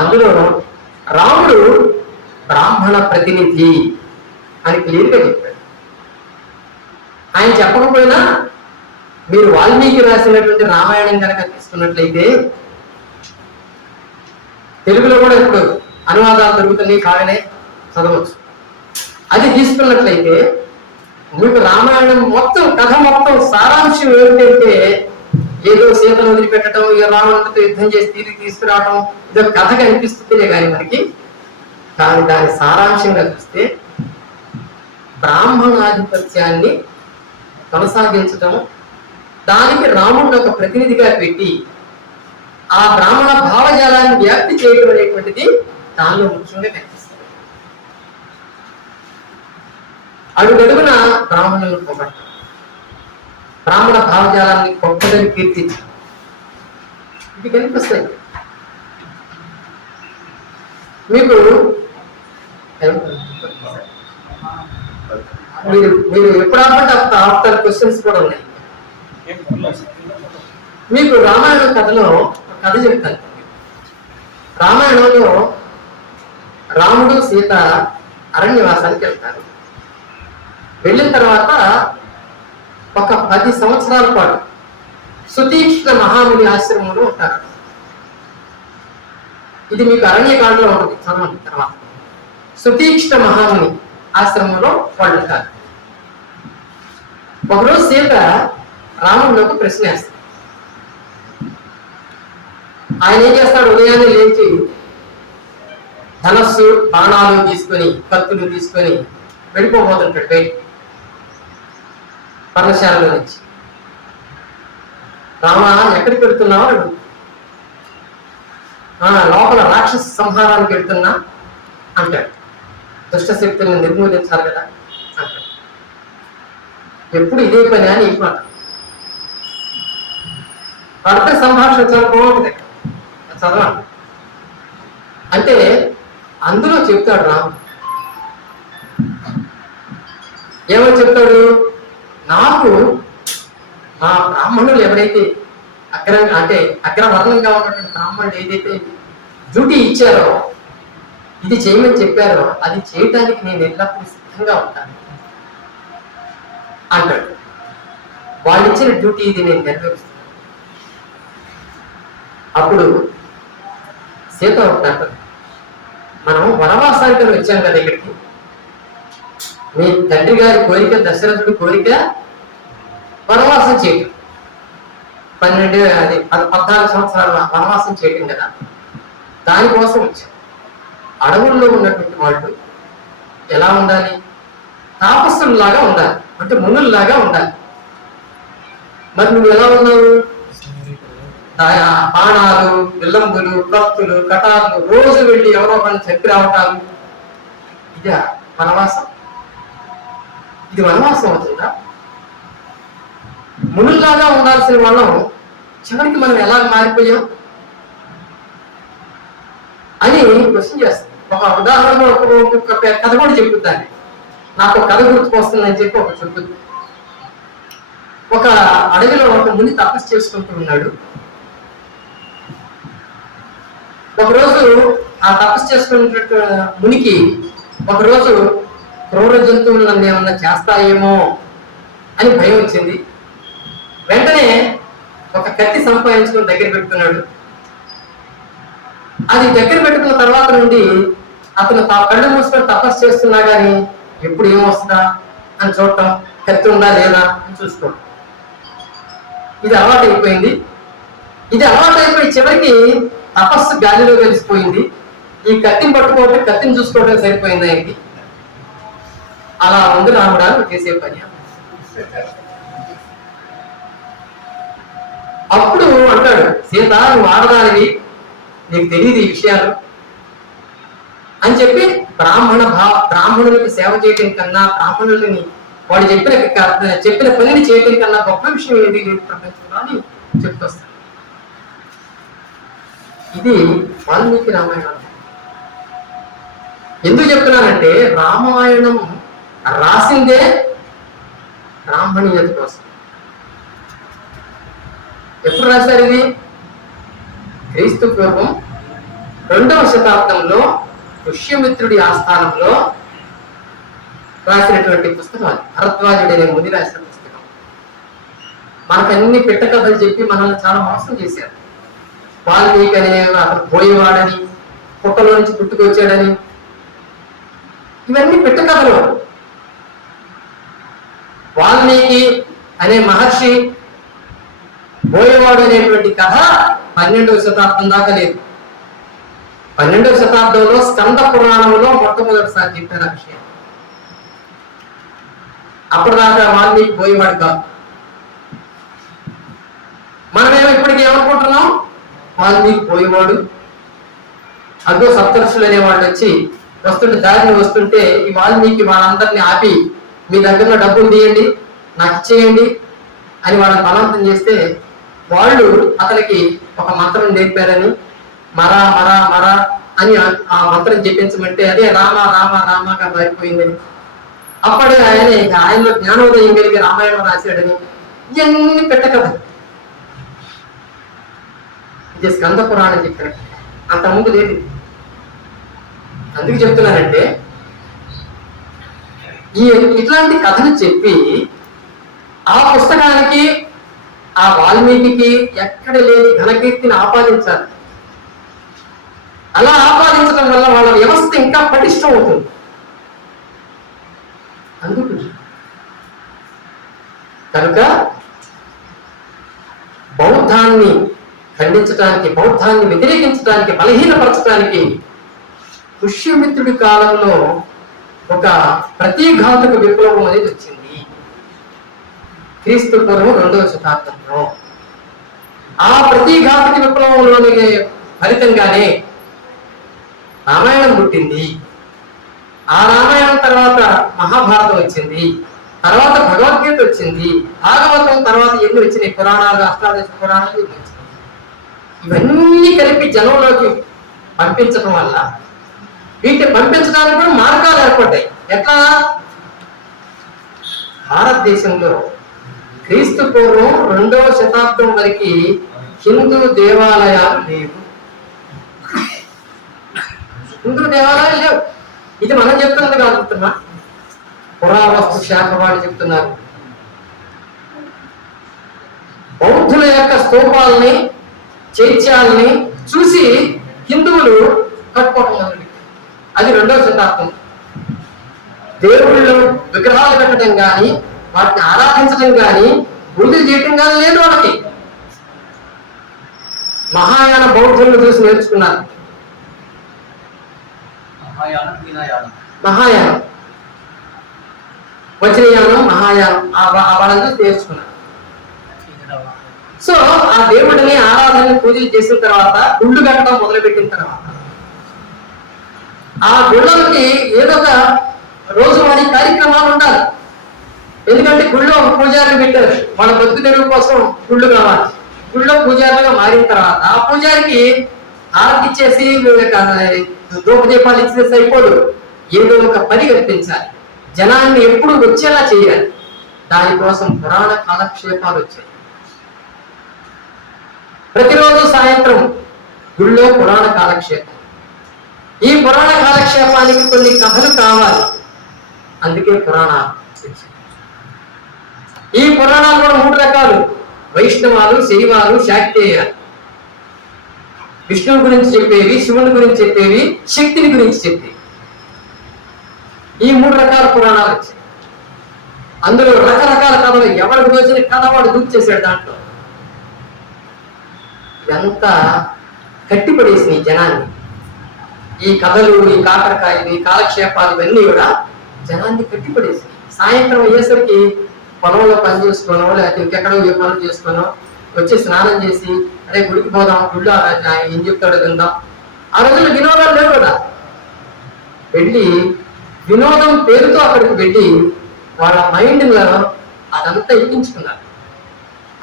అందులో రాముడు బ్రాహ్మణ ప్రతినిధి అని క్లియర్గా చెప్పాడు. ఆయన చెప్పకపోయినా మీరు వాల్మీకి రాసినటువంటి రామాయణం కనుక తీసుకున్నట్లయితే, తెలుగులో కూడా ఇప్పుడు అనువాదాలు జరుగుతున్నాయి, కాగానే చదవచ్చు. అది తీసుకున్నట్లయితే మీకు రామాయణం మొత్తం కథ మొత్తం సారాంశం ఏమిటంటే, ఏదో సీతను వదిలిపెట్టడం, రావణుడితో యుద్ధం చేసి తిరిగి తీసుకురావడం, ఇదో కథ కనిపిస్తుందే కానీ మనకి. కానీ దాని సారాంశంగా చూస్తే బ్రాహ్మణాధిపత్యాన్ని కొనసాగించటం, దానికి రాముడిని ఒక ప్రతినిధిగా పెట్టి ఆ బ్రాహ్మణ భావజాలాన్ని వ్యాప్తి చేయడం అనేటువంటిది దానిలో ముఖ్యంగా కనిపిస్తుంది. అడుగడుగున బ్రాహ్మణులను పొగట్టం, బ్రాహ్మణ భావజాలాన్ని గొప్పదని కీర్తించడం, ఇది కనిపిస్తాయి. మీకు మీరు ఎప్పుడంటే ఆఫ్టర్ క్వశ్చన్స్ కూడా ఉన్నాయి. మీకు రామాయణం కథలో కథ చెప్తాను. రామాయణంలో రాముడు సీత అరణ్యవాసానికి వెళ్తారు. వెళ్ళిన తర్వాత ఒక 10 సంవత్సరాల పాటు సుతీక్ష్ణ మహాముని ఆశ్రమంలో ఉంటారు. ఇది మీకు అరణ్యకాండలో ఉంటుంది, చదవండి తర్వాత. సుతీక్ష్ణ మహాముని ఆశ్రమంలో వాళ్ళు ఉంటారు. ఒకరోజు సీత రాముడిలోకి ప్రశ్న వేస్తాడు. ఆయన ఏం చేస్తాడు? ఉదయాన్నే లేచి ధనస్సు బాణాలు తీసుకొని కత్తులు తీసుకొని వెళ్ళిపోబోతుంటాడు బయట పర్ణశాలలో నుంచి. రామ ఎక్కడికి వెళ్తున్నావు? లోపల రాక్షస సంహారానికి వెళ్తున్నా అంటాడు. దుష్ట శక్తులను నిర్మూలించాలి కదా అంటాడు. ఎప్పుడు ఇదే పని అని ఇవ్వ పడితే సంభాషణ చాలా బాగుంటుంది, చదవండి. అంటే అందులో చెప్తాడు రాము, ఏమని చెప్తాడు? నాకు మా బ్రాహ్మణులు ఎవరైతే అగ్రవర్ణంగా ఉన్నటువంటి బ్రాహ్మణులు ఏదైతే డ్యూటీ ఇచ్చారో, ఇది చేయమని చెప్పారో, అది చేయటానికి నేను ఎల్లప్పుడూ సిద్ధంగా ఉంటాను అంటాడు. వాళ్ళు ఇచ్చిన డ్యూటీ ఇది, నేను నెరవేరుస్తాను. అప్పుడు సీత ఉంటాడు, మనం వనవాసానికి వచ్చాం కదా ఇక్కడికి, మీ తండ్రి గారి కోరిక, దశరథుడి కోరిక వనవాసం చేయటం, 14 సంవత్సరాల వనవాసం చేయటం కదా, దానికోసం వచ్చాం. అడవుల్లో ఉన్నటువంటి వాళ్ళు ఎలా ఉండాలి? తాపస్సుల్లాగా ఉండాలి, అంటే మునుల్లాగా ఉండాలి. మరి నువ్వు ఎలా ఉన్నావు? బాణాలు, విల్లంబులు, కత్తులు, కటార్లు, రోజు వెళ్ళి ఎవరో ఒకరిని చెప్పి రావటాలు, ఇదే వనవాసం? ఇది వనవాసం అవుతుందా? మునుల్లాగా ఉండాల్సిన వాళ్ళం చివరికి మనం ఎలా మారిపోయాం అని క్వశ్చన్ చేస్తాం. ఒక ఉదాహరణ, ఒక కథ కూడా చెప్పుతాను. నాకు కథ గుర్తుకొస్తుందని చెప్పి ఒక చెప్పుతుంది. ఒక అడవిలో ఒక ముని తపస్సు చేసుకుంటూ ఉన్నాడు. ఒకరోజు ఆ తపస్సు చేసుకున్నట్టు మునికి ఒకరోజు క్రూర జంతువులు నన్ను ఏమన్నా చేస్తాయేమో అని భయం వచ్చింది. వెంటనే ఒక కత్తి సంపాదించుకొని దగ్గర పెట్టుకున్నాడు. అది దగ్గర పెట్టుకున్న తర్వాత నుండి అతను కళ్ళు మూసుకొని తపస్సు చేస్తున్నా కానీ ఎప్పుడు ఏమొస్తుందా అని చూడటం, కత్తి ఉందా లేదా అని చూసుకోండి. ఇది అలవాటు అయిపోయింది. ఇది అలవాటు అయిపోయి చివరికి తపస్సు గాలిలో కలిసిపోయింది. ఈ కత్తిని పట్టుకోవటం, కత్తిని చూసుకోవడం సరిపోయింది ఆయనకి. అలా ఉంది రాముడాలు చేసే పని. అప్పుడు అంటాడు, సీత నువ్వు ఆడదానివి, నీకు తెలియదు ఈ విషయాలు అని చెప్పి బ్రాహ్మణులకు సేవ చేయటం కన్నా, బ్రాహ్మణులని వాడు చెప్పిన పనిని చేయటం కన్నా గొప్ప విషయం ఏది లేదు ప్రపంచంలో అని చెప్తొస్తాడు. ఇది వాల్మీకి రామాయణం. ఎందుకు చెప్తున్నానంటే రామాయణం రాసిందే బ్రాహ్మణీయత కోసం. ఎప్పుడు రాశారు ఇది? క్రీస్తు పూర్వం 2వ శతాబ్దంలో పుష్యమిత్రుడి ఆస్థానంలో రాసినటువంటి పుస్తకం అది. భరద్వాజుడు అనే ముని రాసిన పుస్తకం. మనకన్ని పెట్ట కథలు చెప్పి మనల్ని చాలా మోసం చేశారు. వాల్మీకి అనే అతను పోయేవాడని, పుట్టలో నుంచి పుట్టుకొచ్చాడని, ఇవన్నీ పెట్ట కథలు. వాల్మీకి అనే మహర్షి పోయేవాడు అనేటువంటి కథ 12వ శతాబ్దం దాకా లేదు. 12వ శతాబ్దంలో స్కంద పురాణంలో మొట్టమొదటిసారి చెప్పారు ఆ విషయం. అప్పటిదాకా వాల్మీకి పోయేవాడు కాదు. మనమేమో ఇప్పటికి ఏమనుకుంటున్నాం? వాల్మీకి పోయేవాడు. అదో సప్తర్షులు అనేవాళ్ళు వచ్చి దారిని వస్తుంటే ఈ వాల్మీకి వాళ్ళందరినీ ఆపి మీ దగ్గర డబ్బులు తీయండి, నాకు ఇచ్చేయండి అని వాళ్ళని బలవంతం చేస్తే వాళ్ళు అతనికి ఒక మంత్రం నేర్పారని మరా మరా మరా అని ఆ మంత్రం చెప్పించమంటే అదే రామ రామ రామగా మారిపోయిందని, అప్పుడే ఆయనలో జ్ఞానోదయం కలిగి రామాయణం రాశాడని, ఇవన్నీ పెట్టకథ. ఇది స్కంద పురాణం చెప్పాడు, అంత ముందు లేదు. అందుకు చెప్తున్నానంటే ఇట్లాంటి కథలు చెప్పి ఆ పుస్తకానికి, ఆ వాల్మీకి ఎక్కడ లేని ఘనకీర్తిని ఆపాదించాలి. అలా ఆపాదించడం వల్ల వాళ్ళ వ్యవస్థ ఇంకా పటిష్టం అవుతుంది. అందుకు కనుక బౌద్ధాన్ని ఖండించడానికి, బౌద్ధాన్ని వ్యతిరేకించడానికి, బలహీనపరచడానికి పుష్యమిత్రుడి కాలంలో ఒక ప్రతీఘాతక విప్లవం అనేది వచ్చింది. క్రీస్తు పూర్వం 2వ శతాబ్దంలో ఆ ప్రతీఘాతక విప్లవంలోని ఫలితంగానే రామాయణం పుట్టింది. ఆ రామాయణం తర్వాత మహాభారతం వచ్చింది, తర్వాత భగవద్గీత వచ్చింది, భాగవతం తర్వాత ఎన్ని వచ్చినాయి, పురాణాలు, అష్టాదశ పురాణాలు వచ్చినాయి. ఇవన్నీ కలిపి జనంలోకి పంపించడం వల్ల వీటిని పంపించడానికి కూడా మార్గాలు ఏర్పడ్డాయి. ఎట్లా? భారతదేశంలో క్రీస్తు పూర్వం 2వ శతాబ్దం వరకు హిందూ దేవాలయాలు లేవు. హిందూ దేవాలయాలు లేవు. ఇది మనం చెప్తున్నది కాదుతున్నా, పురావస్తు శాఖ వాళ్ళు చెప్తున్నారు. బౌద్ధుల యొక్క స్తూపాలని, చైత్యాలని చూసి హిందువులు కట్టుకోవడం మొదలుపెట్టారు. అది 2వ శతాబ్దం. దేవుళ్ళు విగ్రహాలు కట్టడం కానీ, వాటిని ఆరాధించడం కానీ, పూజలు చేయటం కానీ లేదు వాళ్ళకి. మహాయాన బౌద్ధులను చూసి నేర్చుకున్నారు. మహాయానం, వజ్రయానం, మహాయానం వాళ్ళని చూసి నేర్చుకున్నారు. సో ఆ దేవుడిని ఆరాధన పూజలు చేసిన తర్వాత, గుళ్ళు కట్టడం మొదలుపెట్టిన తర్వాత ఆ గుళ్ళకి ఏదో ఒక రోజువారీ కార్యక్రమాలు ఉండాలి. ఎందుకంటే గుళ్ళో పూజారిని పెట్టారు, వాళ్ళ బతుకు తెరువు కోసం గుళ్ళు కావాలి. గుళ్ళో పూజారులుగా మారిన తర్వాత ఆ పూజారికి హారతి ఇచ్చేసి దూపదీపాలు ఇచ్చేసి అయిపోదు, ఏదో ఒక పని కల్పించాలి, జనాన్ని ఎప్పుడు వచ్చేలా చేయాలి. దానికోసం పురాణ కాలక్షేపాలు వచ్చాయి. ప్రతిరోజు సాయంత్రం గుళ్ళో పురాణ కాలక్షేపం. ఈ పురాణ కాలక్షేపానికి కొన్ని కథలు కావాలి, అందుకే పురాణాలు. ఈ పురాణాలు కూడా 3 రకాలు: వైష్ణవాలు, శైవాలు, శాక్తేయాలు. విష్ణువు గురించి చెప్పేవి, శివుని గురించి చెప్పేవి, శక్తిని గురించి చెప్పేవి. ఈ 3 రకాల పురాణాలు వచ్చాయి. అందులో రకరకాల కథలు, ఎవరికి వచ్చిన కథ వాడు దూక్ చేశాడు దాంట్లో. ఎంత కట్టిపడేసింది ఈ జనాన్ని. ఈ కథలు, ఈ కాకరకాయలు, ఈ కాలక్షేపాలు ఇవన్నీ కూడా జనాన్ని కట్టిపడేసి సాయంత్రం అయ్యేసరికి పొలంలో పని చేసుకోనో లేకపోతే ఇంకెక్కడో ఏ పనులు చేసుకోనో వచ్చి స్నానం చేసి అరే గుడికి పోదాం, గుడిలో ఏం చెప్తాడో తిందాం. ఆ రోజుల్లో వినోదాలు లేవు కదా. వెళ్ళి వినోదం పేరుతో అక్కడికి వెళ్ళి వాళ్ళ మైండ్లో అదంతా ఎక్కించుకున్నారు,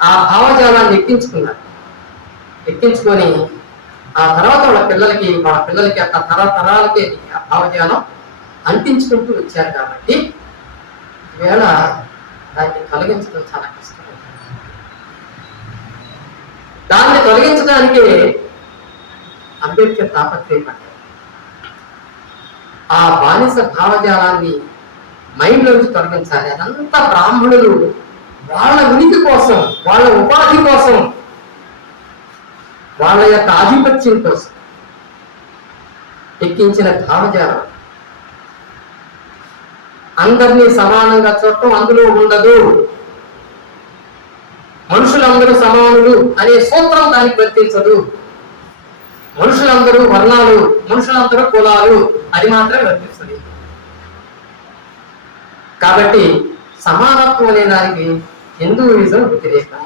ఆ భావజాలాన్ని ఎక్కించుకున్నారు. ఎక్కించుకొని ఆ తర్వాత వాళ్ళ పిల్లలకి అట్లా తరతరాలకి ఆ భావజాలం అంటించుకుంటూ వచ్చారు. కాబట్టి ఈవేళ దాన్ని తొలగించడం చాలా కష్టం. దాన్ని తొలగించడానికి అంబేద్కర్ తాపత్రయపడ్డారు. ఆ బానిస భావజాలాన్ని మైండ్లోంచి తొలగించాలి. అదంతా బ్రాహ్మణులు వాళ్ళ ఉనికి కోసం, వాళ్ళ ఉపాధి కోసం, వాళ్ళ యొక్క ఆధిపత్యం కోసం ఎక్కించిన భావజాలం. అందరినీ సమానంగా చూడటం అందులో ఉండదు, మనుషులందరూ సమానులు అనే సూత్రం దానికి వర్తించదు. మనుషులందరూ వర్ణాలు, మనుషులందరూ కులాలు అది మాత్రమే వర్తిస్తుంది. కాబట్టి సమానత్వం అనే దానికి హిందూయిజం వ్యతిరేకం.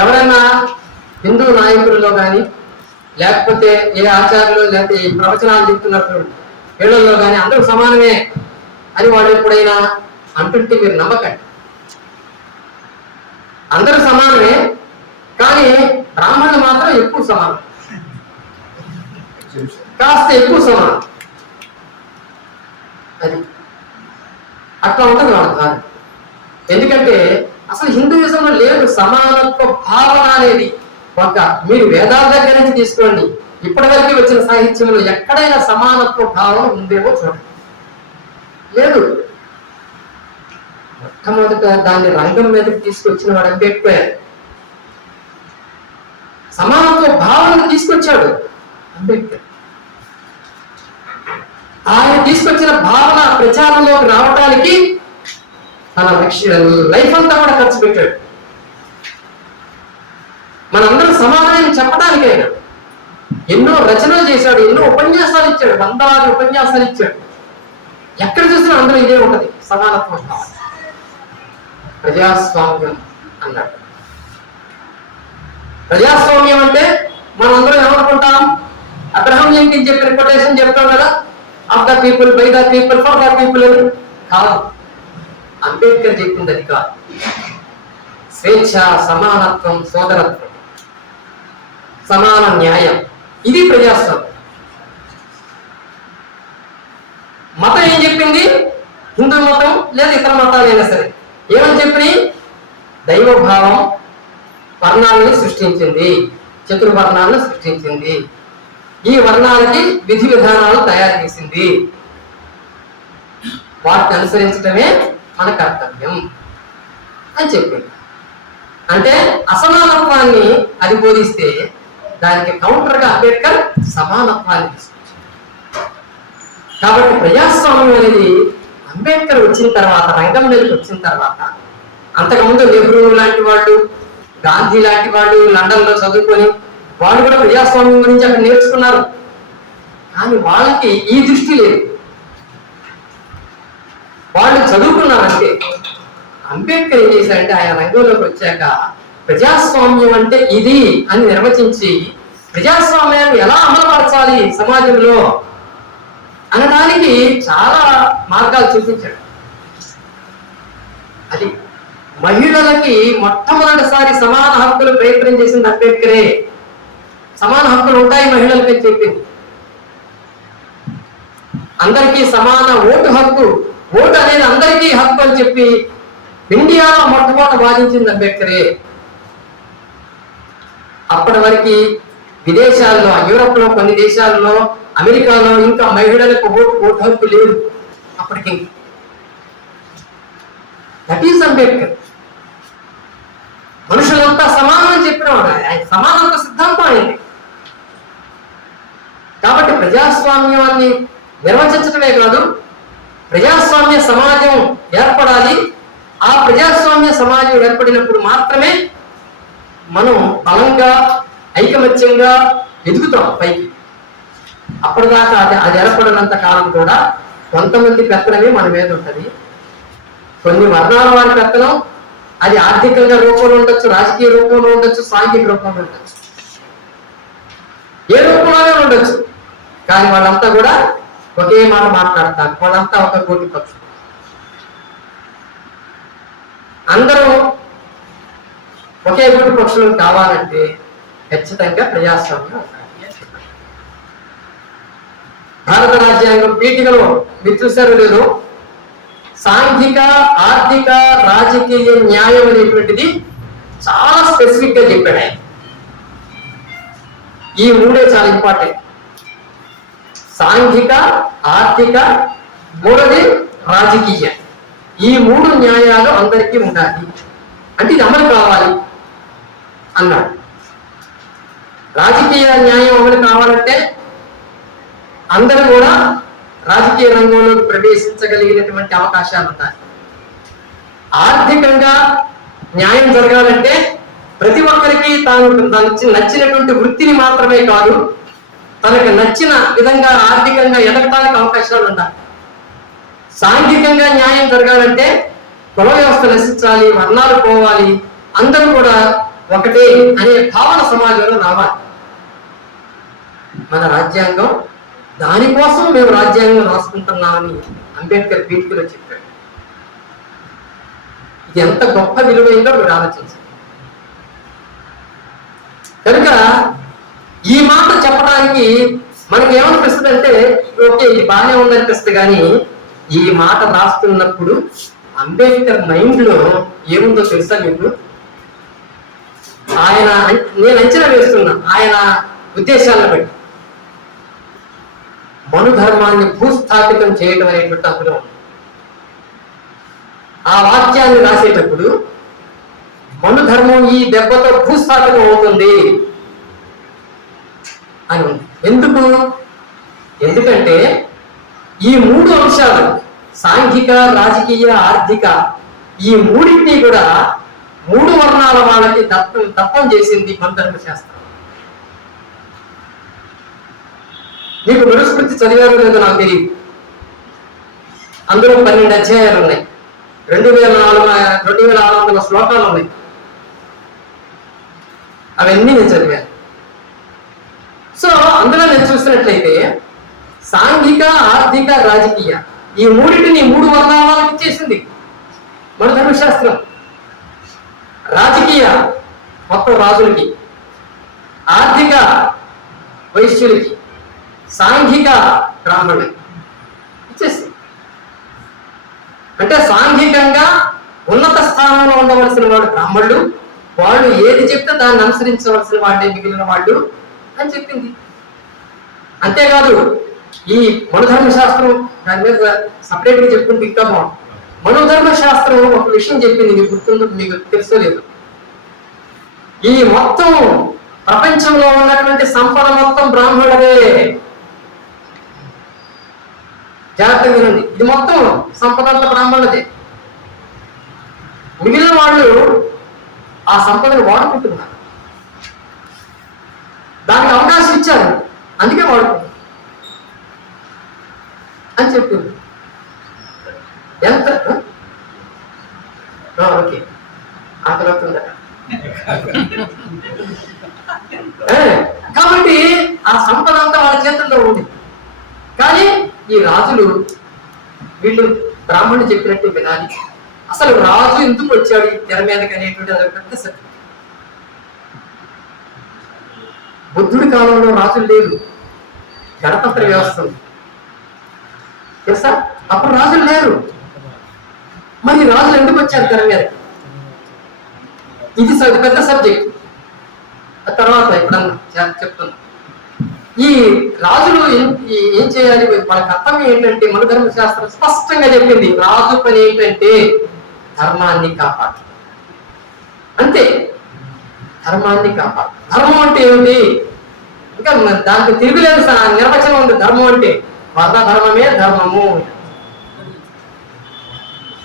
ఎవరైనా హిందూ నాయకుల్లో కానీ లేకపోతే ఏ ఆచార్యులు లేకపోతే ఏ ప్రవచనాలు చెప్తున్నప్పుడు వీళ్ళల్లో కానీ అందరూ సమానమే అని వాళ్ళు ఎప్పుడైనా అంటుంటే మీరు నమ్మకండి. అందరూ సమానమే, కానీ బ్రాహ్మణులు మాత్రం ఎక్కువ సమానం, కాస్త ఎక్కువ సమానం. అది అట్లా ఉంటుంది వాళ్ళ భావన. ఎందుకంటే అసలు హిందూయిజంలో లేదు సమానత్వ భావన అనేది. మీరు వేదాల దగ్గర నుంచి తీసుకోండి, ఇప్పటి వరకు వచ్చిన సాహిత్యంలో ఎక్కడైనా సమానత్వ భావన ఉందేమో చూడండి, లేదు. మొట్టమొదట దాన్ని రంగం మీదకి తీసుకొచ్చిన వాడు అంబేద్కర్. సమానత్వ భావనను తీసుకొచ్చాడు అంబేద్కర్. ఆయన తీసుకొచ్చిన భావన ప్రచారంలోకి రావడానికి తన లైఫ్ అంతా కూడా ఖర్చు పెట్టాడు. మనందరం సమాధానం చెప్పడానికైనా ఎన్నో రచనలు చేశాడు, ఎన్నో ఉపన్యాసాలు ఇచ్చాడు, వందలాది ఉపన్యాసాలు ఇచ్చాడు. ఎక్కడ చూసినా అందరూ ఇదే ఉంటది, సమానత్వం భావన. ప్రజాస్వామ్యం అన్నాడు. ప్రజాస్వామ్యం అంటే మనందరం ఏమనుకుంటాం? అబ్రహం లింకన్ చెప్పిన కొటేషన్ చెప్తాం కదా, of the people, by the people, for the people అని. కాదు, అంబేద్కర్ చెప్పింది అది కాదు. స్వేచ్ఛ, సమానత్వం, సోదరత్వం, సమాన న్యాయం, ఇది ప్రజాస్వామ్యం. మతం ఏం చెప్పింది? హిందూ మతం లేదా ఇతర మతాలైనా సరే ఏమని చెప్పి? దైవభావం వర్ణాలని సృష్టించింది, చతుర్వర్ణాలను సృష్టించింది, ఈ వర్ణాలకి విధి విధానాలు తయారు చేసింది, వాటిని అనుసరించడమే మన కర్తవ్యం అని చెప్పింది. అంటే అసమానత్వాన్ని అది బోధిస్తే దానికి కౌంటర్ గా అంబేద్కర్ సమానత్వాన్ని తీసుకొచ్చాడు. కాబట్టి ప్రజాస్వామ్యం అనేది అంబేద్కర్ వచ్చిన తర్వాత, రంగం మీదకి వచ్చిన తర్వాత, అంతకుముందు నెహ్రూ లాంటి వాళ్ళు, గాంధీ లాంటి వాళ్ళు లండన్ లో చదువుకొని వాళ్ళు కూడా ప్రజాస్వామ్యం గురించి అక్కడ నేర్చుకున్నారు. కానీ వాళ్ళకి ఈ దృష్టి లేదు, వాళ్ళు చదువుకున్నారంటే. అంబేద్కర్ ఏం చేశారంటే ఆయన రంగంలోకి వచ్చాక ప్రజాస్వామ్యం అంటే ఇది అని నిర్వచించి ప్రజాస్వామ్యాన్ని ఎలా అమలుపరచాలి సమాజంలో అనడానికి చాలా మార్గాలు చూపించాడు. అది మహిళలకి మొట్టమొదటిసారి సమాన హక్కులు ప్రయత్నం చేసింది అంబేద్కరే. సమాన హక్కులు ఉంటాయి మహిళలకి అని చెప్పింది. అందరికీ సమాన ఓటు హక్కు, ఓటు అనేది అందరికీ హక్కు అని చెప్పి ఇండియాలో మొట్టమొదటి వాదించింది అంబేద్కరే. అప్పటి వరకు విదేశాల్లో, యూరోప్ లో కొన్ని దేశాల్లో, అమెరికాలో ఇంకా మహిళలకు ఓటు హక్కు లేదు అప్పటికి. That is Ambedkar. మనుషులంతా సమానం అని చెప్పినవాడు ఆయన, సమానత్వ సిద్ధాంతం అయింది. కాబట్టి ప్రజాస్వామ్యాన్ని నిర్వచించడమే కాదు, ప్రజాస్వామ్య సమాజం ఏర్పడాలి. ఆ ప్రజాస్వామ్య సమాజం ఏర్పడినప్పుడు మాత్రమే మనం బలంగా ఐకమత్యంగా ఎదుగుతాం పైకి. అప్పటిదాకా అది ఏర్పడినంత కాలం కూడా కొంతమంది పెత్తనమే మన మీద ఉంటుంది. కొన్ని వర్ణాల వారి పెత్తనం అది ఆర్థికంగా రూపంలో ఉండొచ్చు, రాజకీయ రూపంలో ఉండొచ్చు, సాంఘిక రూపంలో ఉండొచ్చు, ఏ రూపంలోనే ఉండొచ్చు. కానీ వాళ్ళంతా కూడా ఒకే మాట మాట్లాడతారు. వాళ్ళంతా ఒక కోటి పక్షులు. అందరూ ఒకే కోటి పక్షులు కావాలంటే ఖచ్చితంగా ప్రజాస్వామ్యం ఉండాలి. భారత రాజ్యాంగం పీఠికలో మీరు చూసారో లేదో, సాంఘిక, ఆర్థిక, రాజకీయ న్యాయం అనేటువంటిది చాలా స్పెసిఫిక్ గా చెప్పాడు ఆయన. ఈ మూడే చాలా ఇంపార్టెంట్. సాంఘిక, ఆర్థిక, మూడోది రాజకీయ. ఈ మూడు న్యాయాలు అందరికీ ఉండాలి. అంటే ఇది అమలు కావాలి అన్నాడు. రాజకీయ న్యాయం అమలు కావాలంటే అందరూ కూడా రాజకీయ రంగంలోకి ప్రవేశించగలిగినటువంటి అవకాశాలు ఉన్నాయి. ఆర్థికంగా న్యాయం జరగాలంటే ప్రతి ఒక్కరికి తాను నచ్చినటువంటి వృత్తిని మాత్రమే కాదు, తనకు నచ్చిన విధంగా ఆర్థికంగా ఎదగటానికి అవకాశాలు ఉన్నాయి. సాంఘికంగా న్యాయం జరగాలంటే కుల వ్యవస్థ నశించాలి, వర్ణాలు పోవాలి, అందరూ కూడా ఒకటే అనే భావన సమాజంలో రావాలి. మన రాజ్యాంగం దానికోసం మేము రాజ్యాంగం రాసుకుంటున్నామని అంబేద్కర్ పీఠికలో చెప్పాడు. ఇది ఎంత గొప్ప విలువైందో మీరు ఆలోచించండి. కనుక ఈ మాట చెప్పడానికి మనకి ఏమనిపిస్తుంది అంటే, ఓకే ఇది బాగానే ఉందనిపిస్తుంది, కానీ ఈ మాట రాస్తున్నప్పుడు అంబేద్కర్ మైండ్ లో ఏముందో తెలుసా మీకు? ఆయన, నేను అంచనా వేస్తున్నా ఆయన ఉద్దేశాలను బట్టి మనుధర్మాన్ని భూస్థాపితం చేయడం అనేటువంటి అందులో ఆ వాక్యాన్ని రాసేటప్పుడు మనుధర్మం ఈ దెబ్బతో భూస్థాపితం అవుతుంది అని ఉంది. ఎందుకంటే ఈ మూడు అంశాలు సాంఘిక, రాజకీయ, ఆర్థిక, ఈ మూడింటిని కూడా మూడు వర్ణాల వాళ్ళకి దత్తం చేసింది మన ధర్మశాస్త్రం. మీకు మనుస్మృతి చదివారో లేదో నాకు తెలియదు. అందులో 12 అధ్యాయాలు ఉన్నాయి, 2600 శ్లోకాలు ఉన్నాయి. అవన్నీ నేను చదివాను. సో అందులో నేను చూసినట్లయితే సాంఘిక, ఆర్థిక, రాజకీయ ఈ మూడింటిని మూడు వర్ణాల వాళ్ళకి ఇచ్చేసింది మన ధర్మశాస్త్రం. రాజకీయ మొత్తం రాజులకి, ఆర్థిక వైశ్యులకి, సాంఘిక బ్రాహ్మణులకి ఇచ్చేసింది. అంటే సాంఘికంగా ఉన్నత స్థానంలో ఉండవలసిన వాడు బ్రాహ్మణులు, వాళ్ళు ఏది చెప్తే దాన్ని అనుసరించవలసిన వాడే మిగిలిన వాళ్ళు అని చెప్పింది. అంతేకాదు ఈ మనుధర్మ శాస్త్రం దాని మీద సపరేట్ గా చెప్పుకుంటే ఇంకా బాగుంది. మనుధర్మ శాస్త్రం ఒక విషయం చెప్పింది, మీకు గుర్తుందో మీకు తెలుసో లేదు. ఈ మొత్తం ప్రపంచంలో ఉన్నటువంటి సంపద మొత్తం బ్రాహ్మణుడే. జాగ్రత్తగా వినండి, ఇది మొత్తం సంపద అంతా బ్రాహ్మణులదే. మిగిలిన వాళ్ళు ఆ సంపదను వాడుకుంటున్నారు, దానికి అవకాశం ఇచ్చారు, అందుకే వాడుకుంటున్నారు అని చెప్పింది. ఎంత ఓకే ఆకలి అవుతుందట. కాబట్టి ఆ సంపద అంతా వాళ్ళ చేతుల్లో ఉంది. కానీ ఈ రాజులు వీళ్ళు బ్రాహ్మణుడు చెప్పినట్టు వినాలి. అసలు రాజు ఎందుకు వచ్చాడు ఈ తెర మీదకి అనేటువంటి అది పెద్ద సత్యం. బుద్ధుడి కాలంలో రాజులు లేరు, గణతంత్ర వ్యవస్థ ఉంది తెలుసా. అప్పుడు రాజులు లేరు, మరి రాజులు ఎందుకు వచ్చారు తెర మీద? ఇది పెద్ద సబ్జెక్ట్. తర్వాత ఎప్పుడన్నా చెప్తున్నా. ఈ రాజులు ఏం చేయాలి, మన కర్తవ్యం ఏంటంటే మన ధర్మశాస్త్రం స్పష్టంగా చెప్పింది, రాజు పని ఏంటంటే ధర్మాన్ని కాపాడు, అంతే. ధర్మాన్ని కాపాడు. ధర్మం అంటే ఏమిటి? ఇంకా దానికి తిరుగులేదు నిర్వచనం ఉంది. ధర్మం అంటే వర్ణ ధర్మమే ధర్మము.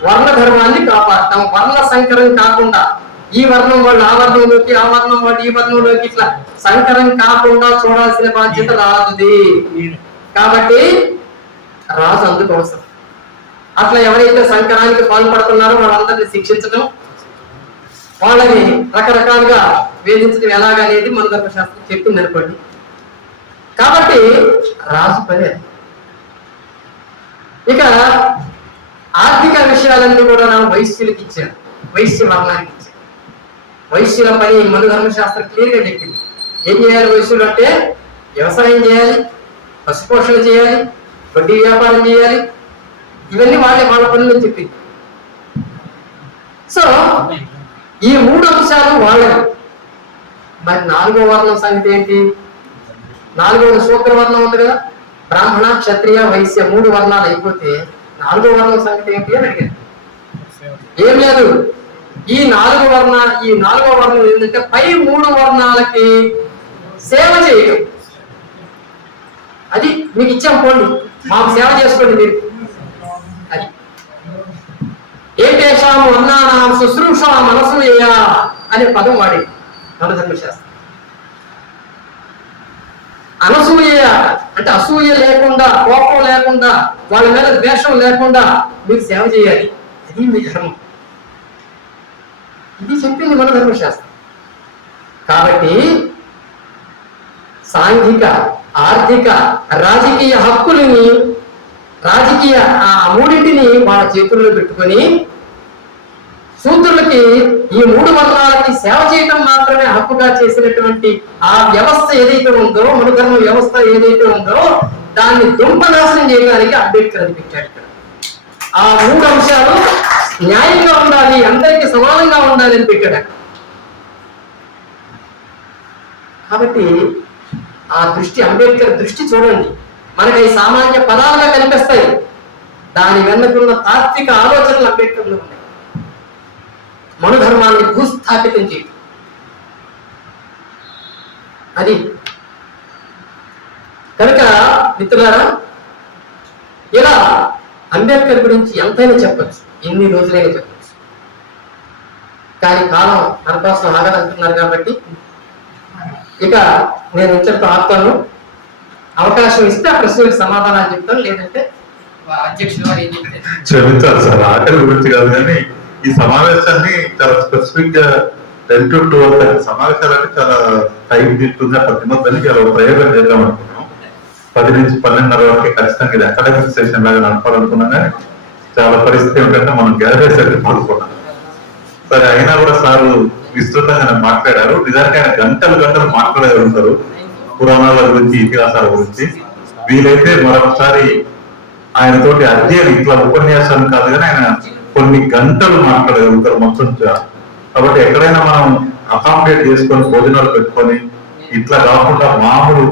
వర్ణ ధర్మాన్ని కాపాడతాం. వర్ణ సంకరం కాకుండా ఈ వర్ణం వాళ్ళు ఆ వర్ణంలోకి, ఆ వర్ణం వాళ్ళు ఈ వర్ణంలోకి ఇట్లా సంకరం కాకుండా చూడాల్సిన బాధ్యత రాజుది. కాబట్టి రాజు అందుకు అవసరం. అట్లా ఎవరైతే సంకరానికి పాల్పడుతున్నారో వాళ్ళందరినీ శిక్షించడం, వాళ్ళని రకరకాలుగా వేధించడం ఎలాగనేది మన ధర్మశాస్త్రం చెప్పింది అనుకోండి. కాబట్టి రాజు పని. ఇక ఆర్థిక విషయాలన్నీ కూడా నా వైశ్యులకి ఇచ్చారు, వైశ్య వర్ణానికి ఇచ్చారు. వైశ్యుల పని మన ధర్మశాస్త్రం క్లియర్గా చెప్పింది. ఏం చేయాలి వైశ్యులు అంటే? వ్యవసాయం చేయాలి, పశుపోషణ చేయాలి, వడ్డీ వ్యాపారం చేయాలి. ఇవన్నీ వాళ్ళ పనులు చెప్పింది. సో ఈ 3 అంశాలు వాళ్ళవి. మరి 4వ వర్ణం సంగతి ఏంటి? 4వ శూద్ర వర్ణం ఉంది కదా, బ్రాహ్మణ, క్షత్రియ, వైశ్య 3 వర్ణాలు అయిపోతే 4వ వర్ణం సంగతి ఏంటి అని అడిగారు. ఏం లేదు, ఈ 4వ వర్ణం ఏంటంటే పై 3 వర్ణాలకి సేవ చేయడం. అది మీకు ఇచ్చాం, పోండి మాకు సేవ చేసుకోండి మీరు. అది ఏషాం వర్ణానాం శుశ్రూష అనసూయ అనే పదం వాడి మన ధర్మశాస్త్రం. అనసూయ అంటే అసూయ లేకుండా, కోపం లేకుండా, వాళ్ళ మీద ద్వేషం లేకుండా మీరు సేవ చేయాలి. అది మీ ధర్మం. ఇది చెప్పింది మన ధర్మశాస్త్రం. కాబట్టి సాంఘిక, ఆర్థిక, రాజకీయ హక్కులని, రాజకీయ ఆ 3టిని వాళ్ళ చేతుల్లో పెట్టుకొని శూద్రులకి ఈ 3 వర్ణాలకి సేవ చేయడం మాత్రమే హక్కుగా చేసినటువంటి ఆ వ్యవస్థ ఏదైతే ఉందో, మనుధర్మ వ్యవస్థ ఏదైతే ఉందో, దాన్ని దుంపనాశనం చేయడానికి అంబేద్కర్ అది పెట్టాడు. ఇక్కడ ఆ 3 అంశాలు న్యాయంగా ఉండాలి, అందరికీ సమానంగా ఉండాలి అని పెట్టాడు. కాబట్టి ఆ దృష్టి, అంబేద్కర్ దృష్టి చూడండి. మనకి ఈ సామాన్య పదాలుగా కనిపిస్తాయి, దాని వెనుకున్న తాత్విక ఆలోచనలు అంబేద్కర్లో ఉన్నాయి. మనుధర్మాన్ని భూస్థాపితం చేయడం అది. కనుక మిత్రులారా, ఇలా అంబేద్కర్ గురించి ఎంతైనా చెప్పచ్చు, ఎన్ని రోజులైనా చెప్పచ్చు. కానీ కాలం మన కోసం ఆగదంటున్నారు కాబట్టి ఇక నేను ఇంతటితో ఆపుతాను. అవకాశం ఇస్తే ఆ ప్రశ్నలకు సమాధానాలు చెప్తాను, లేదంటే అధ్యక్షుడు వారు ఏం చెప్తారు. క్షమించాలి సార్, ఆకలి గురించి కాదు కానీ ఈ సమావేశాన్ని చాలా స్పెసిఫిక్ గా 10 to 12 సమావేశాలు అంటే చాలా టైం తీసుకుంది. అక్కడ తినొద్దని చాలా ప్రయోగం చేద్దాం అనుకున్నాం. 10 నుంచి 12:30 వరకు ఖచ్చితంగా ఇది అకాడమిక్ సెషన్ లాగా నడపాలనుకున్నాం. కానీ చాలా పరిస్థితి ఏంటంటే మనం గ్యాదర్ సరికి పాల్గొన్నాం. సరే, అయినా కూడా సారు విస్తృతంగా మాట్లాడారు. నిజానికి ఆయన గంటలు మాట్లాడే ఉంటారు పురాణాల గురించి, ఇతిహాసాల గురించి. వీలైతే మరొకసారి ఆయనతోటి అధ్యయనం, ఇట్లా ఉపన్యాసాలు కాదు కానీ ఆయన కొన్ని గంటలు మాట్లాడగలుగుతారు మొత్తం. కాబట్టి ఎక్కడైనా మనం అకామిడేట్ చేసుకొని భోజనాలు పెట్టుకొని, ఇట్లా కాకుండా మామూలు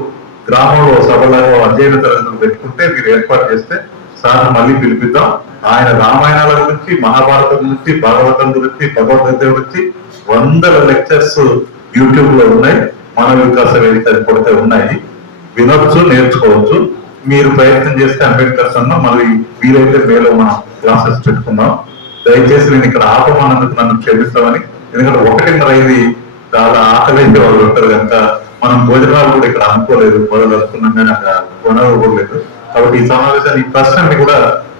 గ్రామంలో సభలలో అధ్యయన తరగతులు పెట్టుకుంటే మీరు ఏర్పాటు చేస్తే సార్ మళ్ళీ పిలిపిద్దాం. ఆయన రామాయణాల గురించి, మహాభారతం గురించి, భాగవతం గురించి, భగవద్గీత గురించి 100 లెక్చర్స్ యూట్యూబ్ లో ఉన్నాయి. మానవ వికాస వేదిక కొడితే ఉన్నాయి, వినొచ్చు, నేర్చుకోవచ్చు. మీరు ప్రయత్నం చేస్తే అంబేద్కర్ సన్న మళ్ళీ వీలైతే మేలో మనం క్లాసెస్ పెట్టుకుందాం. దయచేసి నేను ఇక్కడ ఆపమన్నందుకు నన్ను క్షమిస్తామని. ఎందుకంటే 1:30 చాలా ఆకలి వాళ్ళు ఉంటారు కనుక మనం భోజనాలు కూడా ఇక్కడ అనుకోలేదు, మొదలుకున్నాం కానీ అక్కడ కొనలేదు. కాబట్టి ఈ సమావేశాన్ని, ఈ ప్రశ్నని కూడా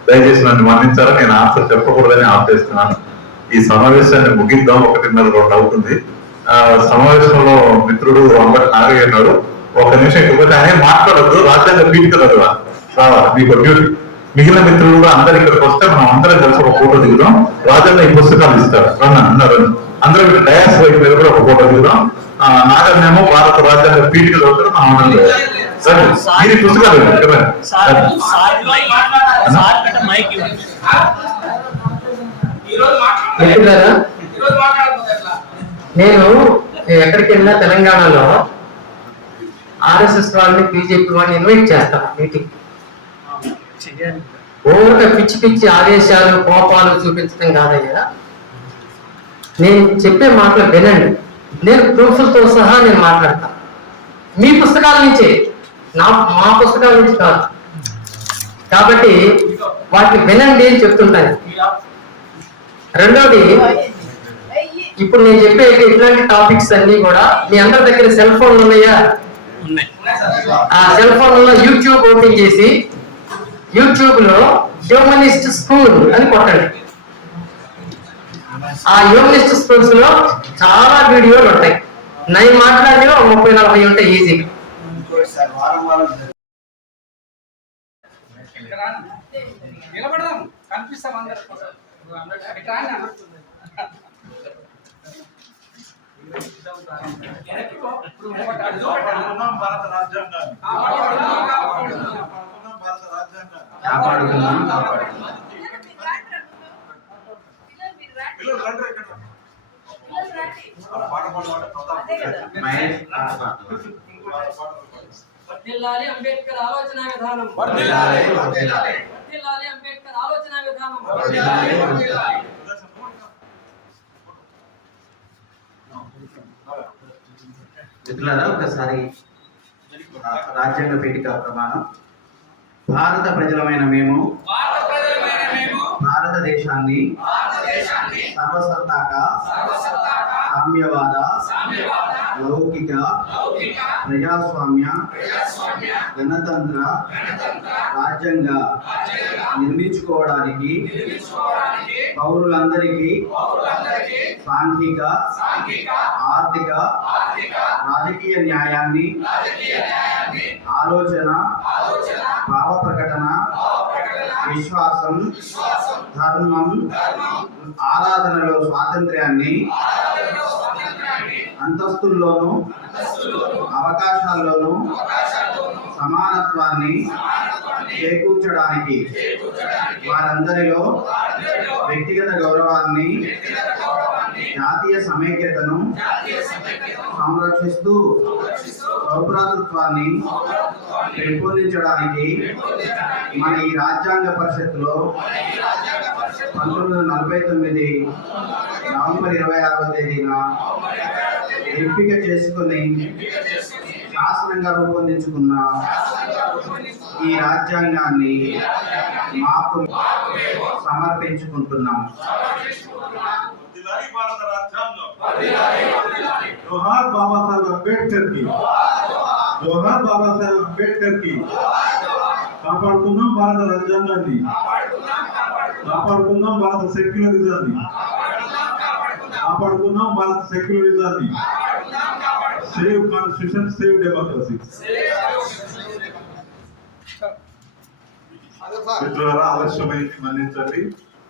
దయచేసి నన్ను మన్నించాలని, నేను ఆన్సర్ చెప్పకూడదని ఆపేస్తున్నాను. ఈ సమావేశాన్ని ముగిద్దాం, 1:30 అవుతుంది. సమావేశంలో మిత్రుడు అంబటి నాగయ్య ఉన్నాడు. 1 నిమిషం ఇకపోతే ఆయన మాట్లాడద్దు, రాజ్యాంగ పీఠికలు రావాలి, మీకు డ్యూటీ. మిగిలిన మిత్రులు కూడా అందరు ఇక్కడికి వస్తే మనం అందరం కలిసి ఒక ఫోటో దిగుదాం. రాజ్యాంగ ఈ పుస్తకాలు ఇస్తారు, అన్నారు అందరూ ఇక్కడ డయాస్ వైపు మీద కూడా ఒక ఫోటో దిగుదాం. నాగన్నేమో భారత రాజ్యాంగ పీఠికలు అవుతారు, మనం అందరం సరే మీరు పుస్తకాలు నేను ఎక్కడికి వెళ్ళినా తెలంగాణలో RSS వాళ్ళని, బీజేపీ వాళ్ళని ఇన్వైట్ చేస్తాను మీటింగ్. ఊరిక పిచ్చి ఆదేశాలు, కోపాలు చూపించడం కాదయ్యా. నేను చెప్పే మాటలు వినండి. నేను ప్రూఫ్లతో సహా నేను మాట్లాడతాను. మీ పుస్తకాల నుంచే, మా పుస్తకాల నుంచి కాదు. కాబట్టి వాటిని వినండి అని చెప్తుంటాను. రెండోది, ఇప్పుడు నేను చెప్పే ఇట్లాంటి టాపిక్స్ అన్ని కూడా మీ అందరి దగ్గర సెల్ ఫోన్లు ఉన్నాయా? ఆ సెల్ ఫోన్లలో యూట్యూబ్ ఓపెన్ చేసి యూట్యూబ్ లో హ్యూమనిస్ట్ స్కూల్ అని కొట్టండి. ఆ హ్యూమనిస్ట్ స్కూల్స్ లో చాలా వీడియోలు ఉంటాయి. నేను మాట్లాడినవి 30-40 ఉంటాయి ఈజీగా. వర్ధిల్లాలి అంబేద్కర్ ఆలోచన విధానం. వర్ధిల్లాలి అంబేద్కర్ ఆలోచన విధానం. మిత్రులారా, ఒకసారి రాజ్యాంగ పీఠిక ప్రమాణం. భారత ప్రజలమైన మేము భారతదేశాన్ని సర్వసత్తాక సామ్యవాద లౌకిక ప్రజాస్వామ్య గణతంత్ర రాజ్యంగా నిర్మించుకోవడానికి పౌరులందరికీ సాంఘిక ఆర్థిక రాజకీయ న్యాయాన్ని ఆలోచన భావ ప్రకటన విశ్వాసం ధర్మం ఆరాధనలో స్వాతంత్ర్యాన్ని అంతస్తుల్లోనూ అవకాశాల్లోనూ సమానత్వాన్ని చేకూర్చడానికి వారందరిలో వ్యక్తిగత గౌరవాన్ని జాతీయ సమైక్యతను సంరక్షిస్తూ సౌభ్రాతృత్వాన్ని పెంపొందించడానికి మన ఈ రాజ్యాంగ పరిషత్తులో 1949 నవంబర్ 26వ తేదీన ఎంపిక చేసుకుని శాసనంగా రూపొందించుకున్న ఈ రాజ్యాంగాన్ని మాకు సమర్పించుకుంటున్నాం. जोहार बाबा साहेब अंबेडकर की, जोहार बाबा साहेब अंबेडकर की. కాపాడుకుందాం భారత రాజ్యాంగాన్ని, కాపాడుకుందాం భారత సెక్యులరిజాన్ని, కాపాడుకుందాం భారత సెక్యులరిజాన్ని. Save constitution, save democracy. మిత్రులారా, ఆలస్యమైంది, మన్నించండి.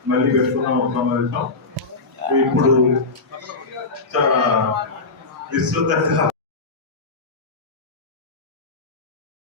మళ్ళీ పెట్టుకున్నాం ఒక సమావేశం. ఇప్పుడు చాలా విస్తృతంగా